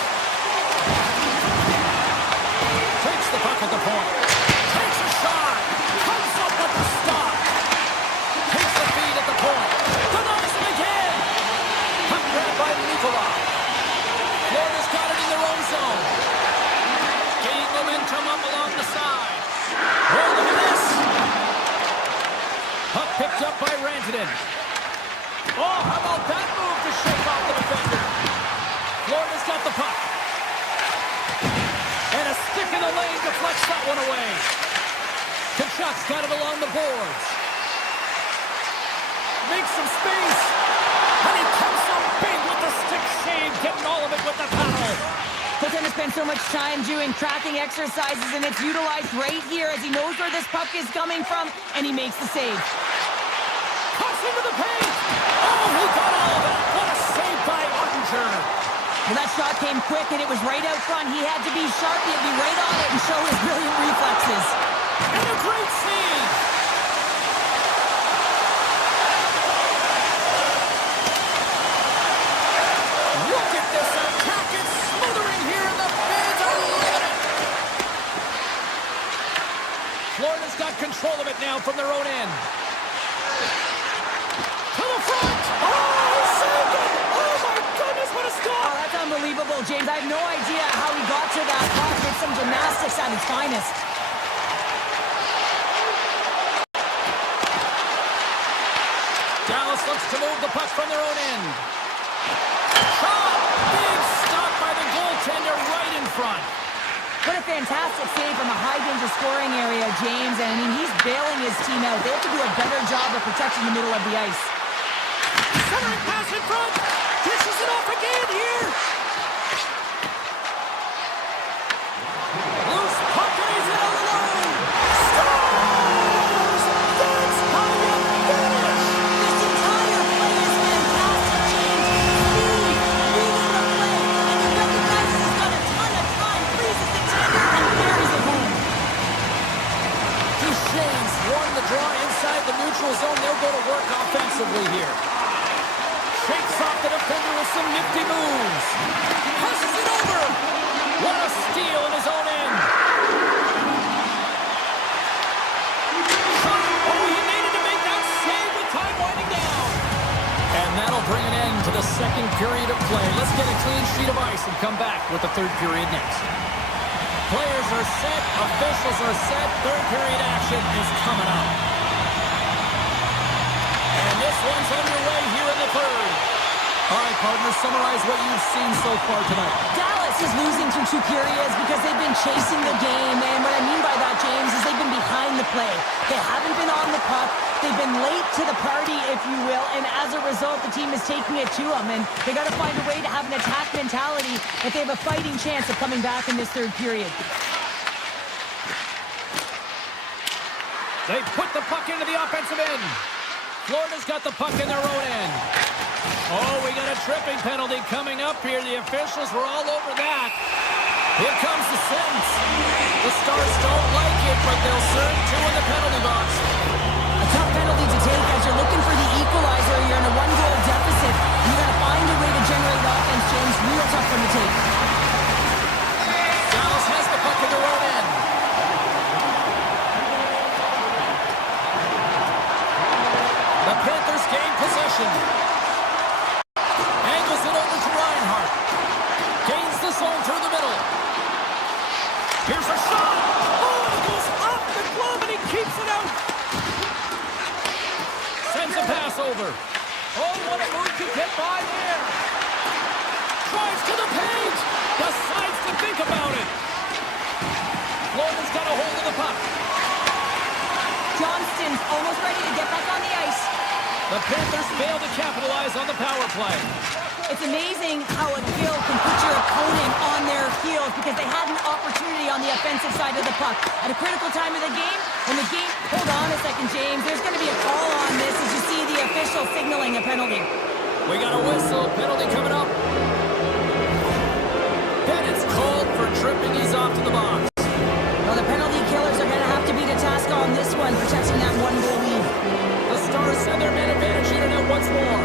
Takes the puck at the point. Takes a shot. Comes up with the stop. Takes the feed at the point. Denies him again. Puck grabbed by Nikola. Florida's got it in their own zone. Gaining momentum up along the side. Oh, look at this. Puck picked up by Rantanen. Oh, how about that move to shake off the defender? Florida's got the puck. And a stick in the lane deflects that one away. Kachuk's got it along the boards. Makes some space. And he comes up big with the stick save, getting all of it with the paddle. But then spent so much time doing tracking exercises, and it's utilized right here as he knows where this puck is coming from, and he makes the save. Cuts into the paint. Oh, he got all of it. What a save by Ottinger. Well, that shot came quick, and it was right out front. He had to be sharp. He had to be right on it and show his brilliant reflexes. And a great save. Look at this attack. It's smothering here, and the fans are loving it. Florida's got control of it now from their own end. To the front. Oh, he saved it. Oh, my goodness, what a stop. Oh, that's unbelievable, James. I have no idea how he got to that puck. It's some gymnastics at its finest. Dallas looks to move the puck from their own end. Shot! Big stop by the goaltender right in front. What a fantastic save from a high-danger scoring area, James. And, I mean, he's bailing his team out. They have to do a better job of protecting the middle of the ice. Centering pass in front. Dishes it off again here. Loose puck, and he's in alone. Scores! That's how you finish. This entire play is fantastic, James. Speed, reading the play, and he recognizes he's got a ton of time, freezes the tender, and carries it home. Duchesne's won the draw inside the neutral zone. They'll go to work offensively here. Shakes off the defender with some nifty moves. Passes it over. What a steal in his own end. Oh, he needed to make that save with time winding down. And that'll bring an end to the second period of play. Let's get a clean sheet of ice and come back with the third period next. Players are set. Officials are set. Third period action is coming up. And this one's underway here in the third. All right, partners, summarize what you've seen so far tonight. Dallas is losing through two periods because they've been chasing the game. And what I mean by that, James, is they've been behind the play. They haven't been on the puck. They've been late to the party, if you will. And as a result, the team is taking it to them. And they got to find a way to have an attack mentality if they have a fighting chance of coming back in this third period. They put the puck into the offensive end. Florida's got the puck in their own end. Oh, we got a tripping penalty coming up here. The officials were all over that. Here comes the sentence. The Stars don't like it, but they'll serve two in the penalty box. A tough penalty to take as you're looking for the equalizer. You're in a one-goal deficit. You got to find a way to generate offense, James. Real tough one to take. Dallas has the puck in their own end. The Panthers gain possession. Angles it over to Reinhart. Gains the zone through the middle. Here's a shot. Oh, it goes off the glove and he keeps it out. Sends a pass over. Oh, what a move to get by there. Drives to the paint. Decides to think about it. Florida's got a hold of the puck. Johnston's almost ready to get back on the ice. The Panthers fail to capitalize on the power play. It's amazing how a kill can put your opponent on their heels because they had an opportunity on the offensive side of the puck. At a critical time of the game, hold on a second, James, there's going to be a call on this as you see the official signaling a penalty. We got a whistle, penalty coming up. Bennett's called for tripping, he's off to the box. Well, the penalty killers are going to have to be to task on this one, protecting that one-goal lead. The Stars send their man advantage unit out once more.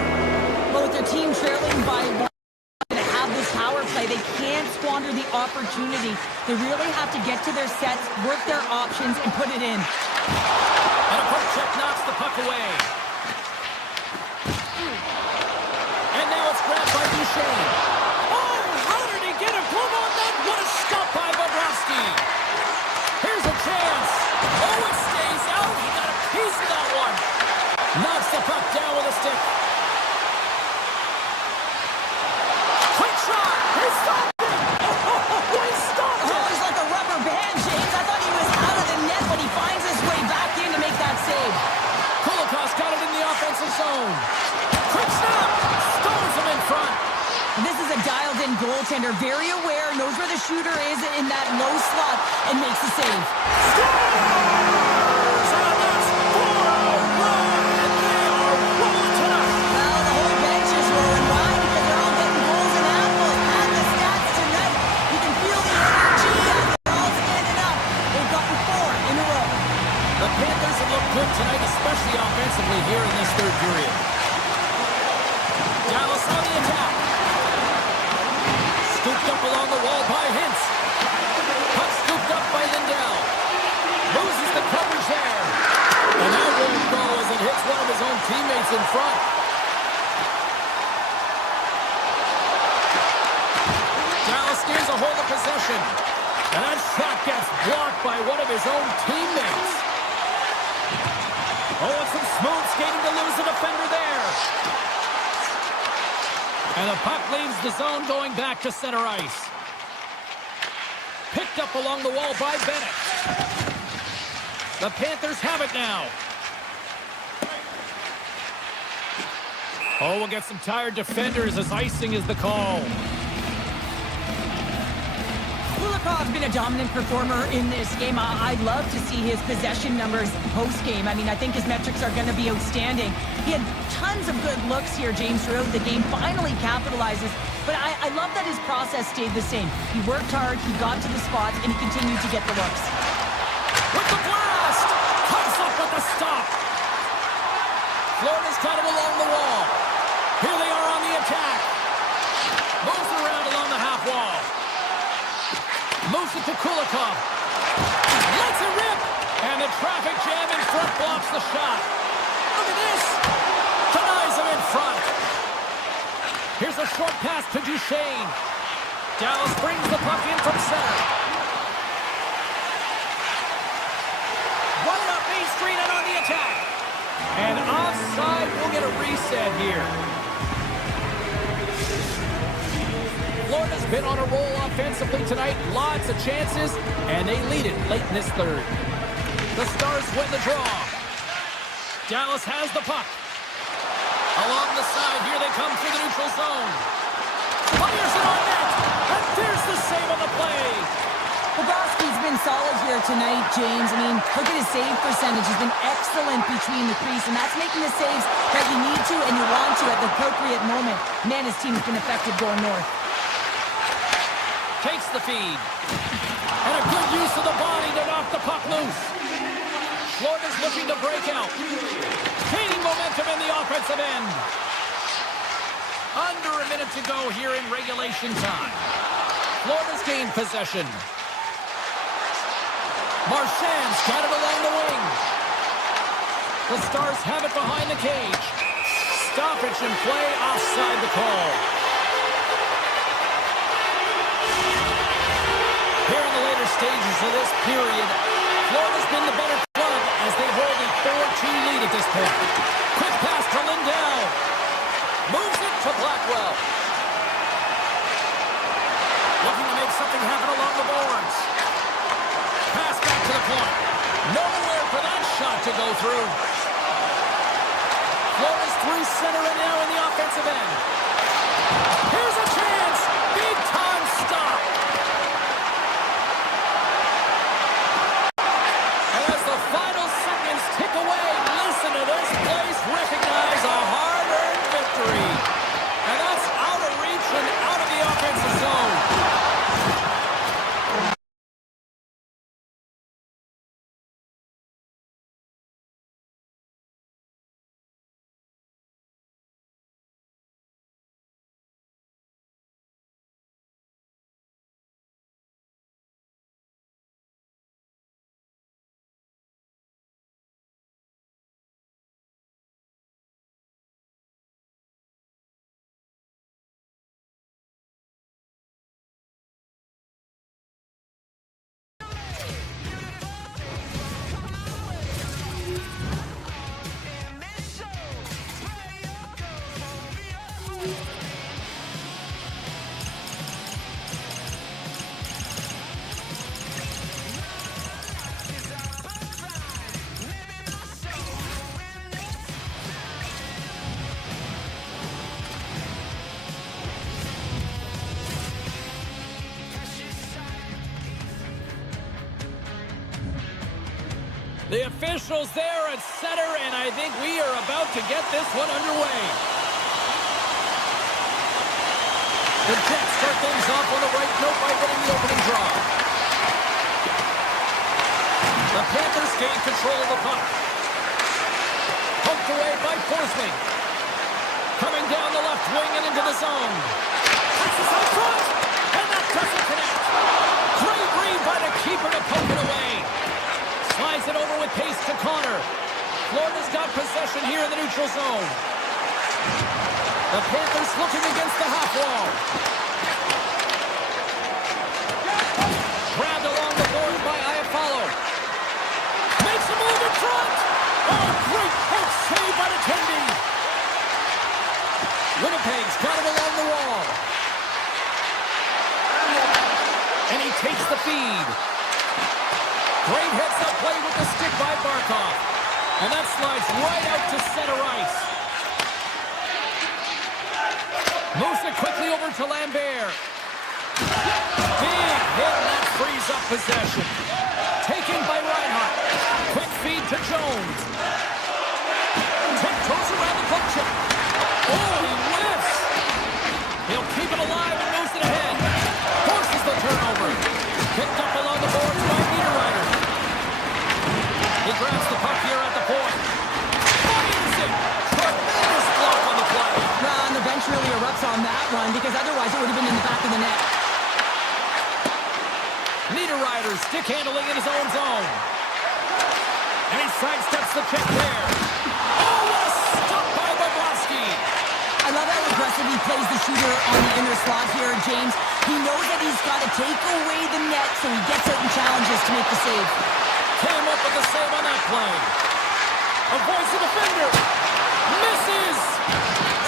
Well, with their team trailing by one to have this power play, they can't squander the opportunity. They really have to get to their sets, work their options, and put it in. And a puck check knocks the puck away. And now it's grabbed by Duchesne. Oh, how did he get a glove on that? What a stop by Bobrovsky. Here's a chance. Oh, it stays out. He got a piece of that one. Knocks the puck down with a stick. Quick shot. He stopped it. Oh, he stopped it. Oh, he's like a rubber band, James. I thought he was out of the net, but he finds his way back in to make that save. Kulikov got it in the offensive zone. Quick snap. Stones him in front. goaltender, very aware, knows where the shooter is in that low slot, and makes the save. Scores! And that's 4-1, and they are rolling tonight. Well, the whole bench is rolling. Why? Because they're all getting goals and apples. Add the stats tonight. You can feel the energy as they're all standing up. They've gotten 4 in a row. The Panthers have looked good tonight, especially offensively here in this third period. Dallas on the attack. Scooped up along the wall by Hintz. Puck scooped up by Lindell. Loses the coverage there. And that won't go as it hits one of his own teammates in front. Dallas gains a hold of possession. And that shot gets blocked by one of his own teammates. Oh, and some smooth skating to lose a defender there. And the puck leaves the zone going back to center ice. Picked up along the wall by Bennett. The Panthers have it now. Oh, we'll get some tired defenders as icing is the call. Kulikov's been a dominant performer in this game. I'd love to see his possession numbers post-game. I mean, I think his metrics are going to be outstanding. He had tons of good looks here, James, throughout the game. Finally capitalizes. But I love that his process stayed the same. He worked hard, he got to the spots, and he continued to get the looks. With the blast! Comes up with the stop. Florida's got him along the wall. Here they are on the attack. Moves around along the half wall. Moves it to Kulikov. Lets it rip. And the traffic jam in front blocks the shot. Look at this. Denies him in front. Here's a short pass to Duchesne. Dallas brings the puck in from center. Right up Main Street and on the attack. And offside, we'll get a reset here. Florida's been on a roll offensively tonight. Lots of chances, and they lead it late in this third. The Stars win the draw. Dallas has the puck. Along the side, here they come through the neutral zone. Fires it on net, and there's the save on the play. Bobrovsky's been solid here tonight, James. I mean, look at his save percentage. He's been excellent between the crease, and that's making the saves that you need to and you want to at the appropriate moment. Man, his team's been effective going north. Takes the feed. And a good use of the body to knock the puck loose. Florida's looking to break out. Gaining momentum in the offensive end. Under a minute to go here in regulation time. Florida's gained possession. Marchand's got it along the wing. The Stars have it behind the cage. Stoppage in play, offside the call. Here in the later stages of this period, Florida's been the better club as they hold a 4-2 lead at this point. Quick pass to Lindell. Moves it to Blackwell. Looking to make something happen along the boards. Pass back to the point. Nowhere for that shot to go through. Florida's through center and now in the offensive end. Here's a chance. Big time stop. And as the final seconds tick away, listen to this place recognize a hard-earned victory. And that's out of reach and out of the offensive zone. The officials there at center, and I think we are about to get this one underway. The Jets start things off on the right note by winning the opening draw. The Panthers gain control of the puck. Poked away by Forsling. Coming down the left wing and into the zone. Passes out front, and that doesn't connect. Great read by the keeper to poke it away. Slides it over with pace to Connor. Florida's got possession here in the neutral zone. The Panthers looking against the half wall. Grabbed along the board by Iafallo. Makes a move in front. Oh, great poke save by the Kendi. Winnipeg's got him along the wall. And he takes the feed. Great heads-up play with the stick by Barkov. And that slides right out to center ice. Moves it quickly over to Lambert. Big hit, and that frees up possession. Taken by Reinhart. Quick feed to Jones. Tiptoes around the puck check. Oh, he whiffs. He'll keep it alive and moves it ahead. Forces the turnover. Picked up along the boards by Niederreiter. He grabs the puck here at the point. Fires it. Tremendous block on the play. And the bench really erupts on that one because otherwise it would have been in the back of the net. Niederreiter stick handling in his own zone. And he sidesteps the check there. Oh, what a stop by Bobrovsky. I love how aggressive he plays the shooter on the inner slot here, James. He knows that he's got to take away the net, so he gets out and challenges to make the save. Came up with the save on that play. Avoids the defender. Misses.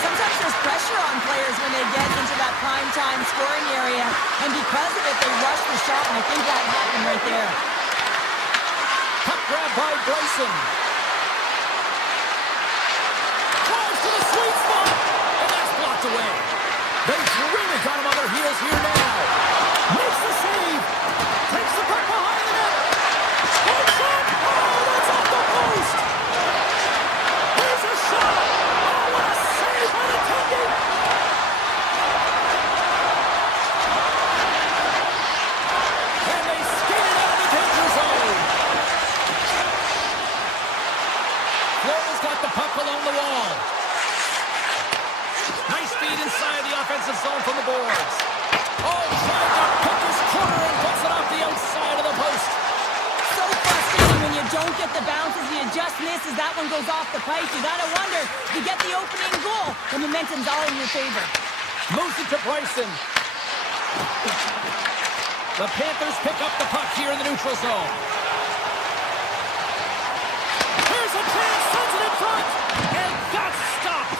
Sometimes there's pressure on players when they get into that prime-time scoring area, and because of it, they rush the shot, and I think that happened right there. Puck grab by Bryson. Drives to the sweet spot, and that's blocked away. They've really got him on their heels here now. Makes the save. Takes the puck behind the net. One shot. Oh, that's off the post. Here's a shot. Oh, what a save by the Kendi. And they skated out of the danger zone. Florida's got the puck along the wall. Nice feed inside the offensive zone from the boards. Oh, trying to pick his corner and puts it off the outside of the post. So frustrating when you don't get the bounces, you just miss as that one goes off the pipe. You gotta wonder, you get the opening goal, the momentum's all in your favor. Moves it to Bryson. The Panthers pick up the puck here in the neutral zone. Here's a chance, sends it in front, and got stopped.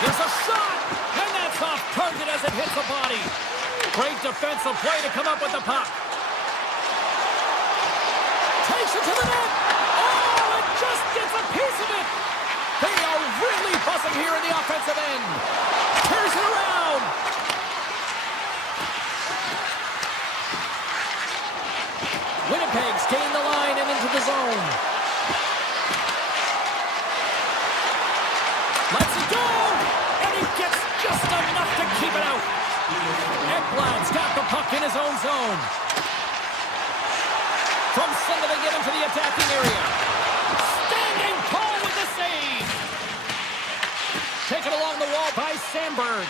There's a shot, and that's off target as it hits the body. Great defensive play to come up with the puck. Takes it to the net. Oh, it just gets a piece of it. They are really buzzing here in the offensive end. Turns it around. Winnipeg's gained the line and into the zone. Lets it go. And he gets just enough to keep it out. Ekblad's got the puck in his own zone. From center they get into the attacking area. Standing tall with the save. Taken along the wall by Sandberg.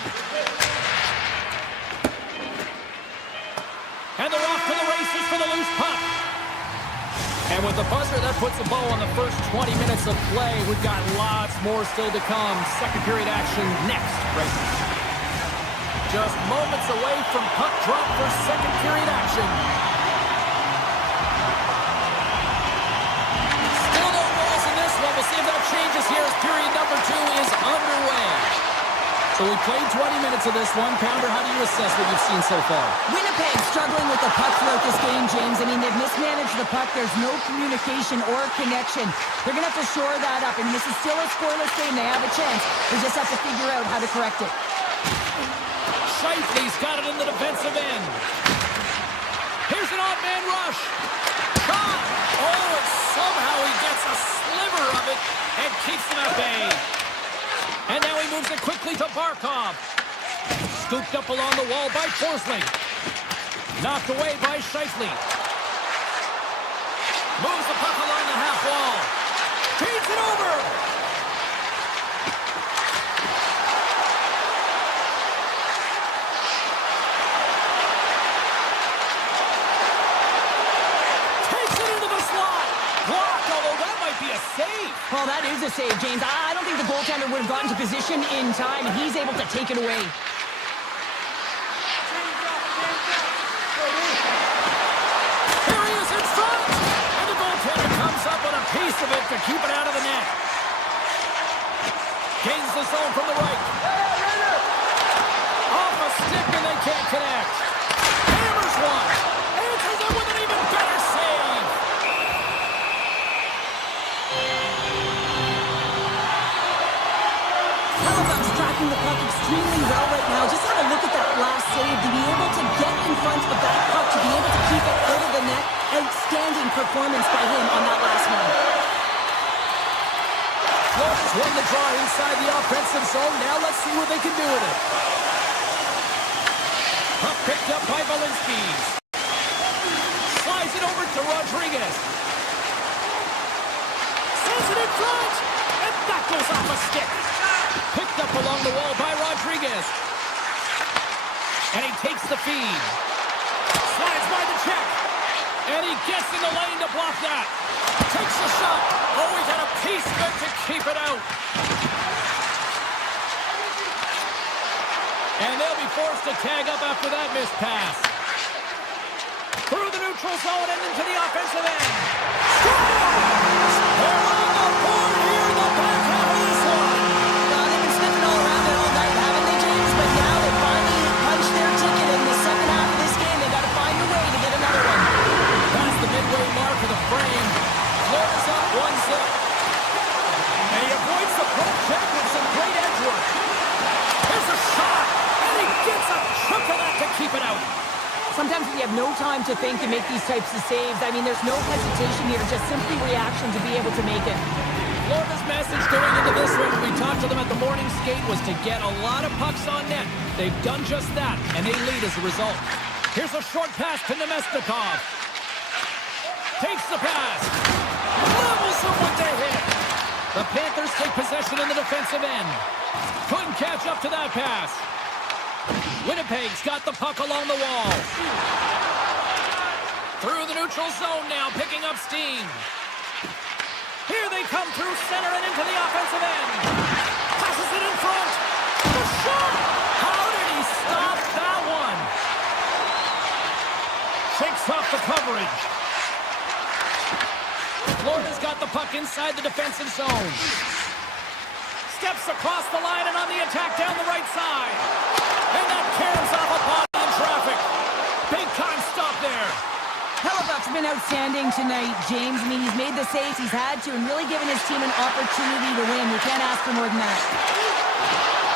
And they're off to the races for the loose puck. And with the buzzer, that puts a bow on the first 20 minutes of play. We've got lots more still to come. Second period action next. Right. Just moments away from puck drop for second period action. Still no goals in this one. We'll see if that changes here as period number 2 is underway. So we played 20 minutes of this one. Pounder, how do you assess what you've seen so far? Winnipeg struggling with the puck throughout this game, James. I mean, they've mismanaged the puck. There's no communication or connection. They're going to have to shore that up. And this is still a scoreless game. They have a chance. They just have to figure out how to correct it. Scheifele's got it in the defensive end. Here's an odd-man rush. Shot! Oh, and somehow he gets a sliver of it and keeps them at bay. And now he moves it quickly to Barkov. Scooped up along the wall by Forsling. Knocked away by Scheifele. Moves the puck along the half wall. Feeds it over. Takes it into the slot. Blocked, although that might be a save. Well, that is a save, James. I don't think the goaltender would have gotten to position in time, and he's able to take it away. Here he is in front. And the goaltender comes up with a piece of it to keep it out of the net. Gains the zone from the right. Off a stick and they can't connect. Hammers one. Answers it with an even better save. Halifax tracking the puck extremely well right now. Just have a look at that last save. To be able to get in front of that puck, to be able to keep it out of the net. Outstanding performance by him on that last one. Florida's won the draw inside the offensive zone. Now let's see what they can do with it. Puck picked up by Valinsky. Slides it over to Rodriguez. Sends it in front. And that goes off a stick. Picked up along the wall by Rodriguez. And he takes the feed. Slides by the check. And he gets in the lane to block that. Takes the shot. Oh, he got a piece of it to keep it out. And they'll be forced to tag up after that missed pass. Through the neutral zone and into the offensive end. Scores! They're on the board here in the back half of this one. They've been sniffing all around it all night, haven't they, James? But now they finally punched their ticket in the second half of this game. They got to find a way to get another one. Past the midway mark of the frame. Florida's up 1-0. And he avoids the poke check with some great edge work. Here's a shot. And he gets a chunk of that to keep it out. Sometimes we have no time to think and make these types of saves. I mean, there's no hesitation here, just simply reaction to be able to make it. Florida's message going into this one when we talked to them at the morning skate was to get a lot of pucks on net. They've done just that, and they lead as a result. Here's a short pass to Nemestikov. Takes the pass. Levels him with the hit. The Panthers take possession in the defensive end. Couldn't catch up to that pass. Winnipeg's got the puck along the wall. Through the neutral zone now, picking up steam. Here they come through center and into the offensive end. Passes it in front. The shot! How did he stop that one? Shakes off the coverage. Florida's got the puck inside the defensive zone. Steps across the line and on the attack down the right side. And that carries off a body in traffic. Big time stop there. Halifax has been outstanding tonight, James. I mean, he's made the saves he's had to and really given his team an opportunity to win. You can't ask for more than that.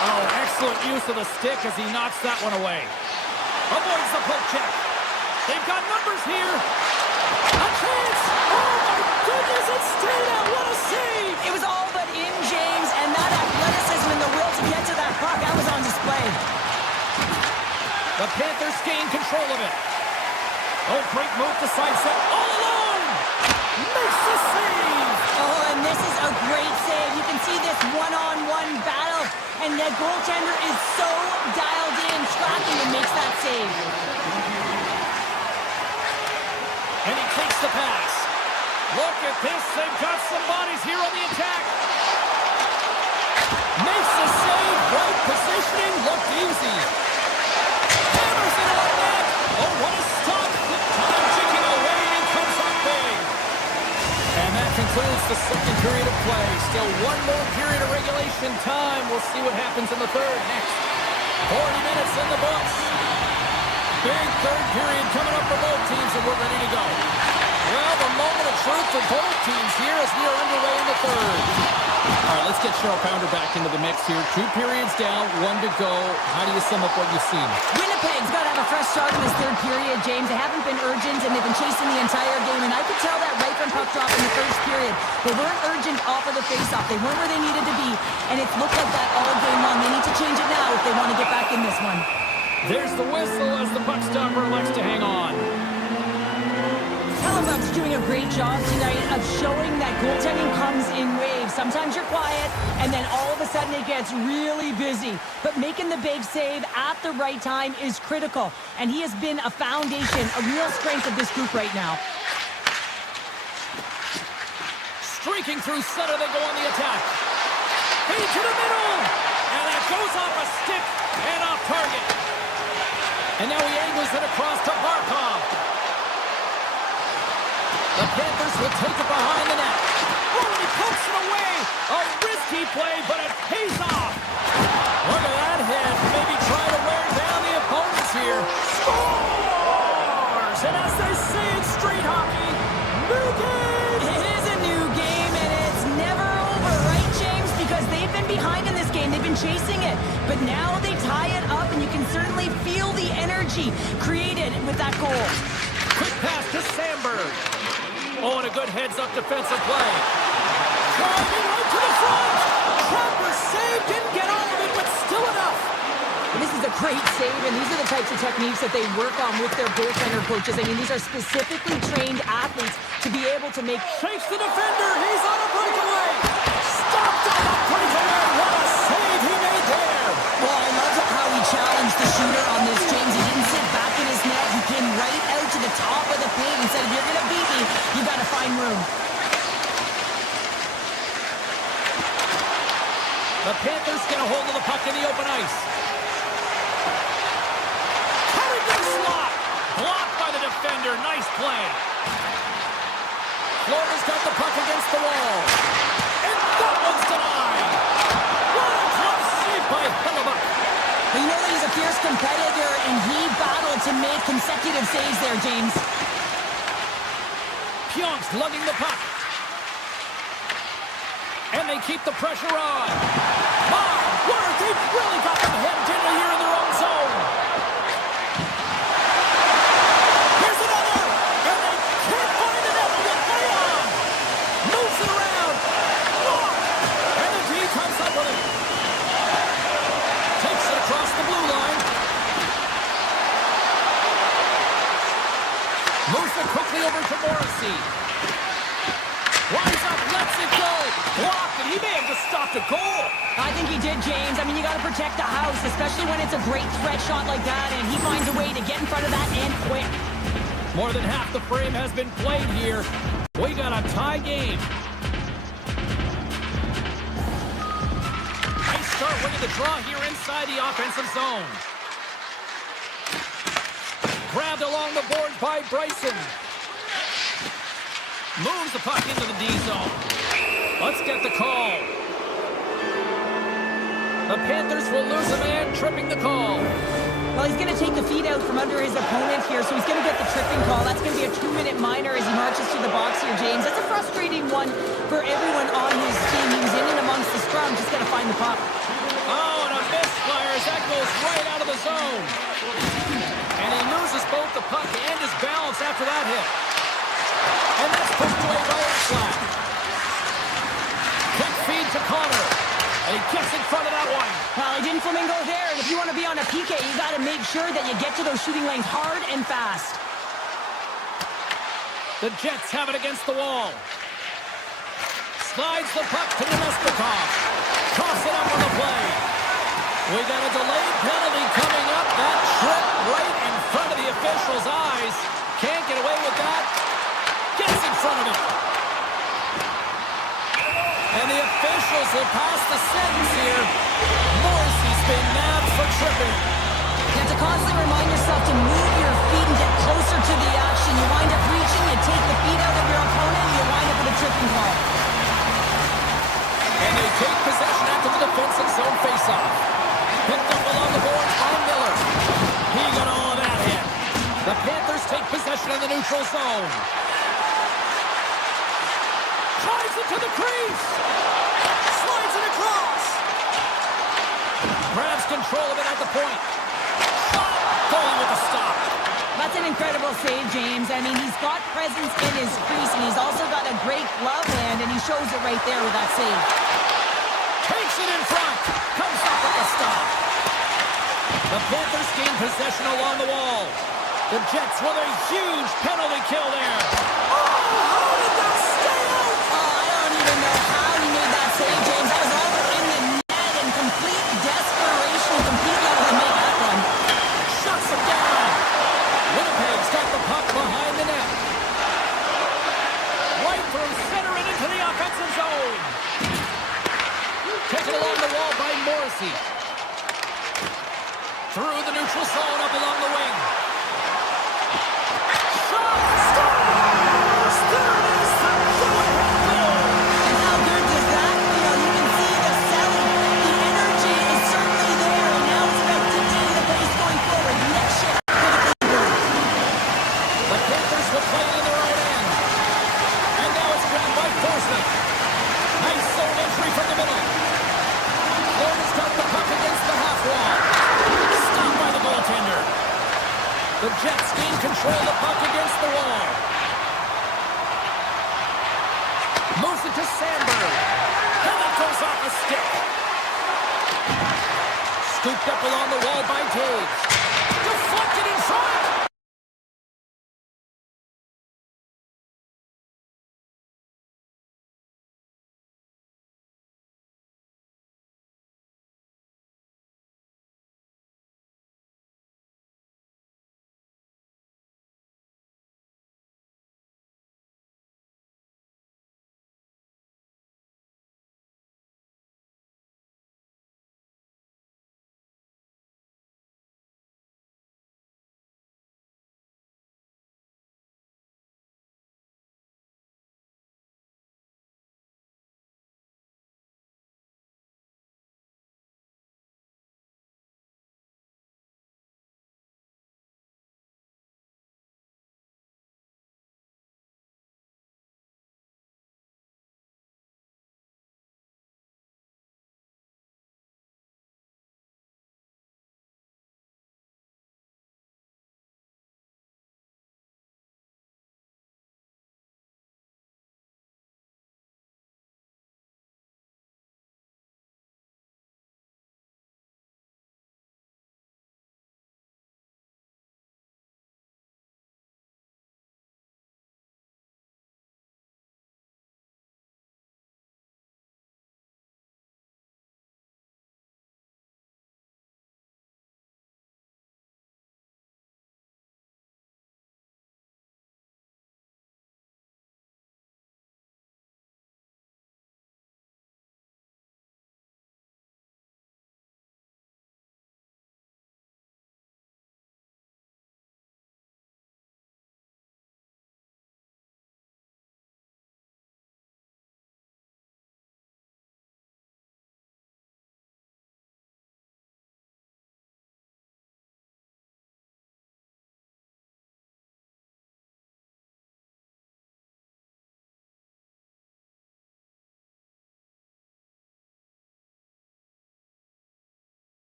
Oh, excellent use of the stick as he knocks that one away. Avoids the poke check. They've got numbers here. A chance. Oh, my goodness, it's stayed out. What a save. It was all but in, James, and that athleticism and the will to get to that puck, that was on display. The Panthers gain control of it. Oh, great move to sidestep. All alone. Makes the save. Oh, and this is a great save. You can see this one-on-one battle, and the goaltender is so dialed in, tracking, and makes that save. And he takes the pass. Look at this. They've got some bodies here on the attack. Makes the save. Right positioning. Looked easy. Hammers it on net. Oh, what a stop. The time ticking away and comes up big. And that concludes the second period of play. Still one more period of regulation time. We'll see what happens in the third next. 40 minutes in the books. Big third period coming up for both teams, and we're ready to go. Well, the moment of truth for both teams here as we are underway in the third. All right, let's get Cheryl Pounder back into the mix here. 2 periods down, 1 to go. How do you sum up what you've seen? Winnipeg's got to have a fresh start in this third period, James. They haven't been urgent, and they've been chasing the entire game. And I could tell that right from puck drop in the first period. They weren't urgent off of the faceoff. They weren't where they needed to be. And it's looked like that all game long. They need to change it now if they want to get back in this one. There's the whistle as the puck stopper elects to hang on. Hellebuck's doing a great job tonight of showing that goaltending comes in waves. Sometimes you're quiet, and then all of a sudden it gets really busy. But making the big save at the right time is critical, and he has been a foundation, a real strength of this group right now. Streaking through center, they go on the attack. Feed to the middle, and that goes off a stick and off target. And now he angles it across to Barkov. The Panthers will take it behind the net. Oh, and he pokes it away. A risky play, but it pays off. Look at that hit. Maybe try to wear down the opponents here. Scores! And as they say in street hockey, new game! It is a new game, and it's never over, right, James? Because they've been behind in this game. They've been chasing it. But now they tie it up, and you can certainly feel the energy created with that goal. Quick pass to Sandberg. Oh, and a good heads-up defensive play. Driving right to the front. Trapper saved, didn't get all of it, but still enough. This is a great save, and these are the types of techniques that they work on with their goaltender coaches. I mean, these are specifically trained athletes to be able to make... Shakes the defender. He's on a breakaway. Stopped on a breakaway. What a save he made there. Well, I love how he challenged the shooter on this, James. He didn't sit back in his net. He came right out to the top of the paint and said, if you're going to beat me, you got to find room. The Panthers get a hold of the puck in the open ice. Carrigan slot. Blocked by the defender. Nice play. Florida's got the puck against the wall. And that one's denied. What a tough save by Hellebuck. But you know that he's a fierce competitor, and he battled to make consecutive saves there, James. Pionk's lugging the puck. And they keep the pressure on. My word, they've really got them hemmed in here in their own zone. Here's another. And they can't find the net. They'll play on. Moves it around. Blocked. And the D comes up with it. Takes it across the blue line. Moves it quickly over to Morrissey. Lines up, lets it go. Blocked, and he may have just stopped a goal. I think he did, James. I mean, you got to protect the house, especially when it's a great threat shot like that, and he finds a way to get in front of that and quick. More than half the frame has been played here. We got a tie game. Nice start winning the draw here inside the offensive zone. Grabbed along the boards by Bryson. Moves the puck into the D zone. Let's get the call. The Panthers will lose a man, tripping the call. Well, he's going to take the feet out from under his opponent here, so he's going to get the tripping call. That's going to be a 2-minute minor as he marches to the box here, James. That's a frustrating one for everyone on his team. He was in and amongst the scrum, just got to find the puck. Oh, and a misfire as that goes right out of the zone. And he loses both the puck and his balance after that hit. And that's pushed away by Alaskan. Quick feed to Connor. And he gets in front of that one. Well, he didn't flamingo there. And if you want to be on a PK, you got to make sure that you get to those shooting lanes hard and fast. The Jets have it against the wall. Slides the puck to Nemestikov. Toss it up on the play. We got a delayed penalty coming up. That trip right in front of the official's eyes. Can't get away with that. Gets in front of it. And the officials will pass the sentence here. Morrissey's been nabbed for tripping. You have to constantly remind yourself to move your feet and get closer to the action. You wind up reaching, you take the feet out of your opponent, and you wind up with a tripping call. And they take possession after the defensive zone faceoff. Picked up along the boards by Miller. He got all of that hit. The Panthers take possession in the neutral zone. to the crease. Slides it across. Grabs control of it at the point. Goalie with the stop. That's an incredible save, James. I mean, he's got presence in his crease, and he's also got a great glove hand, and he shows it right there with that save. Takes it in front. Comes up with the stop. The Panthers gain possession along the wall. The Jets with a huge penalty kill there. Oh, how did that stay out? Oh, I don't even know how he made that save, James. That was all in the net in complete desperation, complete level to make that one. Shuts him down. Winnipeg's got the puck behind the net. Right through center and into the offensive zone. Taken along the wall by Morrissey. Through the neutral zone up along the wing. Shot! Scores! There it is! The go-ahead goal! And how good does that feel? You can see the selling. The energy is certainly there, and now it's about dictating the pace going forward. Next shift for the Panthers. The Panthers will play it in their own end. And now it's grabbed by Forsman. Nice zone entry from the middle. Florida's got the puck against the half wall. Stopped by the goaltender. The Jets gain control of the puck against the wall. Moves it to Sandberg. And it goes off a stick. Scooped up along the wall by Toews. Deflected in front.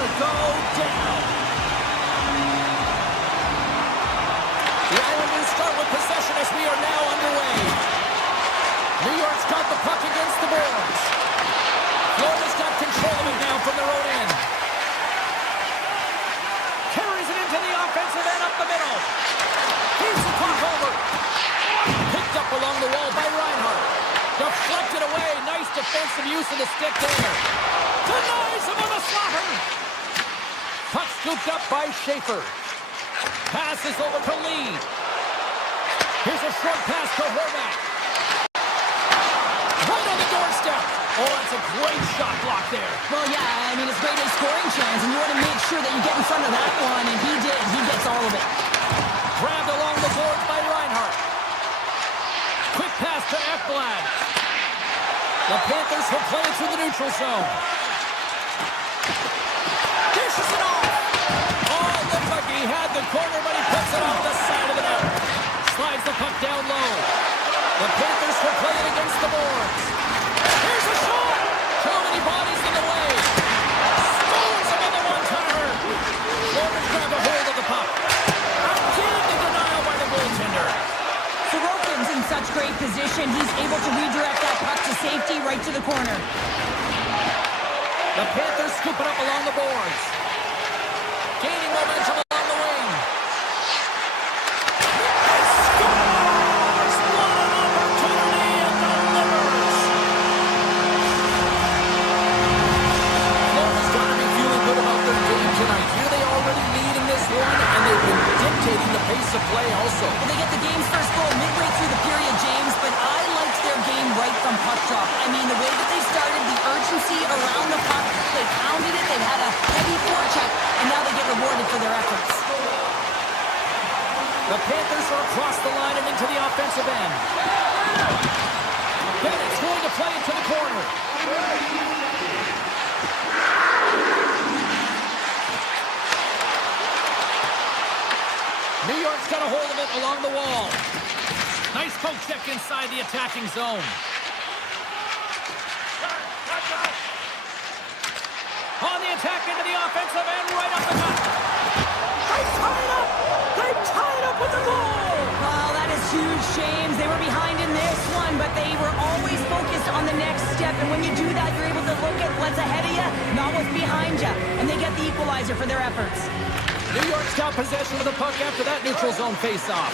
to go down. The Islanders start with possession as we are now underway. New York's got the puck against the boards. Florida's got control of it now from their own end. Carries it into the offensive end up the middle. Keeps the puck over. Picked up along the wall by Reinhart. Deflected away. Nice defensive use of the stick there. Denies him on the slaughter. Puck scooped up by Schaefer. Passes over to Lee. Here's a short pass to Horvat. Right on the doorstep. Oh, that's a great shot block there. Well, yeah, I mean, it's great a scoring chance, and you want to make sure that you get in front of that one, and he did. He gets all of it. Grabbed along the boards by Reinhart. Quick pass to Ekblad. The Panthers will play it through the neutral zone. Dishes it off. Oh, it looked like he had the corner, but he puts it off the side of the net. Slides the puck down low. The Panthers will play it against the boards. Here's a shot. Too many bodies in the way. Scores him on the one-timer. Florida's grabbed a hold of the puck. Again, the denial by the goaltender. Sorokin's in such great position, he's able to redirect that puck to safety right to the corner. The Panthers scoop it up along the boards. Gaining momentum along the wing. He scores! What an opportunity and delivers! Florida's got to be feeling good about their game tonight. Here they already lead in this one, and they've been dictating the pace of play also. Well, they get the game's first goal midway through the period, James, but I liked their game right from puck drop. I mean, the way that they started, the urgency around the puck, they pounded it, they had a heavy forecheck, and now they get rewarded for their efforts. The Panthers are across the line and into the offensive end. Bennett's going to play it to the corner. New York's got a hold of it along the wall. Nice poke check inside the attacking zone. On the attack into the offensive end, right up the gut. They tie it up! They tie it up with the goal! Well, that is huge, James. They were behind in this one, but they were always focused on the next step. And when you do that, you're able to look at what's ahead of you, not what's behind you. And they get the equalizer for their efforts. New York's got possession of the puck after that neutral zone face-off.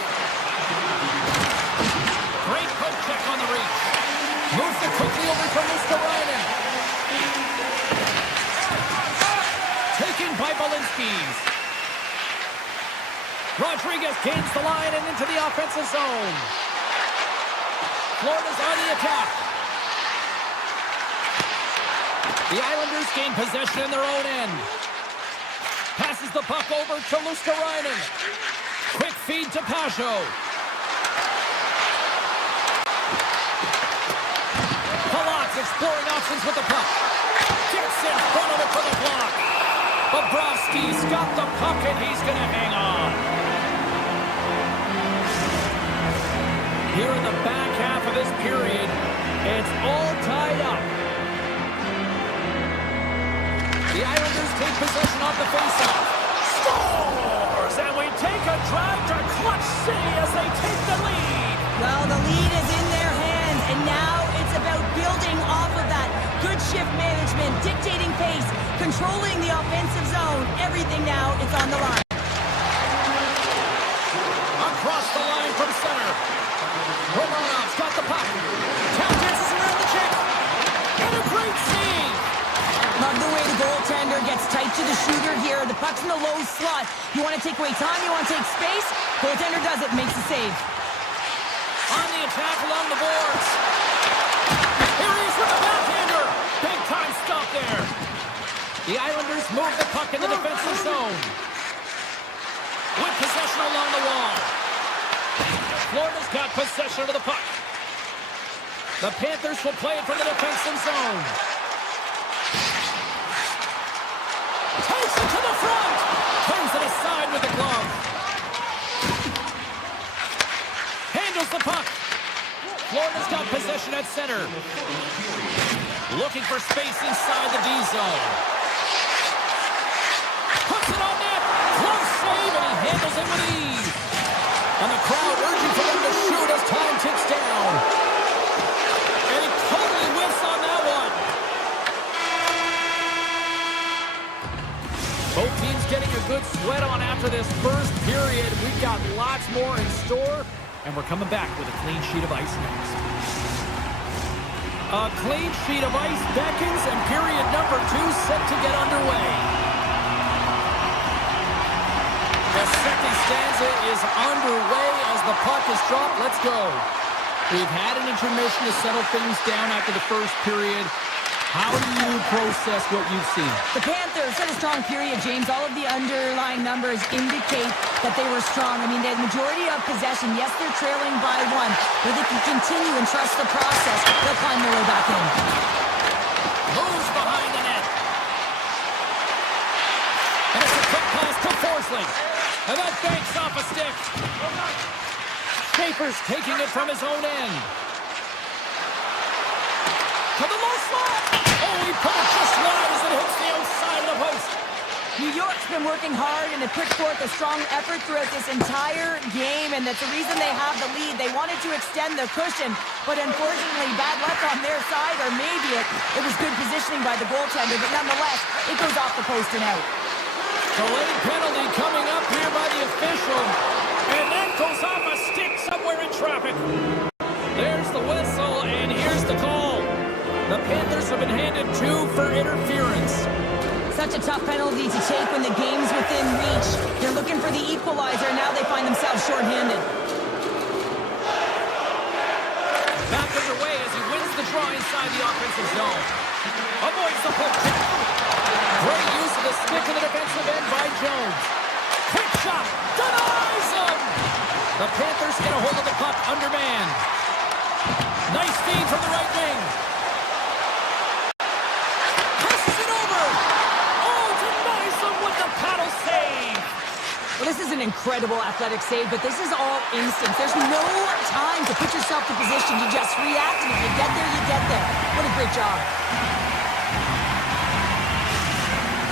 Great poke check on the reach. Moves it quickly over to Luskarainen. Taken by Balinskis. Rodriguez gains the line and into the offensive zone. Florida's on the attack. The Islanders gain possession in their own end. Passes the puck over to Luskarainen. Quick feed to Pajot. Palat's exploring options with the puck. Gets in front of it for the block. Bobrovsky's got the puck and he's going to hang on. Here in the back half of this period, it's all tied up. The Islanders take possession off the faceoff. Scores! And we take a drive to Clutch City as they take the lead. Well, the lead is in their hands, and now it's about building off of that. Good shift management, dictating pace, controlling the offensive zone. Everything now is on the line. Across the line from center. Romanov's got the puck. Town dances around the check. And a great save. Love the way the goaltender gets tight to the shooter here. The puck's in the low slot. You want to take away time, you want to take space. Goaltender does it, makes the save. On the attack along the boards. Here he is with the backhander. Big time stop there. The Islanders move the puck in the defensive zone. With possession along the wall. Florida's got possession of the puck. The Panthers will play it from the defensive zone. Takes it to the front. Turns it aside with the glove. Handles the puck. Florida's got possession at center. Looking for space inside the D zone. in with ease. And the crowd urging for them to shoot as time ticks down. And he totally whiffs on that one. Both teams getting a good sweat on after this first period. We've got lots more in store, and we're coming back with a clean sheet of ice next. A clean sheet of ice beckons, and period number 2 set to get underway. The second stanza is underway as the puck is dropped. Let's go. We've had an intermission to settle things down after the first period. How do you process what you've seen? The Panthers had a strong period, James. All of the underlying numbers indicate that they were strong. I mean, they had majority of possession. Yes, they're trailing by 1, but they can continue and trust the process. They'll find their way back in. Moves behind the net. And it's a quick pass to Forsling. And that banks off a stick. Schaefer's taking it from his own end. To the low slot. Oh, he put it just wide as it hits the outside of the post. New York's been working hard and they put forth a strong effort throughout this entire game, and that's the reason they have the lead. They wanted to extend the cushion, but unfortunately, bad luck on their side, or maybe it was good positioning by the goaltender, but nonetheless, it goes off the post and out. Delayed penalty coming up here by the official, and that goes off a stick somewhere in traffic. There's the whistle, and here's the call. The Panthers have been handed 2 for interference. Such a tough penalty to take when the game's within reach. They're looking for the equalizer. Now they find themselves shorthanded. Back underway as he wins the draw inside the offensive zone. Avoids the puck. Great use of the stick in the defensive end by Jones. Quick shot. Denies him. The Panthers get a hold of the puck undermanned. Nice feed from the right wing. Well, this is an incredible athletic save, but this is all instinct. There's no time to put yourself in position to just react, and if you get there, you get there. What a great job.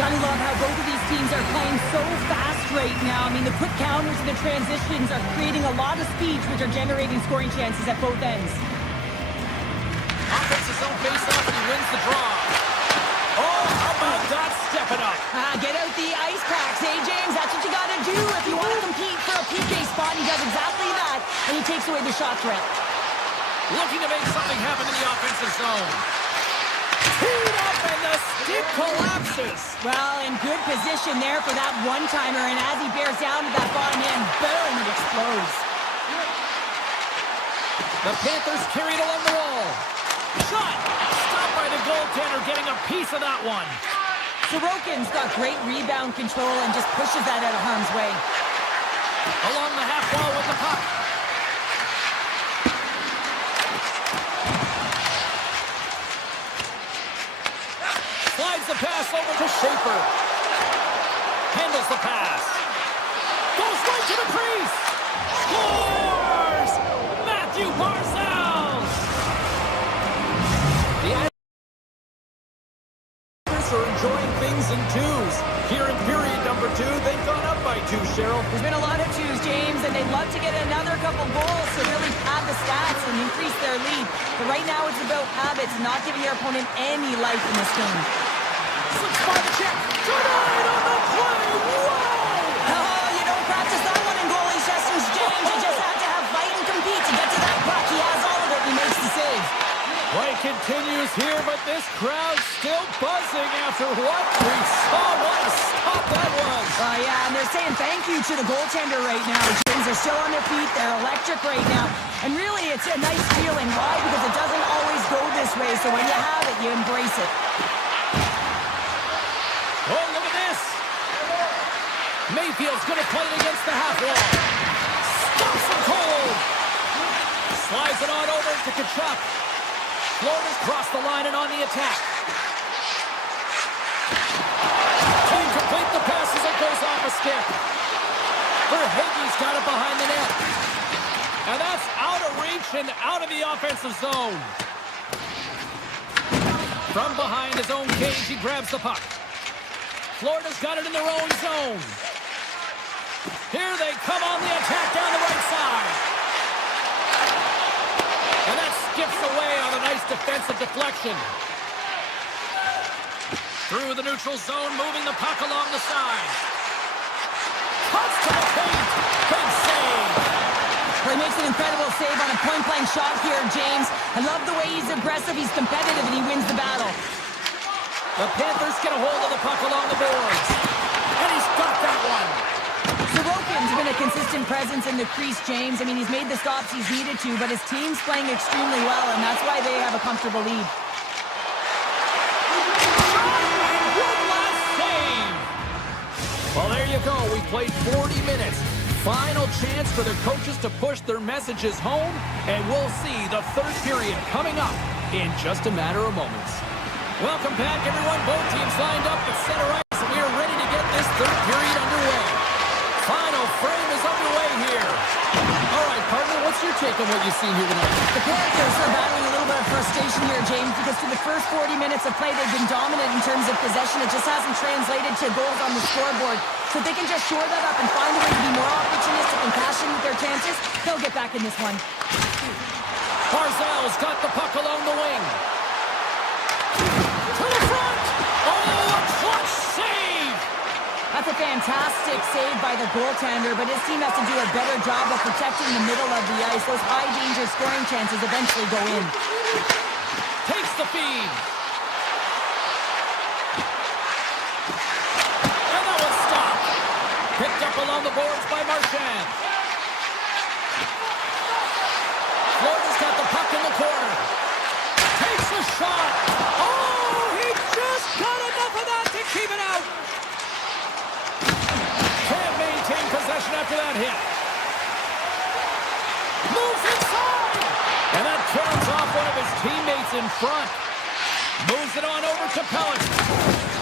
Gotta love how both of these teams are playing so fast right now. I mean, the quick counters and the transitions are creating a lot of speed, which are generating scoring chances at both ends. Offensive zone face-off, and he wins the draw. Oh, how about that stepping up? Get out the ice packs, hey, James? That's what you got to do if you want to compete for a PK spot. He does exactly that, and he takes away the shot threat. Looking to make something happen in the offensive zone. Teed up, and the stick collapses. Well, in good position there for that one-timer, and as he bears down to that bottom end, boom, it explodes. The Panthers carried along the wall. Shot! Stopped by the goaltender, getting a piece of that one. Sorokin's got great rebound control and just pushes that out of harm's way. Along the half wall with the puck. Slides the pass over to Schaefer. Handles the pass. Goes right to the crease. Scores! Matthew Barzal! The Islanders are enjoying things in 2s. Here in period number 2, they've gone up by 2, Cheryl. There's been a lot of 2s, James, and they'd love to get another couple goals to really pad the stats and increase their lead. But right now it's about habits, not giving your opponent any life in this game. Slips by the check. Denied on the play. Whoa! Oh, you don't practice that one in goalie sessions, James. You just have to have fight and compete to get to that puck. He has all of it. He makes the save. Play continues here, but this crowd's still buzzing after what we saw. What a stop that was. Yeah, and they're saying thank you to the goaltender right now. James, they're still on their feet. They're electric right now. And really, it's a nice feeling. Why? Because it doesn't always go this way. So when you have it, you embrace it. Oh, look at this. Mayfield's going to play it against the half wall. Stops him cold. Slides it on over to Kachuk. Florida's crossed the line and on the attack. Can't complete the pass as it goes off a stick. Verhaeghe's got it behind the net. And that's out of reach and out of the offensive zone. From behind his own cage, he grabs the puck. Florida's got it in their own zone. Here they come on the attack down the right side. And that skips away on a nice defensive deflection. Through the neutral zone, moving the puck along the side. Cuts to the paint. Big save. Well, he makes an incredible save on a point-blank shot here, James. I love the way he's aggressive, he's competitive, and he wins the battle. The Panthers get a hold of the puck along the boards. And he's got that one. Sorokin's been a consistent presence in the crease, James. I mean, he's made the stops he's needed to, but his team's playing extremely well, and that's why they have a comfortable lead. Well, there you go. We played 40 minutes. Final chance for their coaches to push their messages home, and we'll see the third period coming up in just a matter of moments. Welcome back, everyone. Both teams lined up at center ice, and we are ready to get this third period underway. Final frame is underway here. All right, partner, what's your take on what you've seen here tonight? The Panthers are battling a little bit of frustration here, James, because through the first 40 minutes of play, they've been dominant in terms of possession. It just hasn't translated to goals on the scoreboard. So if they can just shore that up and find a way to be more opportunistic and passionate with their chances, they'll get back in this one. Barzal's got the puck along the wing. To the front! Oh, a clutch save! That's a fantastic save by the goaltender, but his team has to do a better job of protecting the middle of the ice. Those high-danger scoring chances eventually go in. Takes the feed. And that was stopped. Picked up along the boards by Marchand. Florida's got the puck in the corner. Takes a shot. Oh, he just got enough of that to keep it out. Can't maintain possession after that hit. Moves inside. And that turns off one of his teammates in front. Moves it on over to Pellet.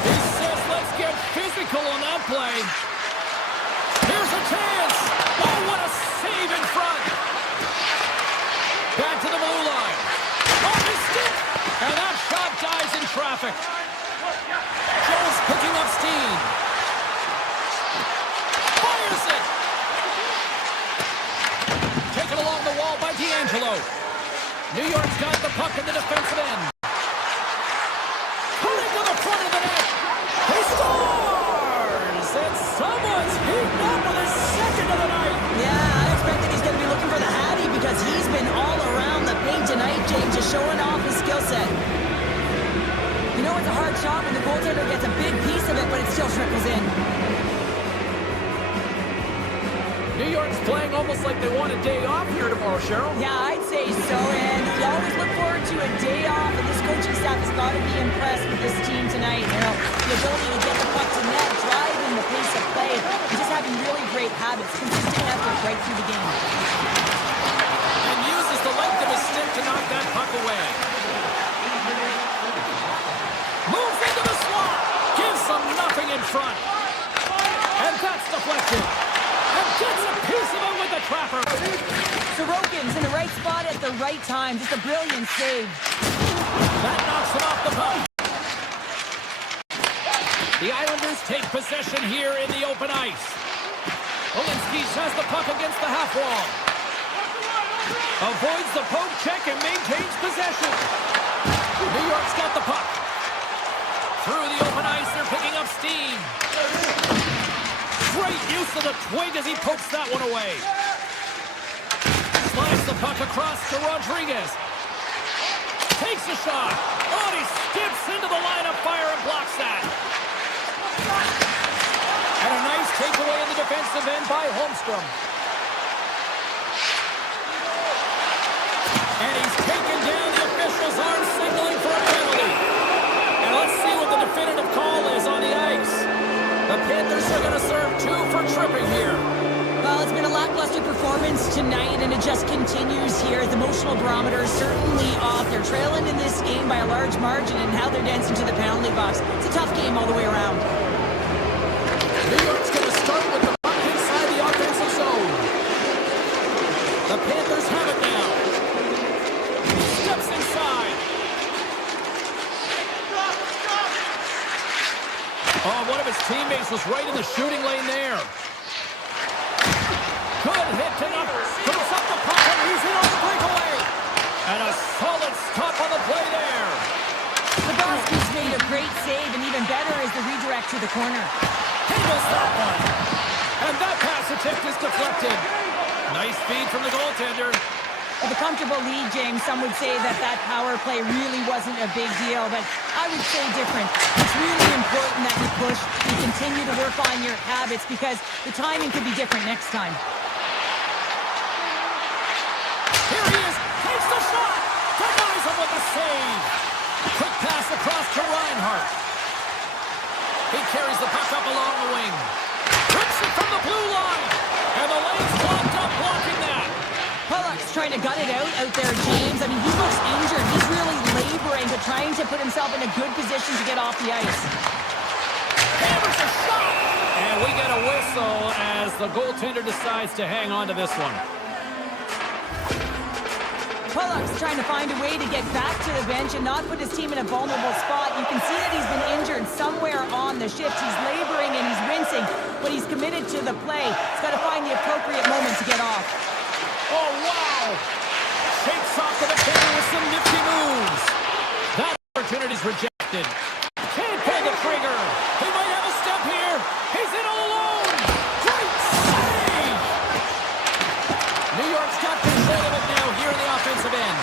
He says, let's get physical on that play. Here's a chance. Oh, what a save in front. Back to the blue line. Off his stick. And that shot dies in traffic. Jones picking up steam. Fires it. Taken along the wall by D'Angelo. New York's got the puck in the defensive end. Pulling to the front of the net. He scores! And someone's heating up with his second of the night. Yeah, I expect that he's going to be looking for the Hattie because he's been all around the paint tonight, James, just showing off his skill set. You know it's a hard shot when the goaltender gets a big piece of it, but it still trickles in. New York's playing almost like they want a day off here tomorrow, Cheryl. Yeah, I'd say so, and we always look forward to a day off, and this coaching staff has got to be impressed with this team tonight. You know, the ability to get the puck to net, driving the pace of play, and just having really great habits, consistent effort right through the game. And uses the length of his stick to knock that puck away. Moves into the slot. Gives them nothing in front. And that's deflected. And gets a piece of it with the trapper. Sorokin's in the right spot at the right time. Just a brilliant save. That knocks him off the puck. The Islanders take possession here in the open ice. Olinsky has the puck against the half wall. Avoids the poke check and maintains possession. New York's got the puck. Through the open ice, they're picking up steam. Great use of the twig as he pokes that one away. Slides the puck across to Rodriguez. Takes a shot. Oh, and he skips into the line of fire and blocks that. And a nice takeaway in the defensive end by Holmstrom. And he's taken down. The officials aren't signaling for a penalty. And let's see what the definitive call is on the ice. The Panthers are going to serve 2 for tripping here. Well, it's been a lackluster performance tonight, and it just continues here. The emotional barometer is certainly off. They're trailing in this game by a large margin, and how they're dancing to the penalty box. It's a tough game all the way around. New York's going to start with the puck inside the offensive zone. The Panthers have it now. Steps inside. Oh, one of his teammates was right in the shooting lane there. great save, and even better is the redirect to the corner. He missed that one. And that pass attempt is deflected. Nice feed from the goaltender. With a comfortable lead, James, some would say that that power play really wasn't a big deal, but I would say different. It's really important that you push, you continue to work on your habits, because the timing could be different next time. Here he is, takes the shot, denies him with a save. Quick pass across to Reinhart. He carries the puck up along the wing. Rips it from the blue line, and the lane's blocked up, blocking that. Pollock's trying to gut it out there, James. I mean, he looks injured. He's really laboring, but trying to put himself in a good position to get off the ice. Hammers a shot! And we get a whistle as the goaltender decides to hang on to this one. Pollock's trying to find a way to get back to the bench and not put his team in a vulnerable spot. You can see that he's been injured somewhere on the shift. He's laboring and he's wincing, but he's committed to the play. He's got to find the appropriate moment to get off. Oh, wow! Shakes off the defender with some nifty moves. That opportunity's rejected. Can't pull the trigger. He might have a step here. He's in all alone. Great save! New York's got control of it now here in the offensive end.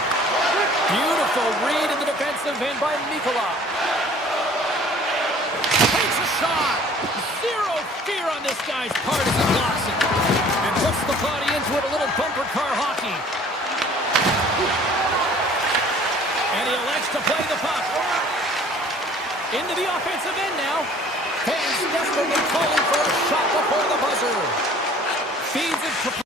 Beautiful read in the defensive end by Mikkola. Takes a shot. Zero fear on this guy's part as he blocks it. And puts the body into it, a little bumper car hockey. And he elects to play the puck. Into the offensive end now. Fans desperately calling for a shot before the buzzer. Feeds it to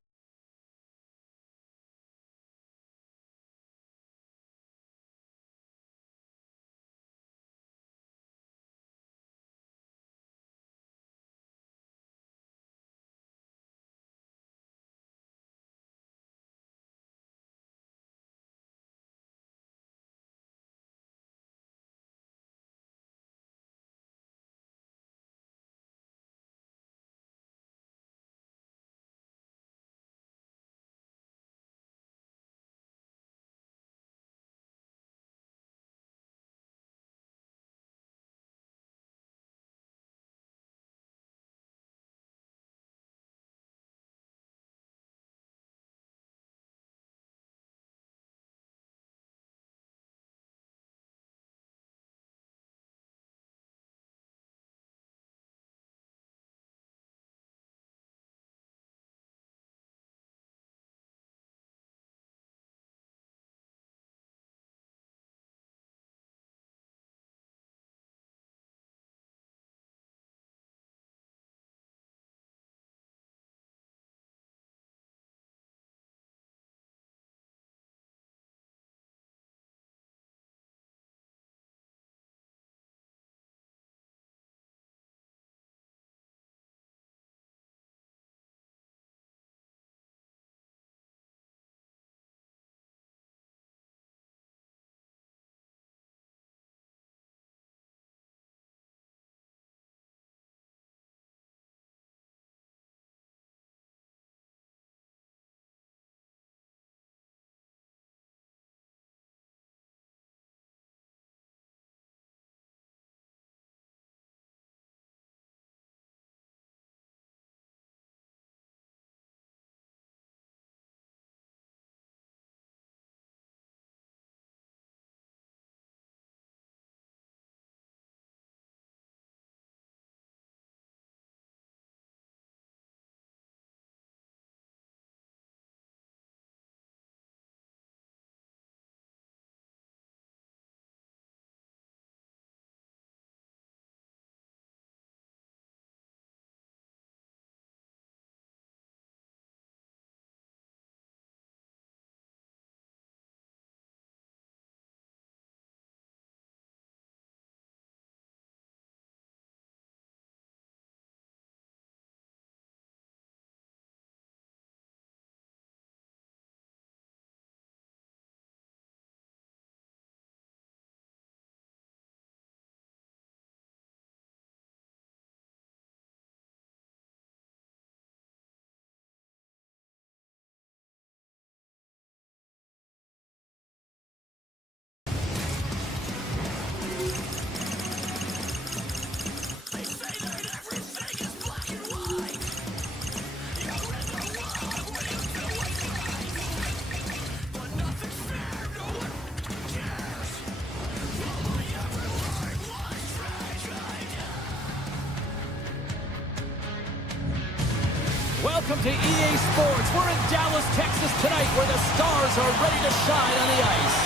welcome to EA Sports. We're in Dallas, Texas tonight where the Stars are ready to shine on the ice.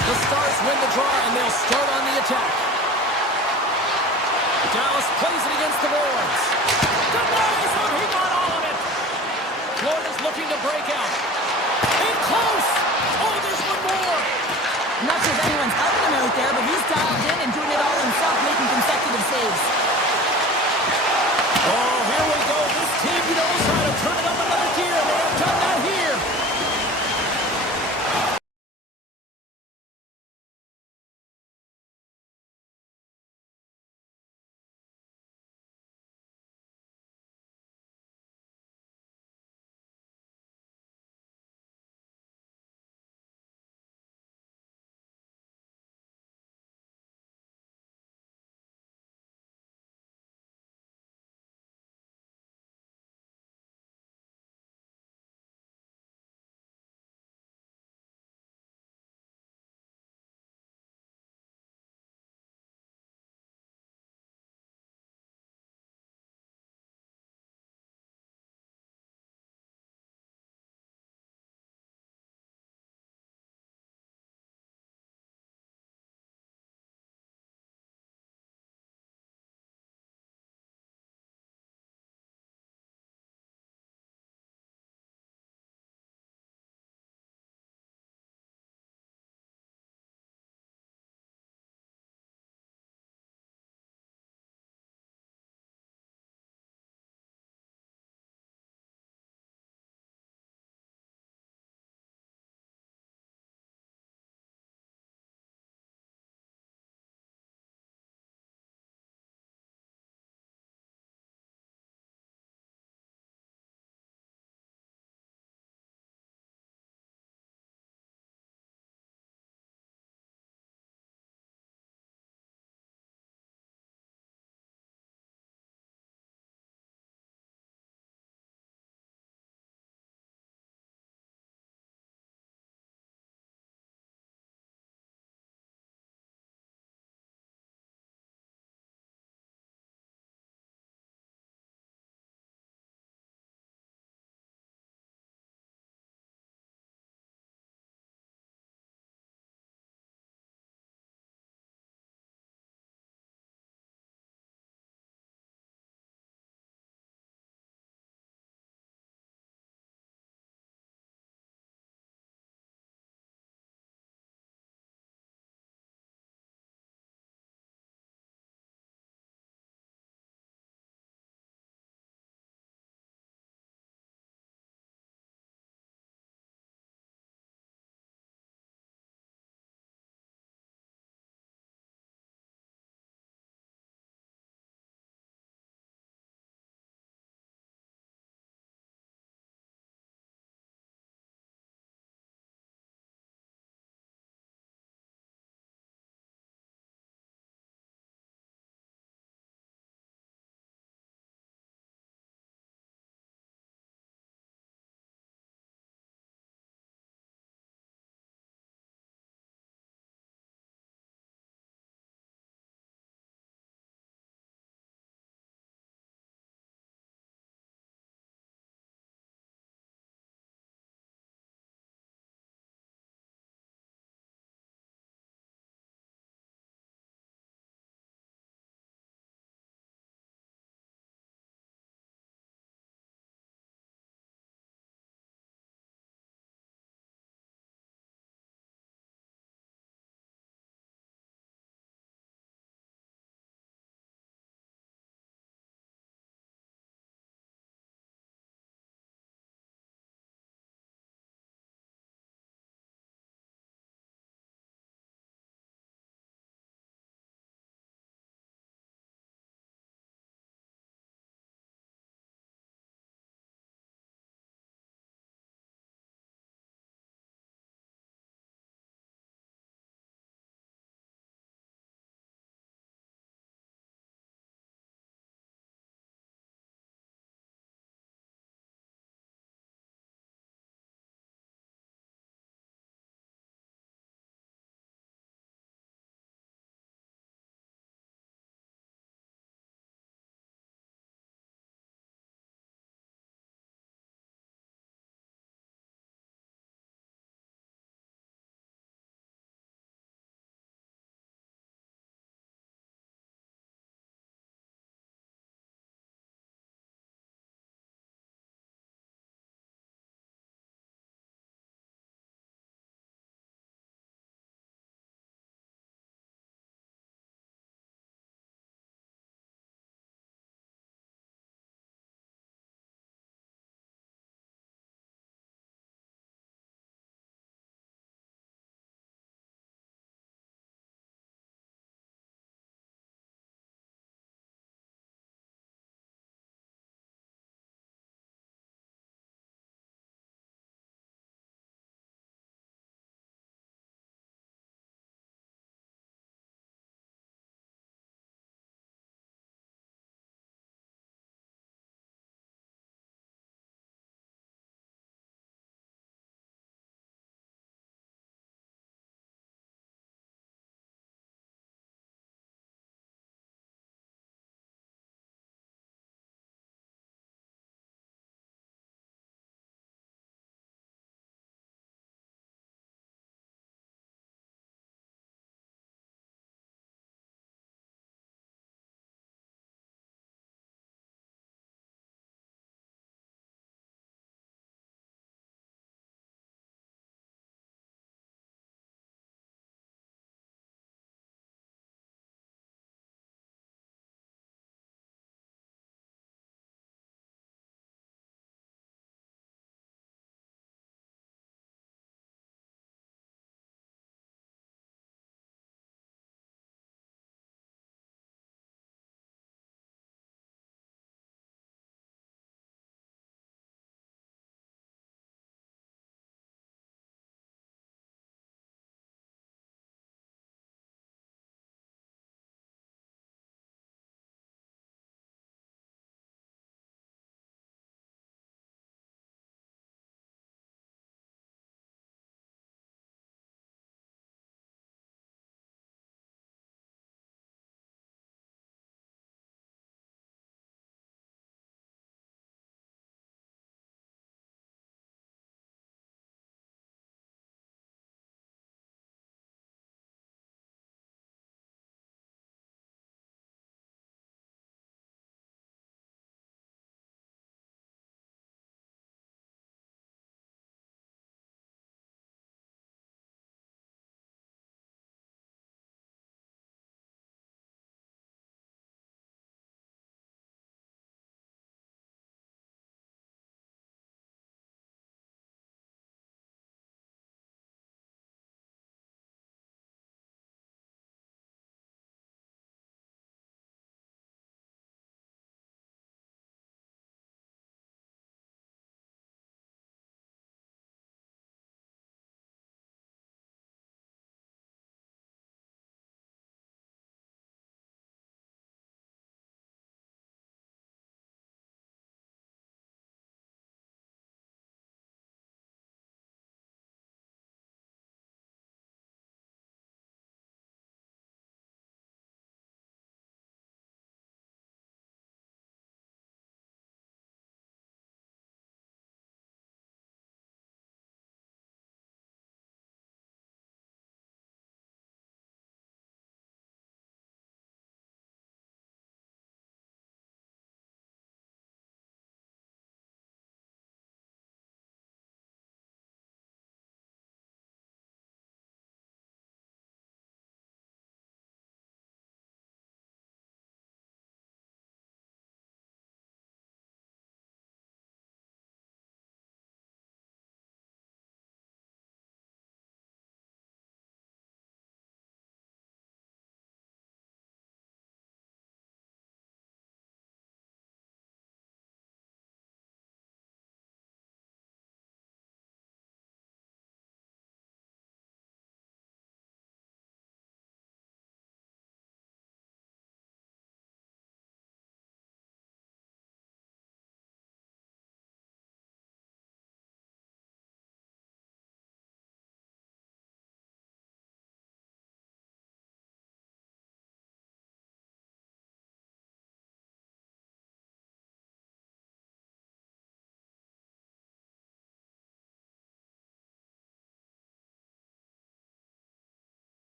The Stars win the draw and they'll start on the attack. Dallas plays it against the boards. Denies him, he got all of it. Florida's looking to break out. In close. Oh, there's one more. I'm not sure if anyone's helping him out there, but he's dialed in and doing it all himself, making consecutive saves. Oh, here we go. This team knows how to turn it up another gear. They have done that here.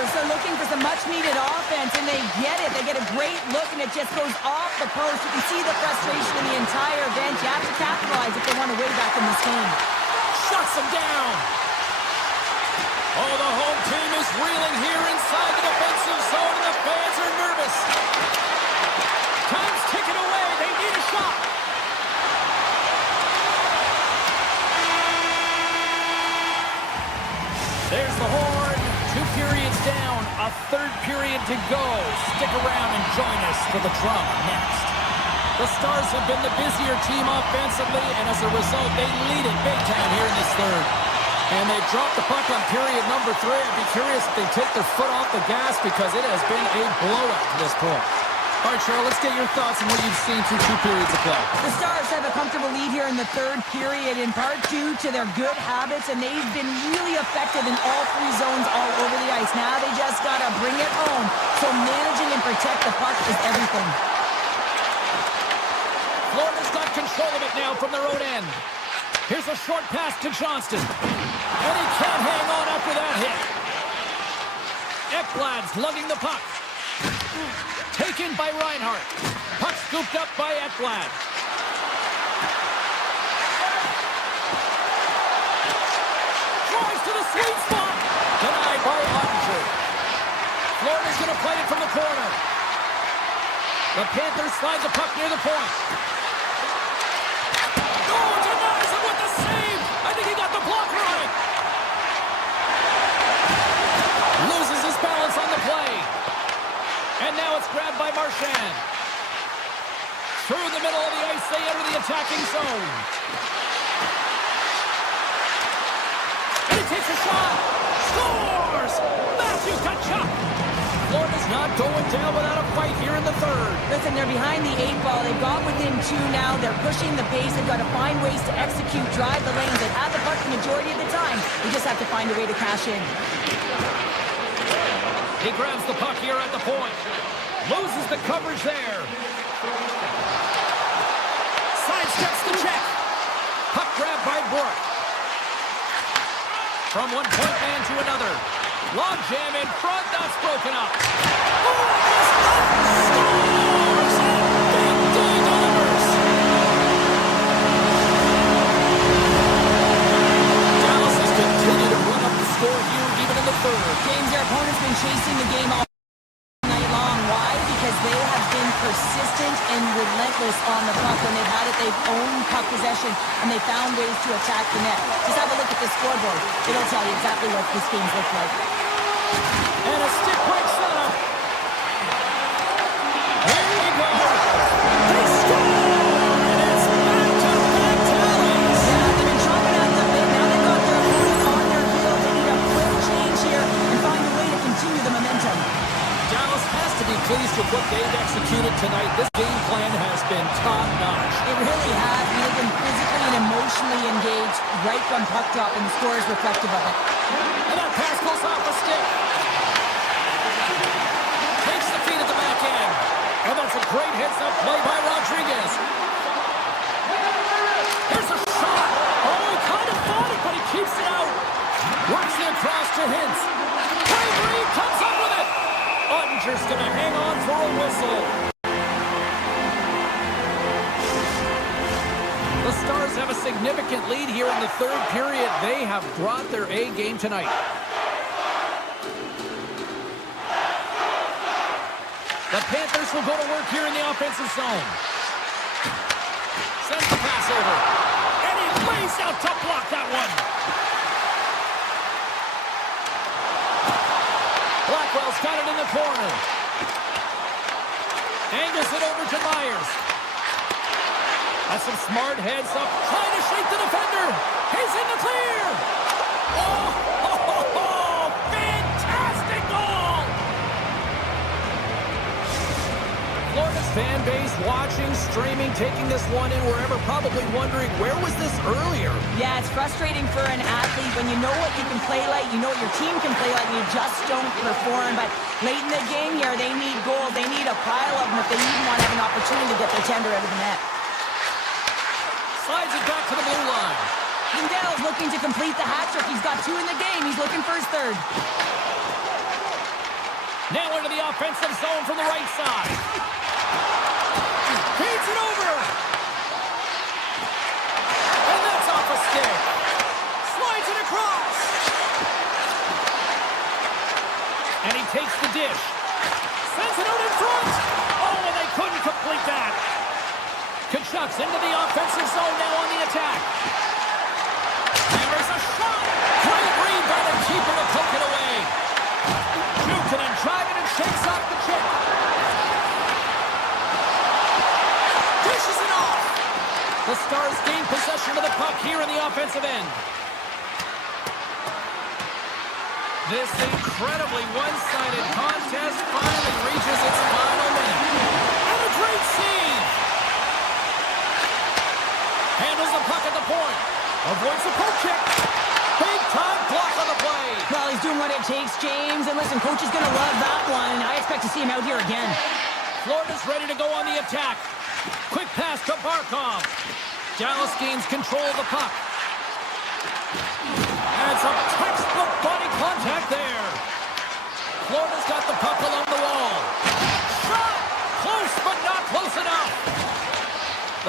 Panthers are looking for some much-needed offense, and they get it. They get a great look, and it just goes off the post. You can see the frustration in the entire bench. You have to capitalize if they want to win back in this game. Shuts them down. Oh, the home team is reeling here inside the defensive zone, and the fans are nervous. Time's ticking away. They need a shot. There's the horn. 2 periods down. A third period to go. Stick around and join us for the drama next. The Stars have been the busier team offensively, and as a result, they lead it big time here in this third. And they dropped the puck on period number 3. I'd be curious if they take their foot off the gas because it has been a blowout to this point. All right, Cheryl, let's get your thoughts on what you've seen through 2 periods of play. The Stars have a comfortable lead here in the third period, in part due to their good habits, and they've been really effective in all 3 zones all over the ice. Now they just got to bring it home. So managing and protect the puck is everything. Florida's got control of it now from their own end. Here's a short pass to Johnston. And he can't hang on after that hit. Ekblad's lugging the puck. Taken by Reinhart. Puck scooped up by Ekblad. Drives to the sweet spot. Denied by Ottinger. Florida's going to play it from the corner. The Panthers slide the puck near the point. Oh, denies him with the save. I think he got the blocker on it. Loses his balance on the play. And now it's grabbed by Marchand. Through the middle of the ice, they enter the attacking zone. And he takes a shot. Scores! Matthew Tkachuk! Florida's not going down without a fight here in the third. Listen, they're behind the 8 ball. They've got within 2 now. They're pushing the pace. They've got to find ways to execute, drive the lanes. They've had the puck the majority of the time. They just have to find a way to cash in. He grabs the puck here at the point. Loses the coverage there. Sidesteps the check. Puck grab by Brook. From one point man to another. Log jam in front. That's broken up. Oh, scores! Big D delivers. Dallas has continued to run up the score here even in the third. James, their opponent's been chasing the game all night long. Why? Because they have been persistent and relentless on the puck. When they've had it, they've owned puck possession, and they found ways to attack the net. Just have a look at this scoreboard. It'll tell you exactly what this game's looked like. And a stick break setup. Here we go. They score! And it's back-to-back tallies. Yeah, they've been chopping out the bit. Now they've got their opponent on their heels. They need a quick change here and find a way to continue the momentum. Dallas has to be pleased with what they've executed tonight. This game plan has been top-notch. It really has. They've been physically and emotionally engaged right from puck drop, and the score is reflective of it. And that pass goes off the stick. Takes the feed at the back end. And that's a great heads-up play by Rodriguez. Here's a shot. Oh, he kind of fought it, but he keeps it out. Works it across to Hintz. Bravery comes up with it. Ottinger's going to hang on for a whistle. The Stars have a significant lead here in the third period. They have brought their A game tonight. The Panthers will go to work here in the offensive zone. Sends the pass over. And he lays out to block that one. Blackwell's got it in the corner. Angles it over to Myers. That's some smart heads up. Trying to shake the defender. He's in the clear. Oh, fantastic goal. Florida's fan base watching, streaming, taking this one in wherever, probably wondering, where was this earlier? Yeah, it's frustrating for an athlete when you know what you can play like, you know what your team can play like, and you just don't perform. But late in the game here, they need goals. They need a pile of them if they even want to have an opportunity to get their tender out of the net. Slides it back to the blue line. Lindell's looking to complete the hat trick. He's got 2 in the game. He's looking for his third. Now into the offensive zone from the right side. Feeds it over. And that's off a stick. Slides it across. And he takes the dish. Sends it out in front. Oh, and they couldn't complete that. Kachuk's into the offensive zone now on the attack. There's a shot. Great read by the keeper to poke it away. Jukunin driving and shakes off the chip. Dishes it off. The Stars gain possession of the puck here in the offensive end. This incredibly one-sided contest finally reaches its final minute. And a great save. Handles the puck at the point. Avoids the poke check. Big-time block on the play. Well, he's doing what it takes, James. And listen, coach is going to love that one. I expect to see him out here again. Florida's ready to go on the attack. Quick pass to Barkov. Dallas gains control of the puck. And some textbook body contact there. Florida's got the puck along the wall. Shot! Close, but not close enough.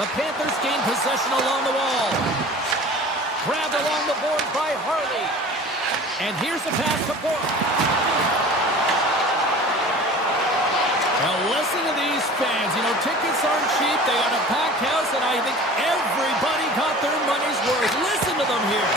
The Panthers gain possession along the wall. Grabbed along the boards by Harley. And here's the pass to Bork. Now listen to these fans. You know, tickets aren't cheap. They got a packed house, and I think everybody got their money's worth. Listen to them here.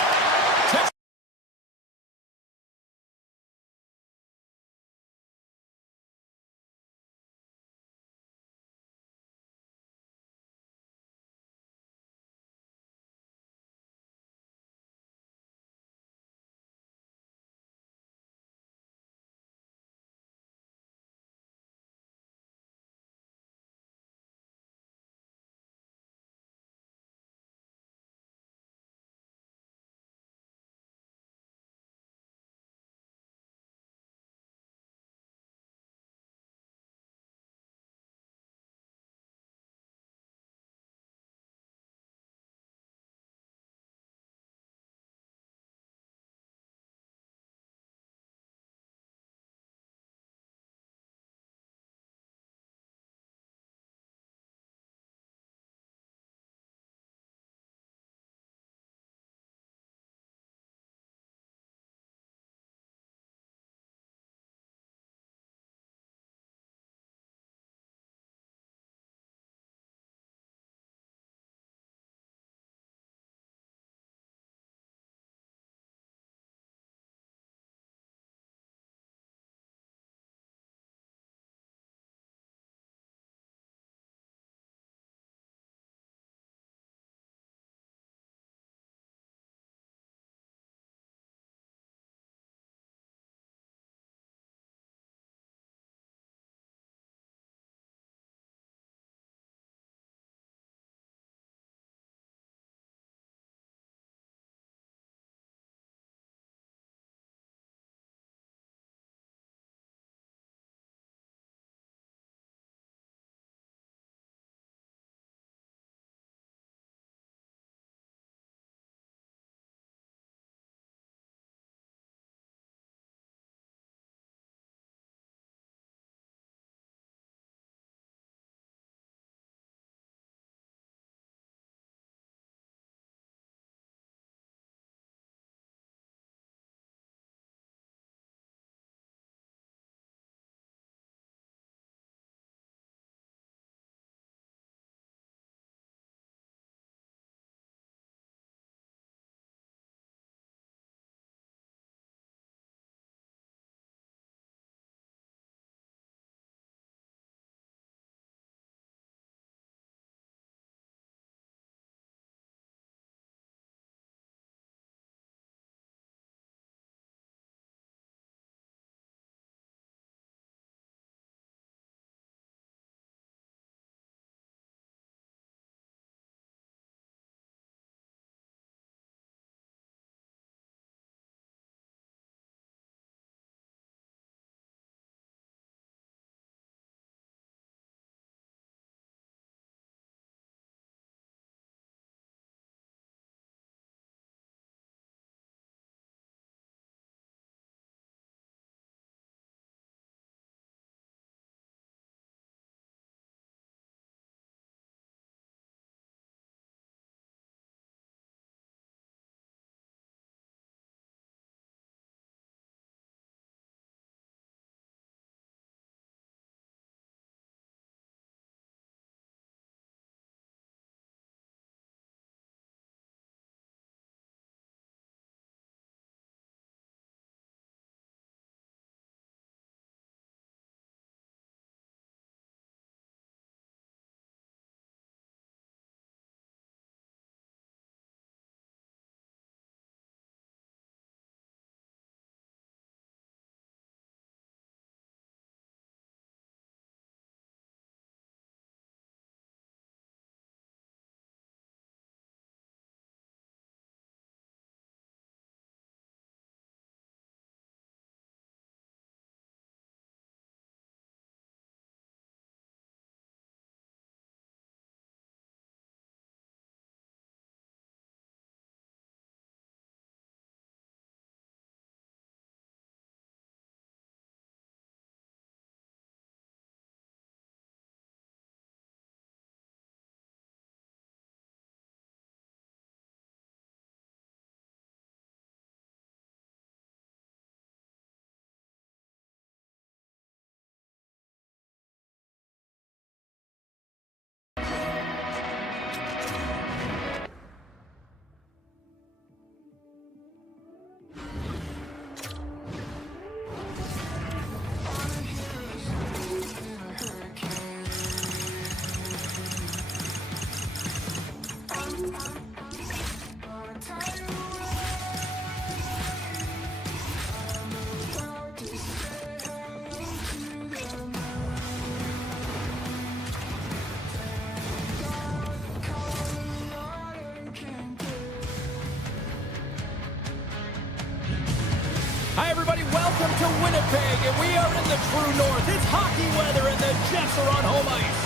Welcome to Winnipeg, and we are in the true north. It's hockey weather, and the Jets are on home ice.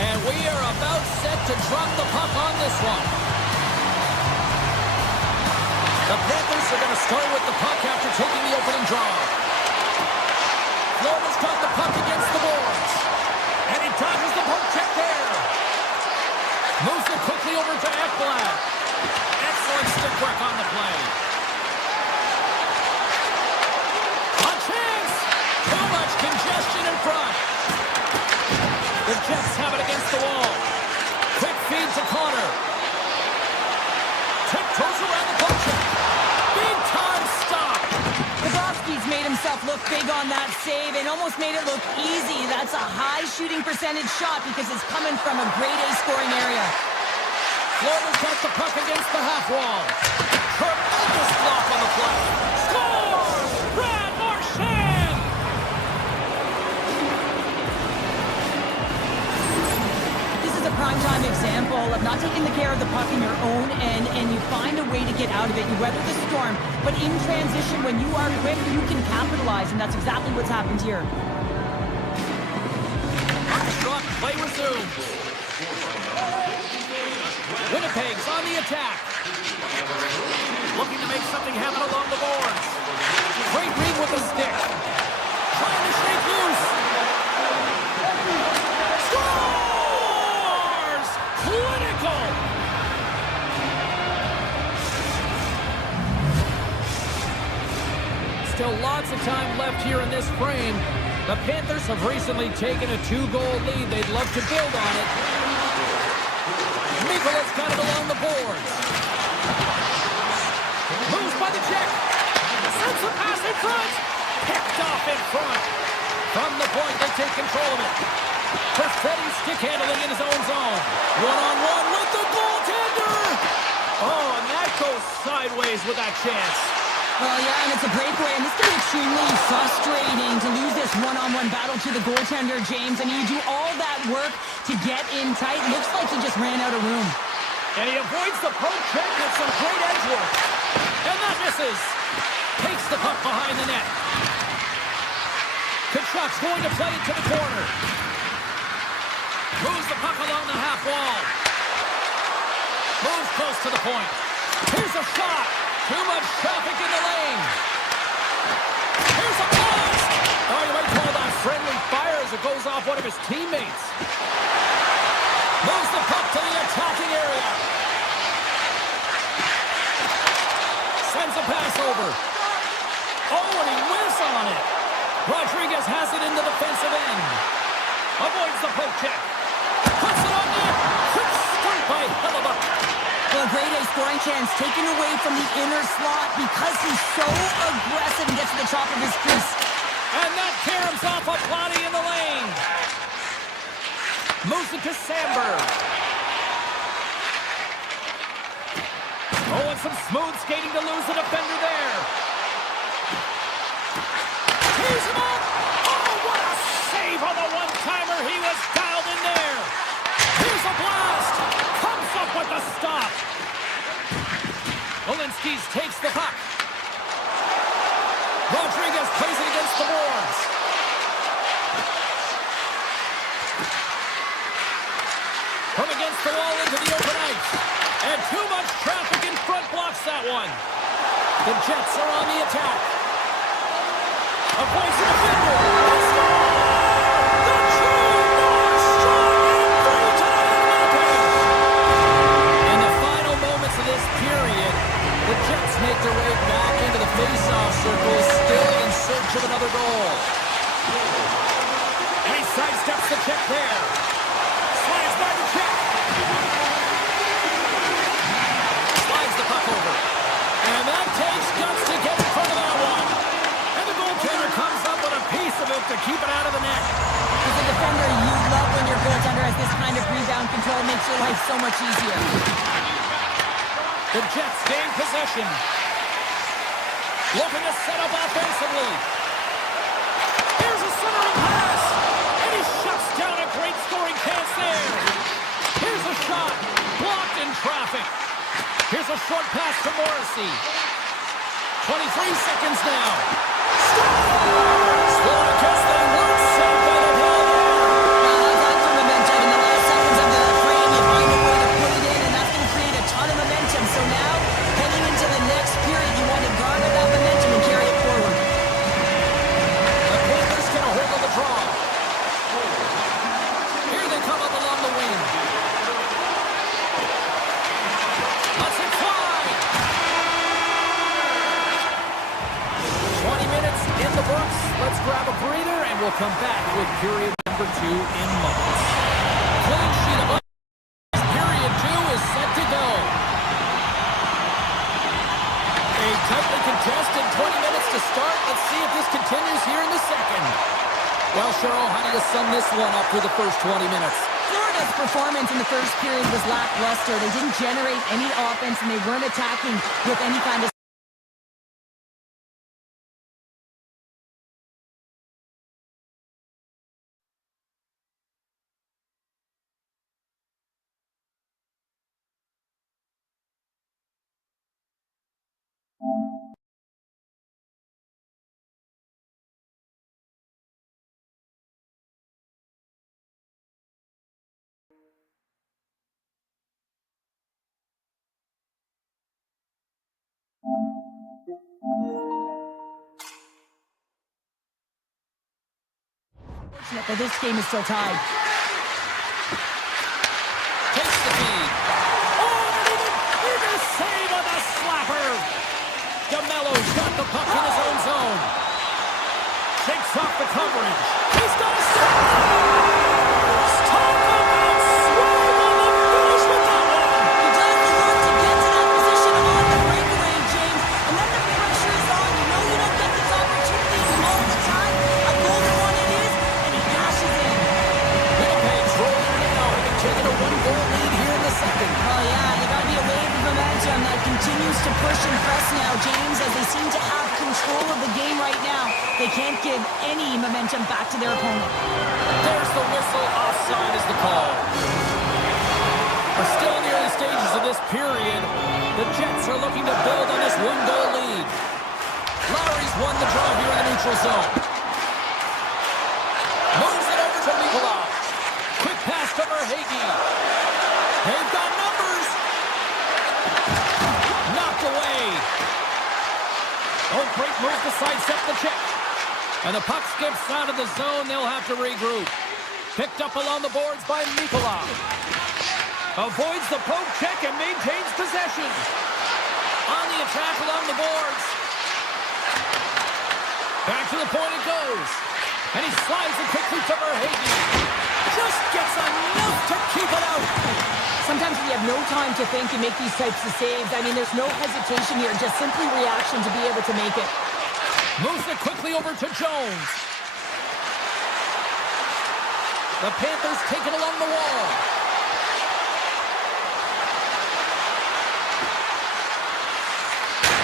And we are about set to drop the puck on this one. The Panthers are going to start with the puck after taking the opening draw. Florida's got the puck against the boards. And he dodges the poke check there. Moves it quickly over to Ekblad. Excellent stick work on the play. Too much congestion in front. The Jets have it against the wall. Quick feed to Connor. Tiptoes around the poke check. Big time stop. Bobrovsky's made himself look big on that save and almost made it look easy. That's a high shooting percentage shot because it's coming from a grade A scoring area. Florida's got the puck against the half wall. Tremendous block on the play. Scores! Brad Marchand! This is a primetime example of not taking the care of the puck in your own end, and you find a way to get out of it. You weather the storm, but in transition, when you are quick, you can capitalize, and that's exactly what's happened here. Puck play resumes. Winnipeg's on the attack. Looking to make something happen along the boards. Great read with the stick. Trying to shake loose. Scores! Clinical! Still lots of time left here in this frame. The Panthers have recently taken a 2-goal lead. They'd love to build on it. Mikola's got it along the boards. Moves by the check. Sends a pass in front. Picked off in front. From the point, they take control of it. Perfetti stick handling in his own zone. One-on-one with the goaltender. Oh, and that goes sideways with that chance. Well, yeah, and it's a breakaway, and this can be extremely frustrating to lose this one-on-one battle to the goaltender, James. I mean, you do all that work to get in tight. Looks like he just ran out of room. And he avoids the poke check with some great edge work. And that misses. Takes the puck behind the net. Kachuk's going to play it to the corner. Moves the puck along the half wall. Moves close to the point. Here's a shot. Too much traffic in the lane. Here's a blast. Oh, you might call that friendly fire as it goes off one of his teammates. Moves the puck to the attacking area. Sends a pass over. Oh, and he whiffs on it. Rodriguez has it in the defensive end. Avoids the poke check. Puts it on net. Quick start by Hellebuck. Well, a grade A scoring chance taken away from the inner slot because he's so aggressive and gets to the top of his crease. And that caroms off a body in the lane. Moves it to Sandberg. Oh, and some smooth skating to lose the defender there. Tees him up. Oh, what a save on the one-timer. He was dialed in there. Here's a blast. Comes up with the stop. Olinsky's takes the puck. Rodriguez plays it against the boards. From against the wall into the open ice. And too much traffic in front blocks that one. The Jets are on the attack. Avoids the defender. The true North strong and free tonight in Winnipeg. In the final moments of this period, the Jets make their way back into the face-off circle, still in search of another goal. And he sidesteps the check there. Slides by the check. Slides the puck over. And that takes guts to get in front of that one. And the goaltender comes up with a piece of it to keep it out of the net. As a defender, you love when your goaltender has this kind of rebound control. Makes your life so much easier. The Jets gain possession. Looking to set up offensively. Here's a centering pass. And he shuts down a great scoring chance there. Here's a shot. Blocked in traffic. Here's a short pass to Morrissey. 23 seconds now. Scores! Well, I guess they weren't safe, but it held there. That's some momentum. In the last seconds of the frame, you find a way to put it in, and that's going to create a ton of momentum. So now, heading into the next period, you want to garner that momentum and carry it forward. The Panthers get a hold of the draw. Here they come up along the wing. Let's it fly! 20 minutes in the books. Let's grab a breather, and we'll come back with period number 2 in moments. Clean sheet of ice. Period 2 is set to go. A tightly contested 20 minutes to start. Let's see if this continues here in the second. Well, Cheryl, how do you sum this one up through the first 20 minutes? Florida's performance in the first period was lackluster. They didn't generate any offense, and they weren't attacking with any kind of... But this game is still tied. Takes the feed. Oh, and a save on the slapper. DeMello's got the puck in his own zone. Shakes off the coverage. He's got a save. Talk about swag on the finish with that one. He does the work to get to that position on the breakaway, James. And then the pressure is on. You know you don't get these opportunities all the time. A golden one it is, and he cashes in. Winnipeg's rolling now, having taken a 1-goal lead here in the second. Oh, yeah, they got to be a wave of momentum that continues to push and press now, James, as they seem to have control of the game right now. They can't give any momentum back to their opponent. There's the whistle. Offside is the call. We're still in the early stages of this period. The Jets are looking to build on this 1-goal lead. Lowry's won the draw here in the neutral zone. Moves it over to Nikolai. Quick pass to Verhaeghe. They've got numbers. Knocked away. Oak Break moves to sidestep the check. And the puck skips out of the zone. They'll have to regroup. Picked up along the boards by Nikolai. Avoids the poke check and maintains possession. On the attack along the boards. Back to the point it goes. And he slides it quickly to Verhaeghe. Just gets enough to keep it out. Sometimes we have no time to think and make these types of saves. I mean, there's no hesitation here, just simply reaction to be able to make it. Moves it quickly over to Jones. The Panthers take it along the wall.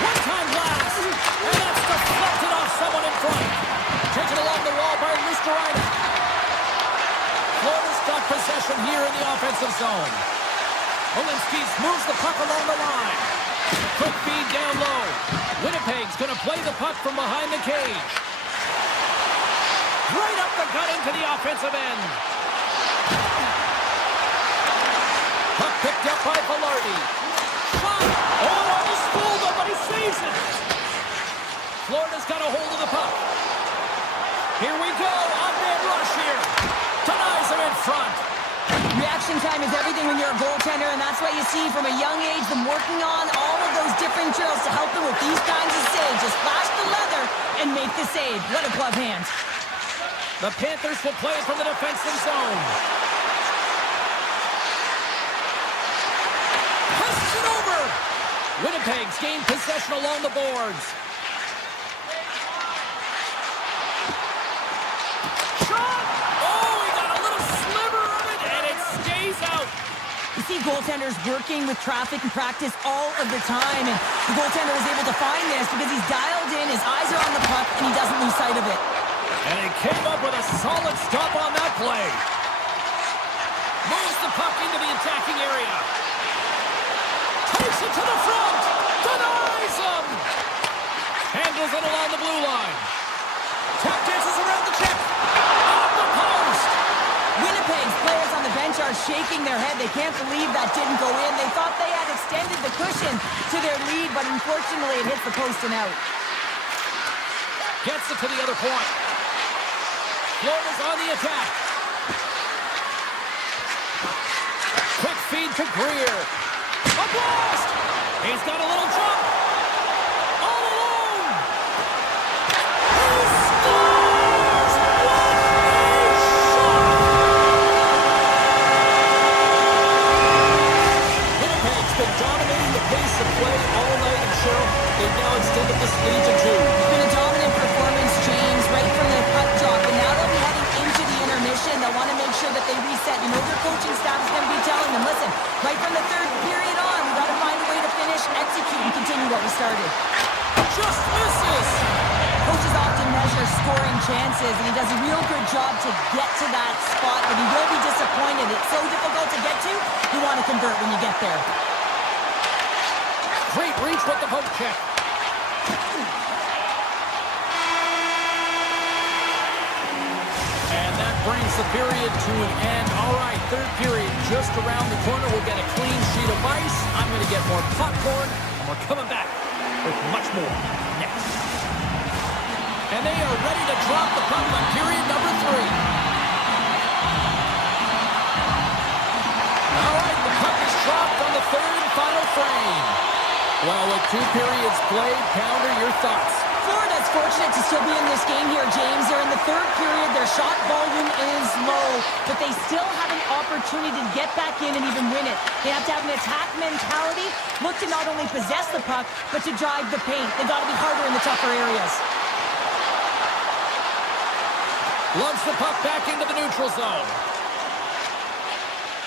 One-time blast. And that's deflected off someone in front. Taken along the wall by Lusterina. Florida's got possession here in the offensive zone. Olinsky's moves the puck along the line. Quick feed down low. Winnipeg's going to play the puck from behind the cage. Right up the gut into the offensive end. Puck picked up by Velarde. Shot! Oh, almost fooled him, but he saves it. Florida's got a hold of the puck. Here we go. On-man rush here. Denies him in front. Reaction time is everything when you're a goaltender, and that's why you see from a young age them working on all of those different drills to help them with these kinds of saves. Just flash the leather and make the save. What a glove hand. The Panthers will play it from the defensive zone. Passes it over. Winnipeg's gained possession along the boards. Shot! Oh, he got a little sliver of it, and it stays out. You see goaltenders working with traffic and practice all of the time, and the goaltender is able to find this because he's dialed in, his eyes are on the puck, and he doesn't lose sight of it. And he came up with a solid stop on that play. Moves the puck into the attacking area. Takes it to the front. Denies him. Angles it along the blue line. Tap dances around the check. Off the post. Winnipeg's players on the bench are shaking their head. They can't believe that didn't go in. They thought they had extended the cushion to their lead, but unfortunately it hits the post and out. Gets it to the other point. Florida's on the attack. Quick feed to Greer. A blast! He's got a little jump. All alone. He scores! What a shot! Winnipeg's been dominating the pace of play all night, and Cheryl, they've now extended this lead to 2. It's been a dominant performance, James, right from the puck drop, and now they'll be heading into the intermission. They'll want to make sure that they reset. You know their coaching staff is going to be telling them, listen, right from the third period on, we've got to find a way to finish, execute, and continue what we started. Just misses! Coaches often measure scoring chances, and he does a real good job to get to that spot, but he will be disappointed. It's so difficult to get to, you want to convert when you get there. Great reach with the poke check. And that brings the period to an end. All right, third period just around the corner. We'll get a clean sheet of ice. I'm going to get more popcorn, and we're coming back with much more next. And they are ready to drop the puck on period number 3. All right, the puck is dropped on the third and final frame. Well, with 2 periods played, Pounder, your thoughts? Florida's fortunate to still be in this game here, James. They're in the third period. Their shot volume is low, but they still have an opportunity to get back in and even win it. They have to have an attack mentality, look to not only possess the puck, but to drive the paint. They've got to be harder in the tougher areas. Lugs the puck back into the neutral zone.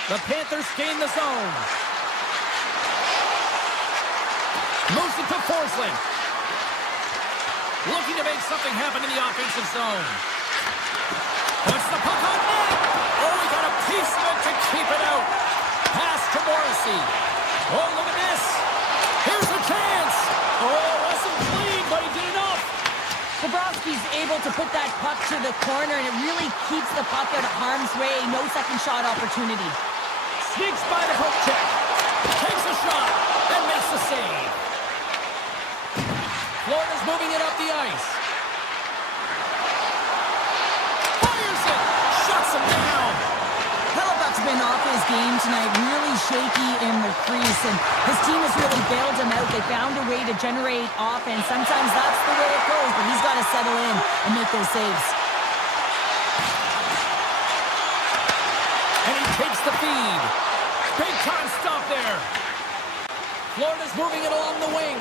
The Panthers gain the zone. Moves it to Forsling. Looking to make something happen in the offensive zone. Puts the puck on net. Oh, he got a piece of it to keep it out. Pass to Morrissey. Oh, look at this. Here's a chance. Oh, wasn't clean, but he did enough. Bobrovsky's able to put that puck to the corner, and it really keeps the puck out of harm's way. No second shot opportunity. Sneaks by the poke check. Takes a shot and makes the save. Florida's moving it up the ice. Fires it. Shuts him down. Hellebuck's been off his game tonight, really shaky in the crease, and his team has really bailed him out. They found a way to generate offense. Sometimes that's the way it goes, but he's got to settle in and make those saves. And he takes the feed. Big time stop there. Florida's moving it along the wing.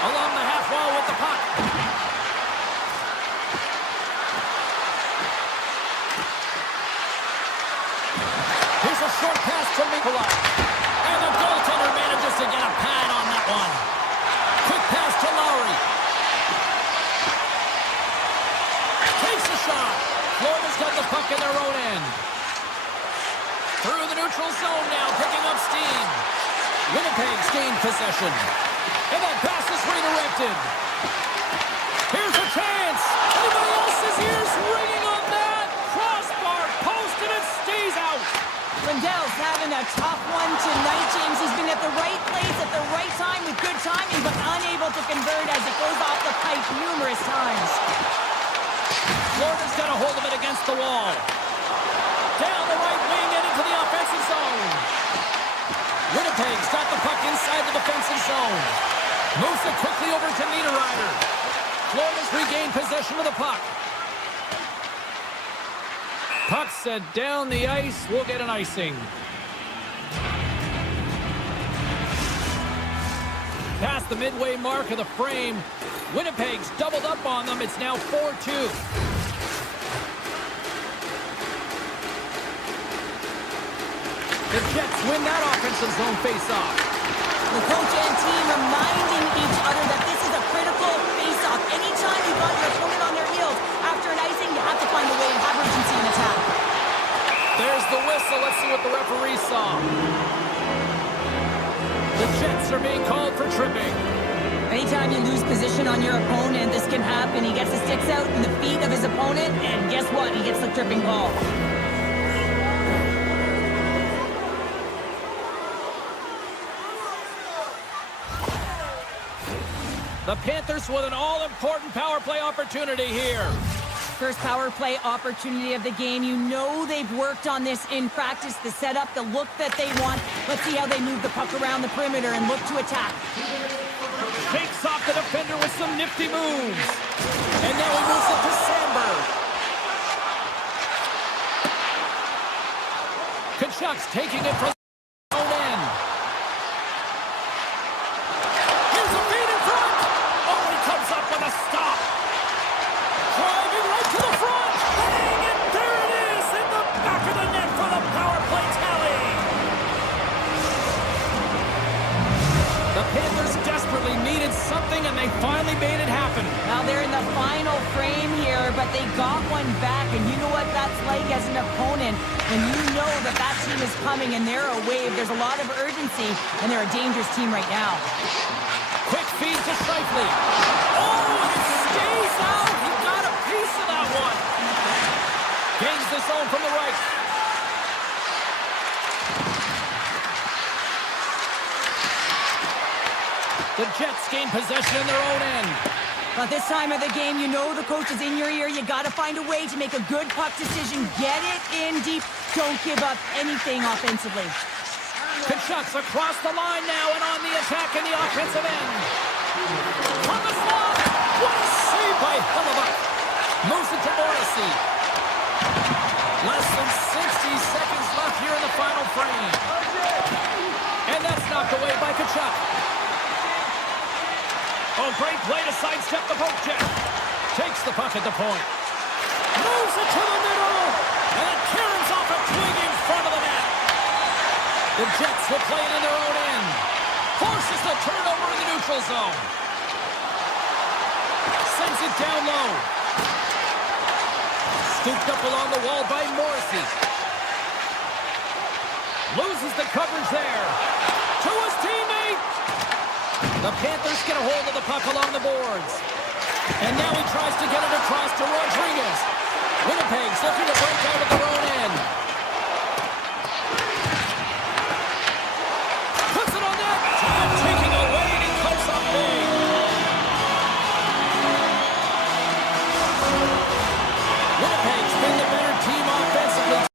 Along the half wall with the puck. Here's a short pass to Nikolai. And the goaltender manages to get a pad on that one. Quick pass to Lowry. Takes a shot. Florida's got the puck in their own end. Through the neutral zone now, picking up steam. Winnipeg's gained possession. And that pass is redirected. Here's a chance. Anybody else's ears ringing on that? Crossbar, post, and it stays out. Lindell's having a tough one tonight, James. He's been at the right place at the right time with good timing, but unable to convert as it goes off the pipe numerous times. Florida's got a hold of it against the wall. Down the right wing and into the offensive zone. Winnipeg's got the puck inside the defensive zone. Moves it quickly over to Niederreiter. Florida's regained possession of the puck. Puck set down the ice. We'll get an icing. Past the midway mark of the frame. Winnipeg's doubled up on them. It's now 4-2. The Jets win that offensive zone face-off. The coach and team reminding each other that this is a critical face-off. Anytime you've got your opponent on their heels after an icing, you have to find a way to have urgency in attack. There's the whistle. Let's see what the referee saw. The Jets are being called for tripping. Anytime you lose position on your opponent, this can happen. He gets the sticks out in the feet of his opponent, and guess what? He gets the tripping call. The Panthers with an all-important power play opportunity here. First power play opportunity of the game. You know they've worked on this in practice, the setup, the look that they want. Let's see how they move the puck around the perimeter and look to attack. Takes off the defender with some nifty moves. And now he moves it to Sandberg. Kachuk's taking it from the own end. Here's a feed in front. Oh, he comes up with a stop. Driving right to the front. Bang, and there it is in the back of the net for the power play tally. The Panthers desperately needed something, and they finally made it happen. Now they're in the final frame here, but they got one back, and you know what that's like as an opponent. When you know that that team is coming and they're a wave, there's a lot of urgency, and they're a dangerous team right now. Quick feed to Shifley. Oh, and it stays out. He got a piece of that one. Gains the zone from the right. The Jets gain possession in their own end. But this time of the game, you know the coach is in your ear. You got to find a way to make a good puck decision. Get it in deep. Don't give up anything offensively. Kachuk's across the line now and on the attack in the offensive end. On the slot. What a save by Hellebuck. Moves it to Morrissey. Less than 60 seconds left here in the final frame. And that's knocked away by Tkachuk. Oh, great play to sidestep the poke check. Takes the puck at the point. Moves it to the middle. And it carries off a twig in front of the net. The Jets will play it in their own end. Forces the turnover in the neutral zone. Sends it down low. Scooped up along the wall by Morrissey. Loses the coverage there. To his teammate. The Panthers get a hold of the puck along the boards. And now he tries to get it across to Rodriguez. Winnipeg's looking to break out of their own end. Puts it on net. Time taking away, and he comes up big. Winnipeg's been the better team offensively.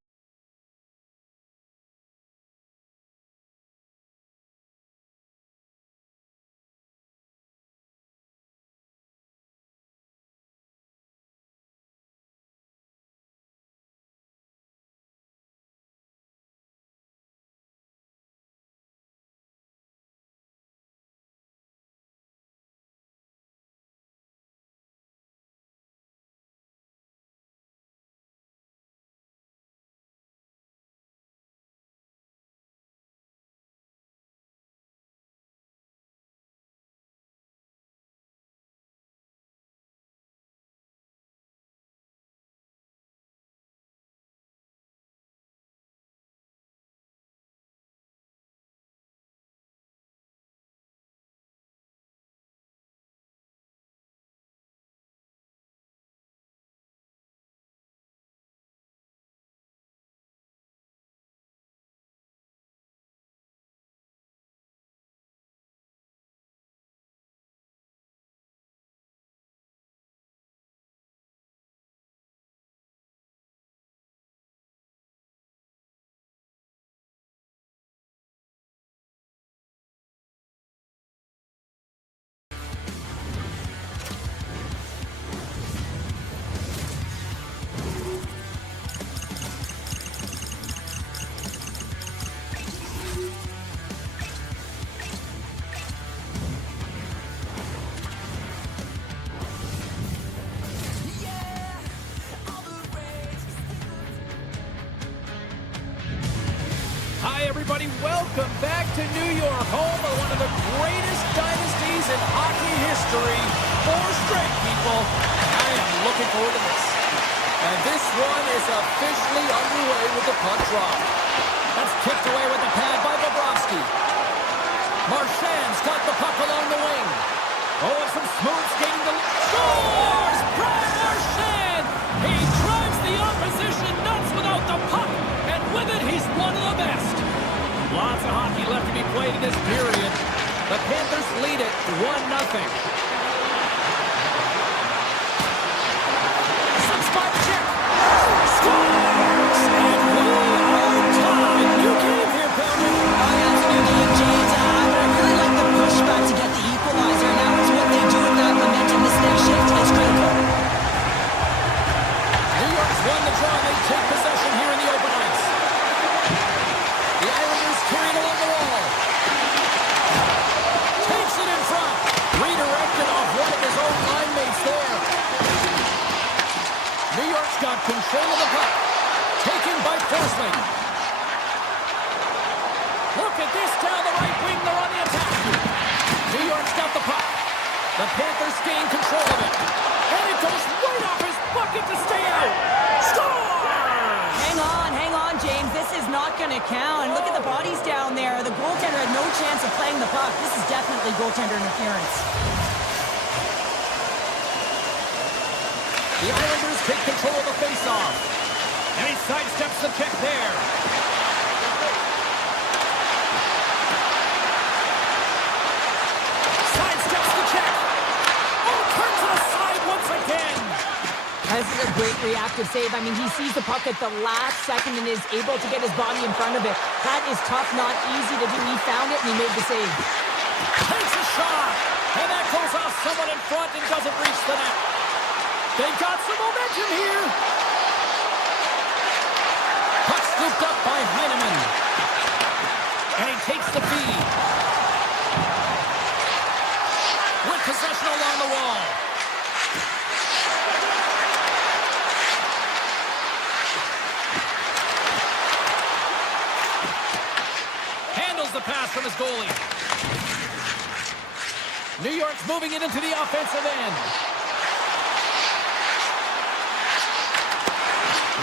Hi, everybody. Welcome back to New York, home of one of the greatest dynasties in hockey history. 4 straight, people. I am looking forward to this. And this one is officially underway with the puck drop. That's kicked away with the pad by Bobrovsky. Marchand's got the puck along the wing. Oh, and some smooth skating to scores! Brad Marchand! He drives the opposition nuts without the puck, and with it, he's one of the best. Lots of hockey left to be played in this period. The Panthers lead it 1-0. Subzero check. Scores! And we are tied. New game here, Pelman. Oh, yeah, it's a new game, James. But I really like the pushback to get the equalizer. Now it's what they do with that momentum. This next shift is critical. New York's won the draw. They take possession here in the open ice. The Islanders carried along the wall. Takes it in front. Redirected off one of his own line mates there. New York's got control of the puck. Taken by Forsling. Look at this down the right wing. They're on the attack. New York's got the puck. The Panthers gain control of it. And it goes right off his bucket to stay out. Scores! Hang on, James. This is not going to count. And look at the bodies down there. The goaltender had no chance of playing the puck. This is definitely goaltender interference. The Islanders take control of the faceoff. And he sidesteps the check there. Sidesteps the check. Oh, turns it aside once again. This is a great reactive save. I mean, he sees the puck at the last second and is able to get his body in front of it. That is tough, not easy to do. He found it and he made the save. Takes a shot. And that goes off someone in front and doesn't reach the net. They've got some momentum here. Puck scooped up by Heineman. And he takes the feed. With possession along the wall. Handles the pass from his goalie. New York's moving it into the offensive end.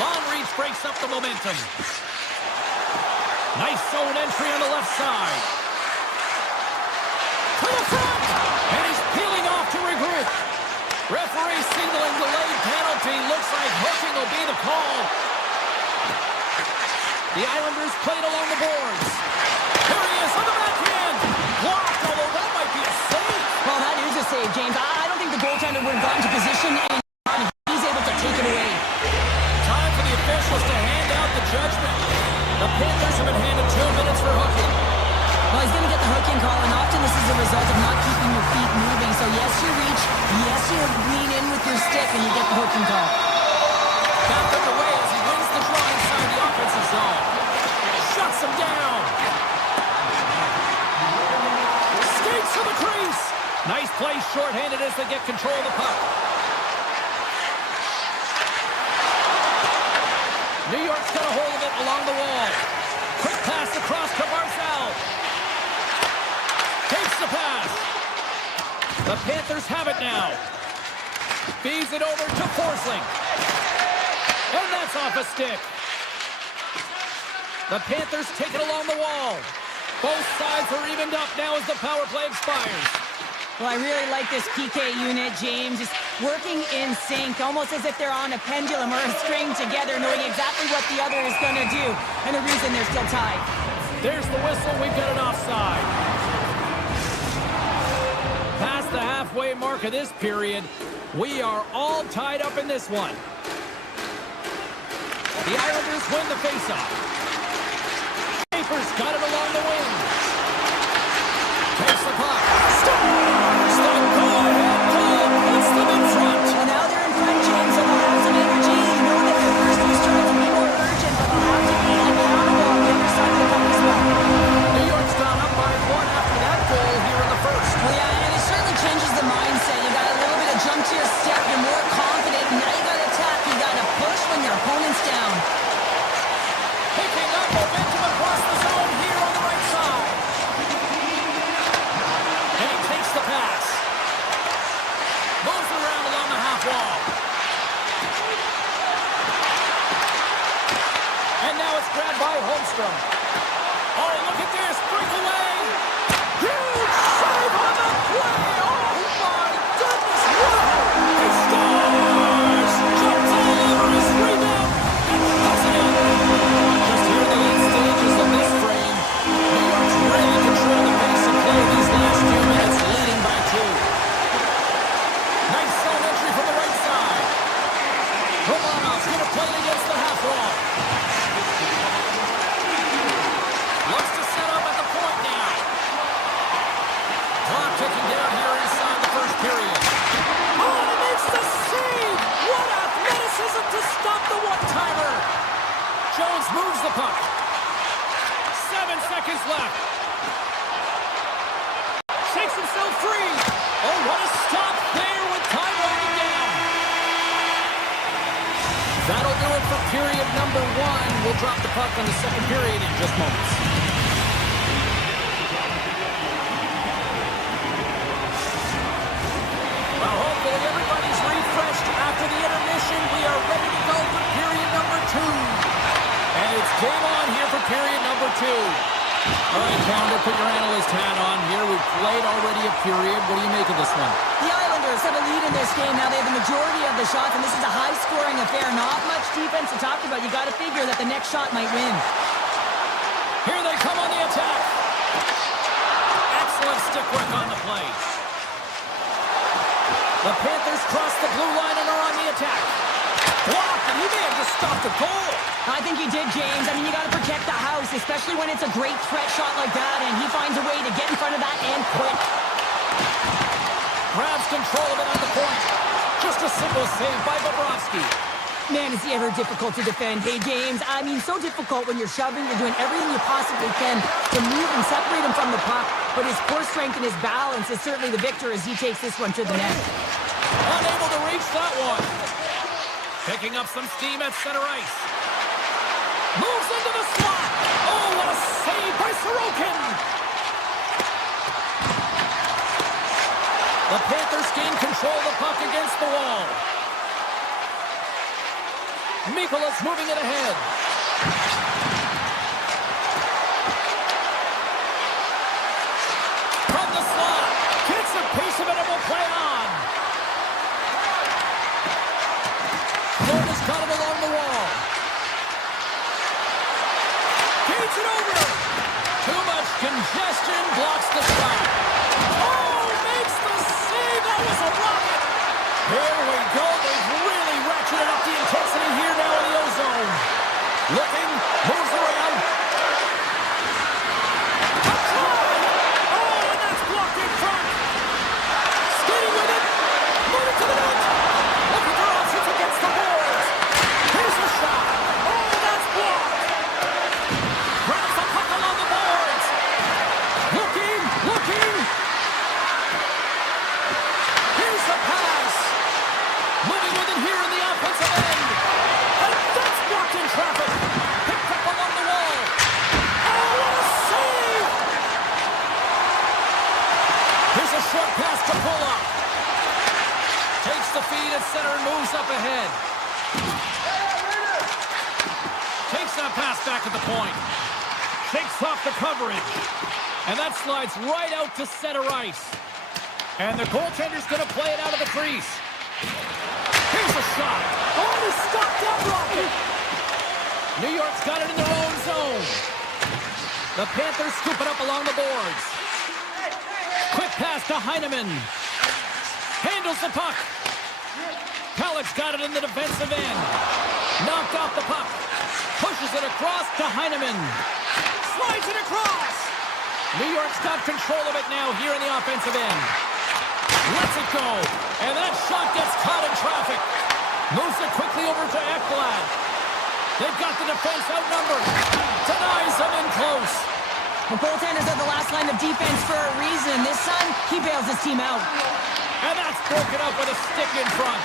Long reach breaks up the momentum. Nice zone entry on the left side. To the front! And he's peeling off to regroup. Referee signaling delayed penalty. Looks like hooking will be the call. The Islanders played along the boards. Here he is on the backhand. Blocked, although that might be a save. Well, that is a save, James. I don't think the goaltender would have gotten to position and he's able to take it away. Time for the officials to hand out the judgment. The Panthers have been handed 2 minutes for hooking. Well, he's going to get the hooking call, and often this is a result of not keeping your feet moving. So, yes, you reach. Yes, you lean in with your stick, and you get the hooking call. Back underway as he wins the draw inside the offensive zone. Shuts him down. Skates to the crease. Nice play shorthanded as they get control of the puck. New York's got a hold of it along the wall. Quick pass across to Barzal. Takes the pass. The Panthers have it now. Feeds it over to Forsling. And that's off a stick. The Panthers take it along the wall. Both sides are evened up now as the power play expires. Well, I really like this PK unit, James. Just working in sync, almost as if they're on a pendulum or a string together, knowing exactly what the other is going to do, and the reason they're still tied. There's the whistle. We've got an offside. Past the halfway mark of this period, we are all tied up in this one. The Islanders win the faceoff. Capers got it along the wing. Takes the puck. Scores! The go-ahead goal puts them in front. Well, now they're in front, James, so they'll have some energy. You know that their first few starts will be more urgent, but they'll have to be accountable on the other side of the puck as well. New York's gone up by 1 after that goal here in the first. Well, yeah, and it certainly changes the mindset. You got a little bit of jump to your step. You're more confident, and now you got to attack. You got to push when your opponent's down. Picking up momentum across the zone here on the right side. And he takes the pass. Moves around along the half wall. And now it's grabbed by Holmstrom. Oh, look at this. Breakaway. Huge save on the play. Oh, the puck. 7 seconds left. Shakes himself free. Oh, what a stop there with time running down. That'll do it for period number 1. We'll drop the puck on the second period in just moments. Well, hopefully everybody's refreshed after the intermission. We are ready to go for period number 2. And it's game on here for period number 2. All right, Pounder, put your analyst hat on here. We've played already a period. What do you make of this one? The Islanders have a lead in this game. Now they have the majority of the shots, and this is a high-scoring affair. Not much defense to talk about. You got to figure that the next shot might win. Here they come on the attack. Excellent stick work on the play. The Panthers cross the blue line and are on the attack. Blocked, and he may have just stopped the goal. I think he did, James. I mean, you got to protect the house, especially when it's a great threat shot like that, and he finds a way to get in front of that and quick. Grabs control of it on the point. Just a simple save by Bobrovsky. Man, is he ever difficult to defend. Hey, James, I mean, so difficult when you're shoving, you're doing everything you possibly can to move and separate him from the puck, but his core strength and his balance is certainly the victor as he takes this one to the net. Unable to reach that one. Picking up some steam at center ice. Moves into the slot. Oh, what a save by Sorokin. The Panthers gain control of the puck against the wall. Mikola's moving it ahead. From the slot. Gets a piece of it and will play on. Florida's got it along the wall. Feeds it over. Too much congestion blocks the shot. Oh, makes the save. That was a rocket. Here we go. They've really ratcheted up the intensity here now in the O-zone. Looking, moves around. Oh, and that's blocked in front. Skating with it. Moving to the net. Looking for options against the boards. Here's the shot. Oh, that's blocked. Grabs the puck along the boards. Looking. Here's the pass. Moving with it here in the offensive end. And that's blocked in traffic. Picked up along the wall. Oh, what a save! Here's a short pass to pull up. Takes the feed at center and moves up ahead. Takes that pass back at the point. Shakes off the coverage. And that slides right out to center ice. And the goaltender's going to play it out of the crease. Here's a shot. Oh, he stopped that rocket. New York's got it in their own zone. The Panthers scoop it up along the boards. Quick pass to Heineman. Handles the puck. Pellick's got it in the defensive end. Knocked off the puck. Pushes it across to Heineman. Slides it across. New York's got control of it now here in the offensive end. Lets it go. And that shot gets caught in traffic. Moves it quickly over to Ekblad. They've got the defense outnumbered. Denies them in close. The goaltenders are the last line of defense for a reason. This time, he bails his team out. And that's broken up with a stick in front.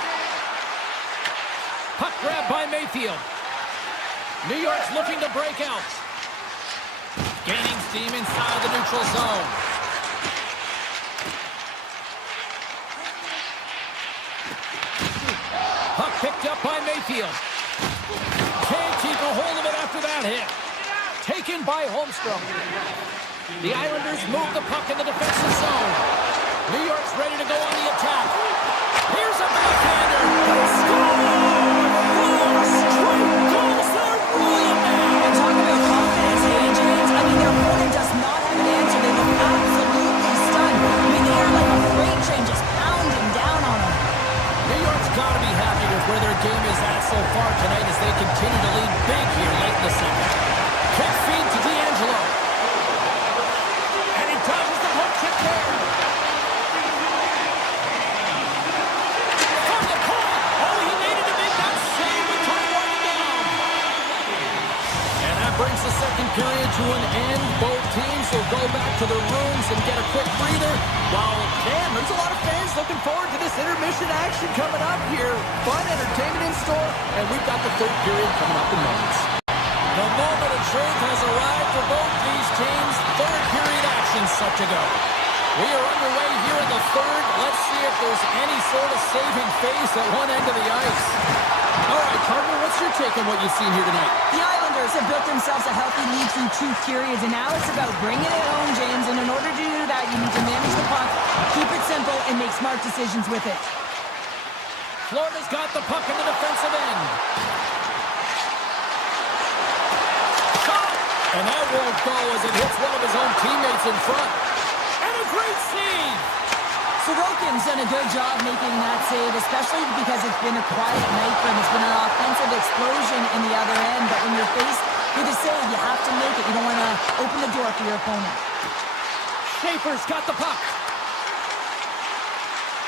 Puck grab by Mayfield. New York's looking to break out. Gaining steam inside the neutral zone. Puck picked up by Mayfield. Can't keep a hold of it after that hit. Taken by Holmstrom. The Islanders move the puck in the defensive zone. New York's ready to go on the attack. Here's a backhander. Straight goals. They're rolling now. And talk about confidence, hey, James. I mean, their opponent does not have an answer. They look absolutely stunned. I mean, they are like a freight train just pounding down on them. New York's got to be happy with where their game is at so far tonight as they continue to lead big here late in the second. Quick feed to D'Angelo. And he dodges the hook kick there. period to an end. Both teams will go back to their rooms and get a quick breather. While, man, there's a lot of fans looking forward to this intermission action coming up here. Fun entertainment in store, and we've got the third period coming up in moments. The moment of truth has arrived for both these teams. Third period action set to go. We are underway here in the third. Let's see if there's any sort of saving face at one end of the ice. All right, partner, what's your take on what you've seen here tonight? The Islanders have built themselves a healthy lead through 2 periods, and now it's about bringing it home, James. And in order to do that, you need to manage the puck, keep it simple, and make smart decisions with it. Florida's got the puck in the defensive end. Shot! And that won't go as it hits one of his own teammates in front. And a great save! Sorokin's done a good job making that save, especially because it's been a quiet night for him. It's been an offensive explosion in the other end, but when you're faced with a save, you have to make it. You don't want to open the door for your opponent. Schaefer's got the puck.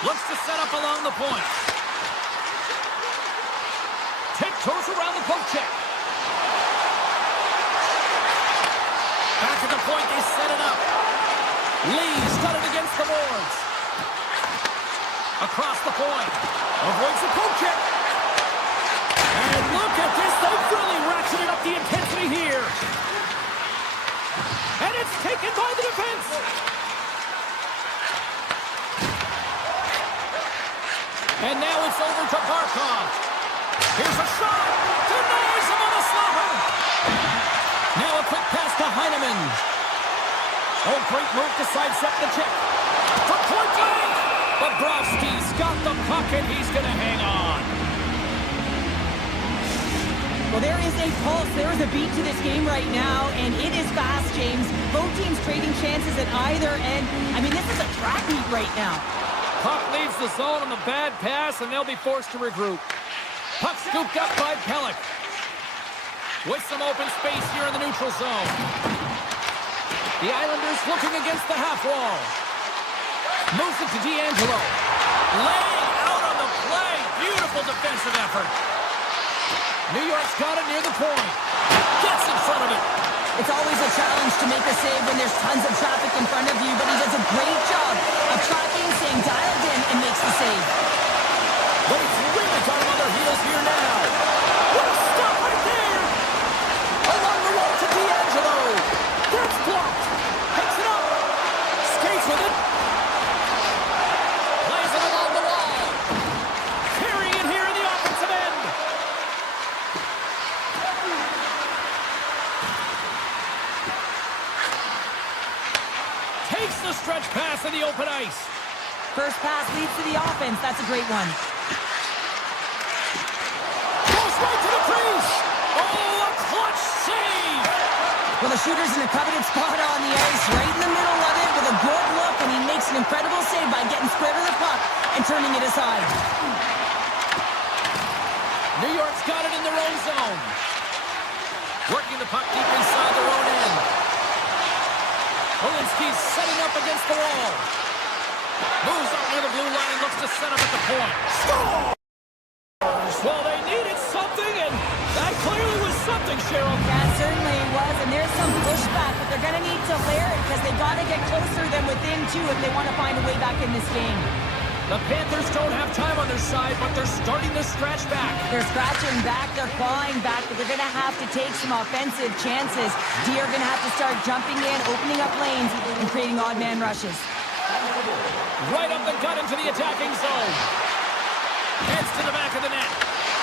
Looks to set up along the point. Tiptoes around the poke check. Back at the point, they set it up. Lee's got it against the boards. Across the point. Avoids the poke check. And look at this. They've really ratcheted up the intensity here. And it's taken by the defense. And now it's over to Barkov. Here's a shot. Denies him on a slapper. Now a quick pass to Heineman. Oh, great move to sidestep the check. For point blank. Bobrovsky's got the puck and he's going to hang on. Well, there is a pulse. There is a beat to this game right now, and it is fast, James. Both teams trading chances at either end. I mean, this is a track meet right now. Puck leaves the zone on the bad pass, and they'll be forced to regroup. Puck scooped up by Pelech. With some open space here in the neutral zone. The Islanders looking against the half wall. Moves it to D'Angelo. Laying out on the play. Beautiful defensive effort. New York's got it near the point. Gets in front of it. It's always a challenge to make a save when there's tons of traffic in front of you, but he does a great job of tracking, staying dialed in, and makes the save. Leafs really got him on their heels here now. What a stop right there. Along the wall to D'Angelo. That's blocked. Picks it up. Skates with it. Plays it along the wall. Carrying it here in the offensive end. Takes the stretch pass in the open ice. First pass leads to the offense. That's a great one. Goes right to the crease. Oh, a clutch save. Well, the shooter's in a coveted spot on the ice, right in the middle of it with a good look, and he makes an incredible save by getting square to the puck and turning it aside. New York's got it in their own zone. Working the puck deep inside their own end. Olinsky's setting up against the wall. Moves up near the blue line and looks to set up at the point. Scores! Well, they needed something, and that clearly was something, Cheryl. That certainly was, and there's some pushback, but they're going to need to layer it because they got to get closer than within 2 if they want to find a way back in this game. The Panthers don't have time on their side, but they're starting to scratch back. They're scratching back, they're clawing back, but they're going to have to take some offensive chances. D are going to have to start jumping in, opening up lanes, and creating odd man rushes. Right up the gut into the attacking zone. Heads to the back of the net.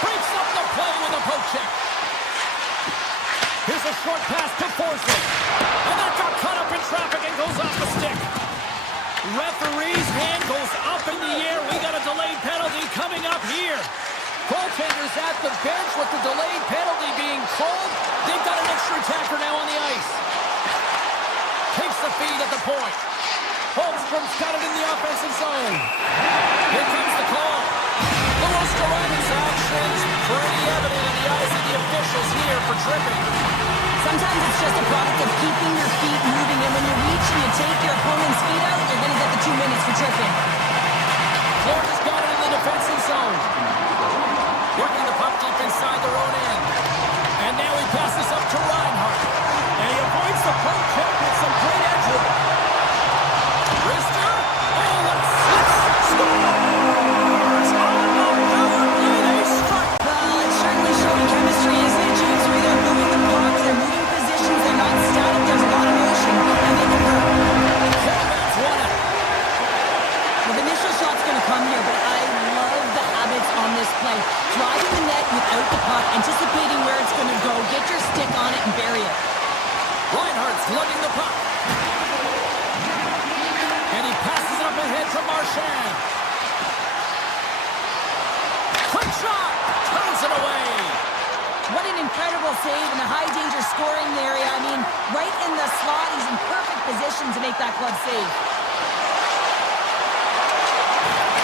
Breaks up the play with a poke check. Here's a short pass to Forsling. And that got caught up in traffic and goes off the stick. Referee's hand goes up in the air. We got a delayed penalty coming up here. Goaltenders at the bench with the delayed penalty being called. They've got an extra attacker now on the ice. Takes the feed at the point. Holmstrom's got it in the offensive zone. Here comes the call. The Rostarana's actions pretty evident in the eyes of the officials here for tripping. Sometimes it's just a product of keeping your feet moving, and when you reach and you take your opponent's feet out, you're going to get the 2 minutes for tripping. Florida's got it in the defensive zone. Working the puck deep inside their own end. And now he passes up to Reinhart. And he incredible save in a high-danger scoring area. I mean, right in the slot. He's in perfect position to make that glove save.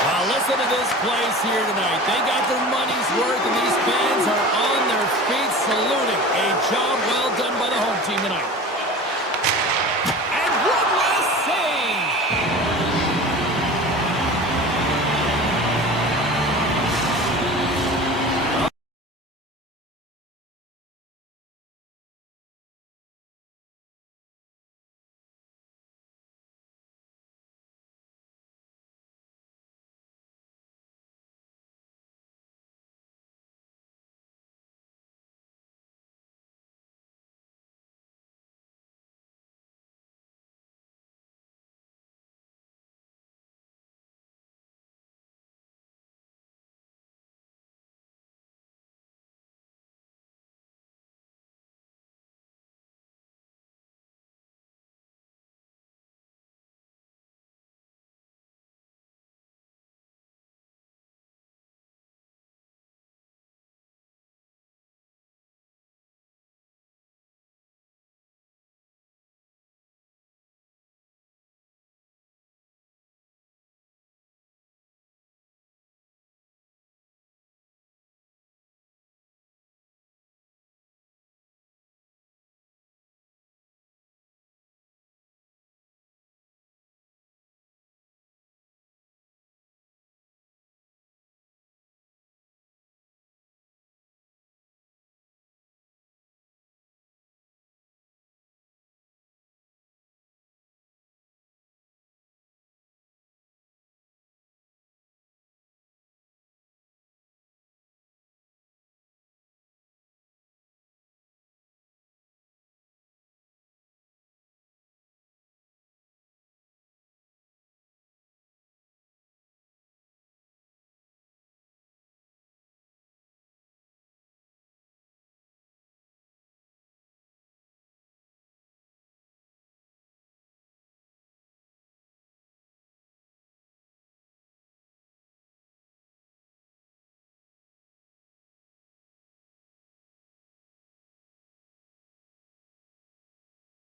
Well, listen to this place here tonight. They got their money's worth, and these fans are on their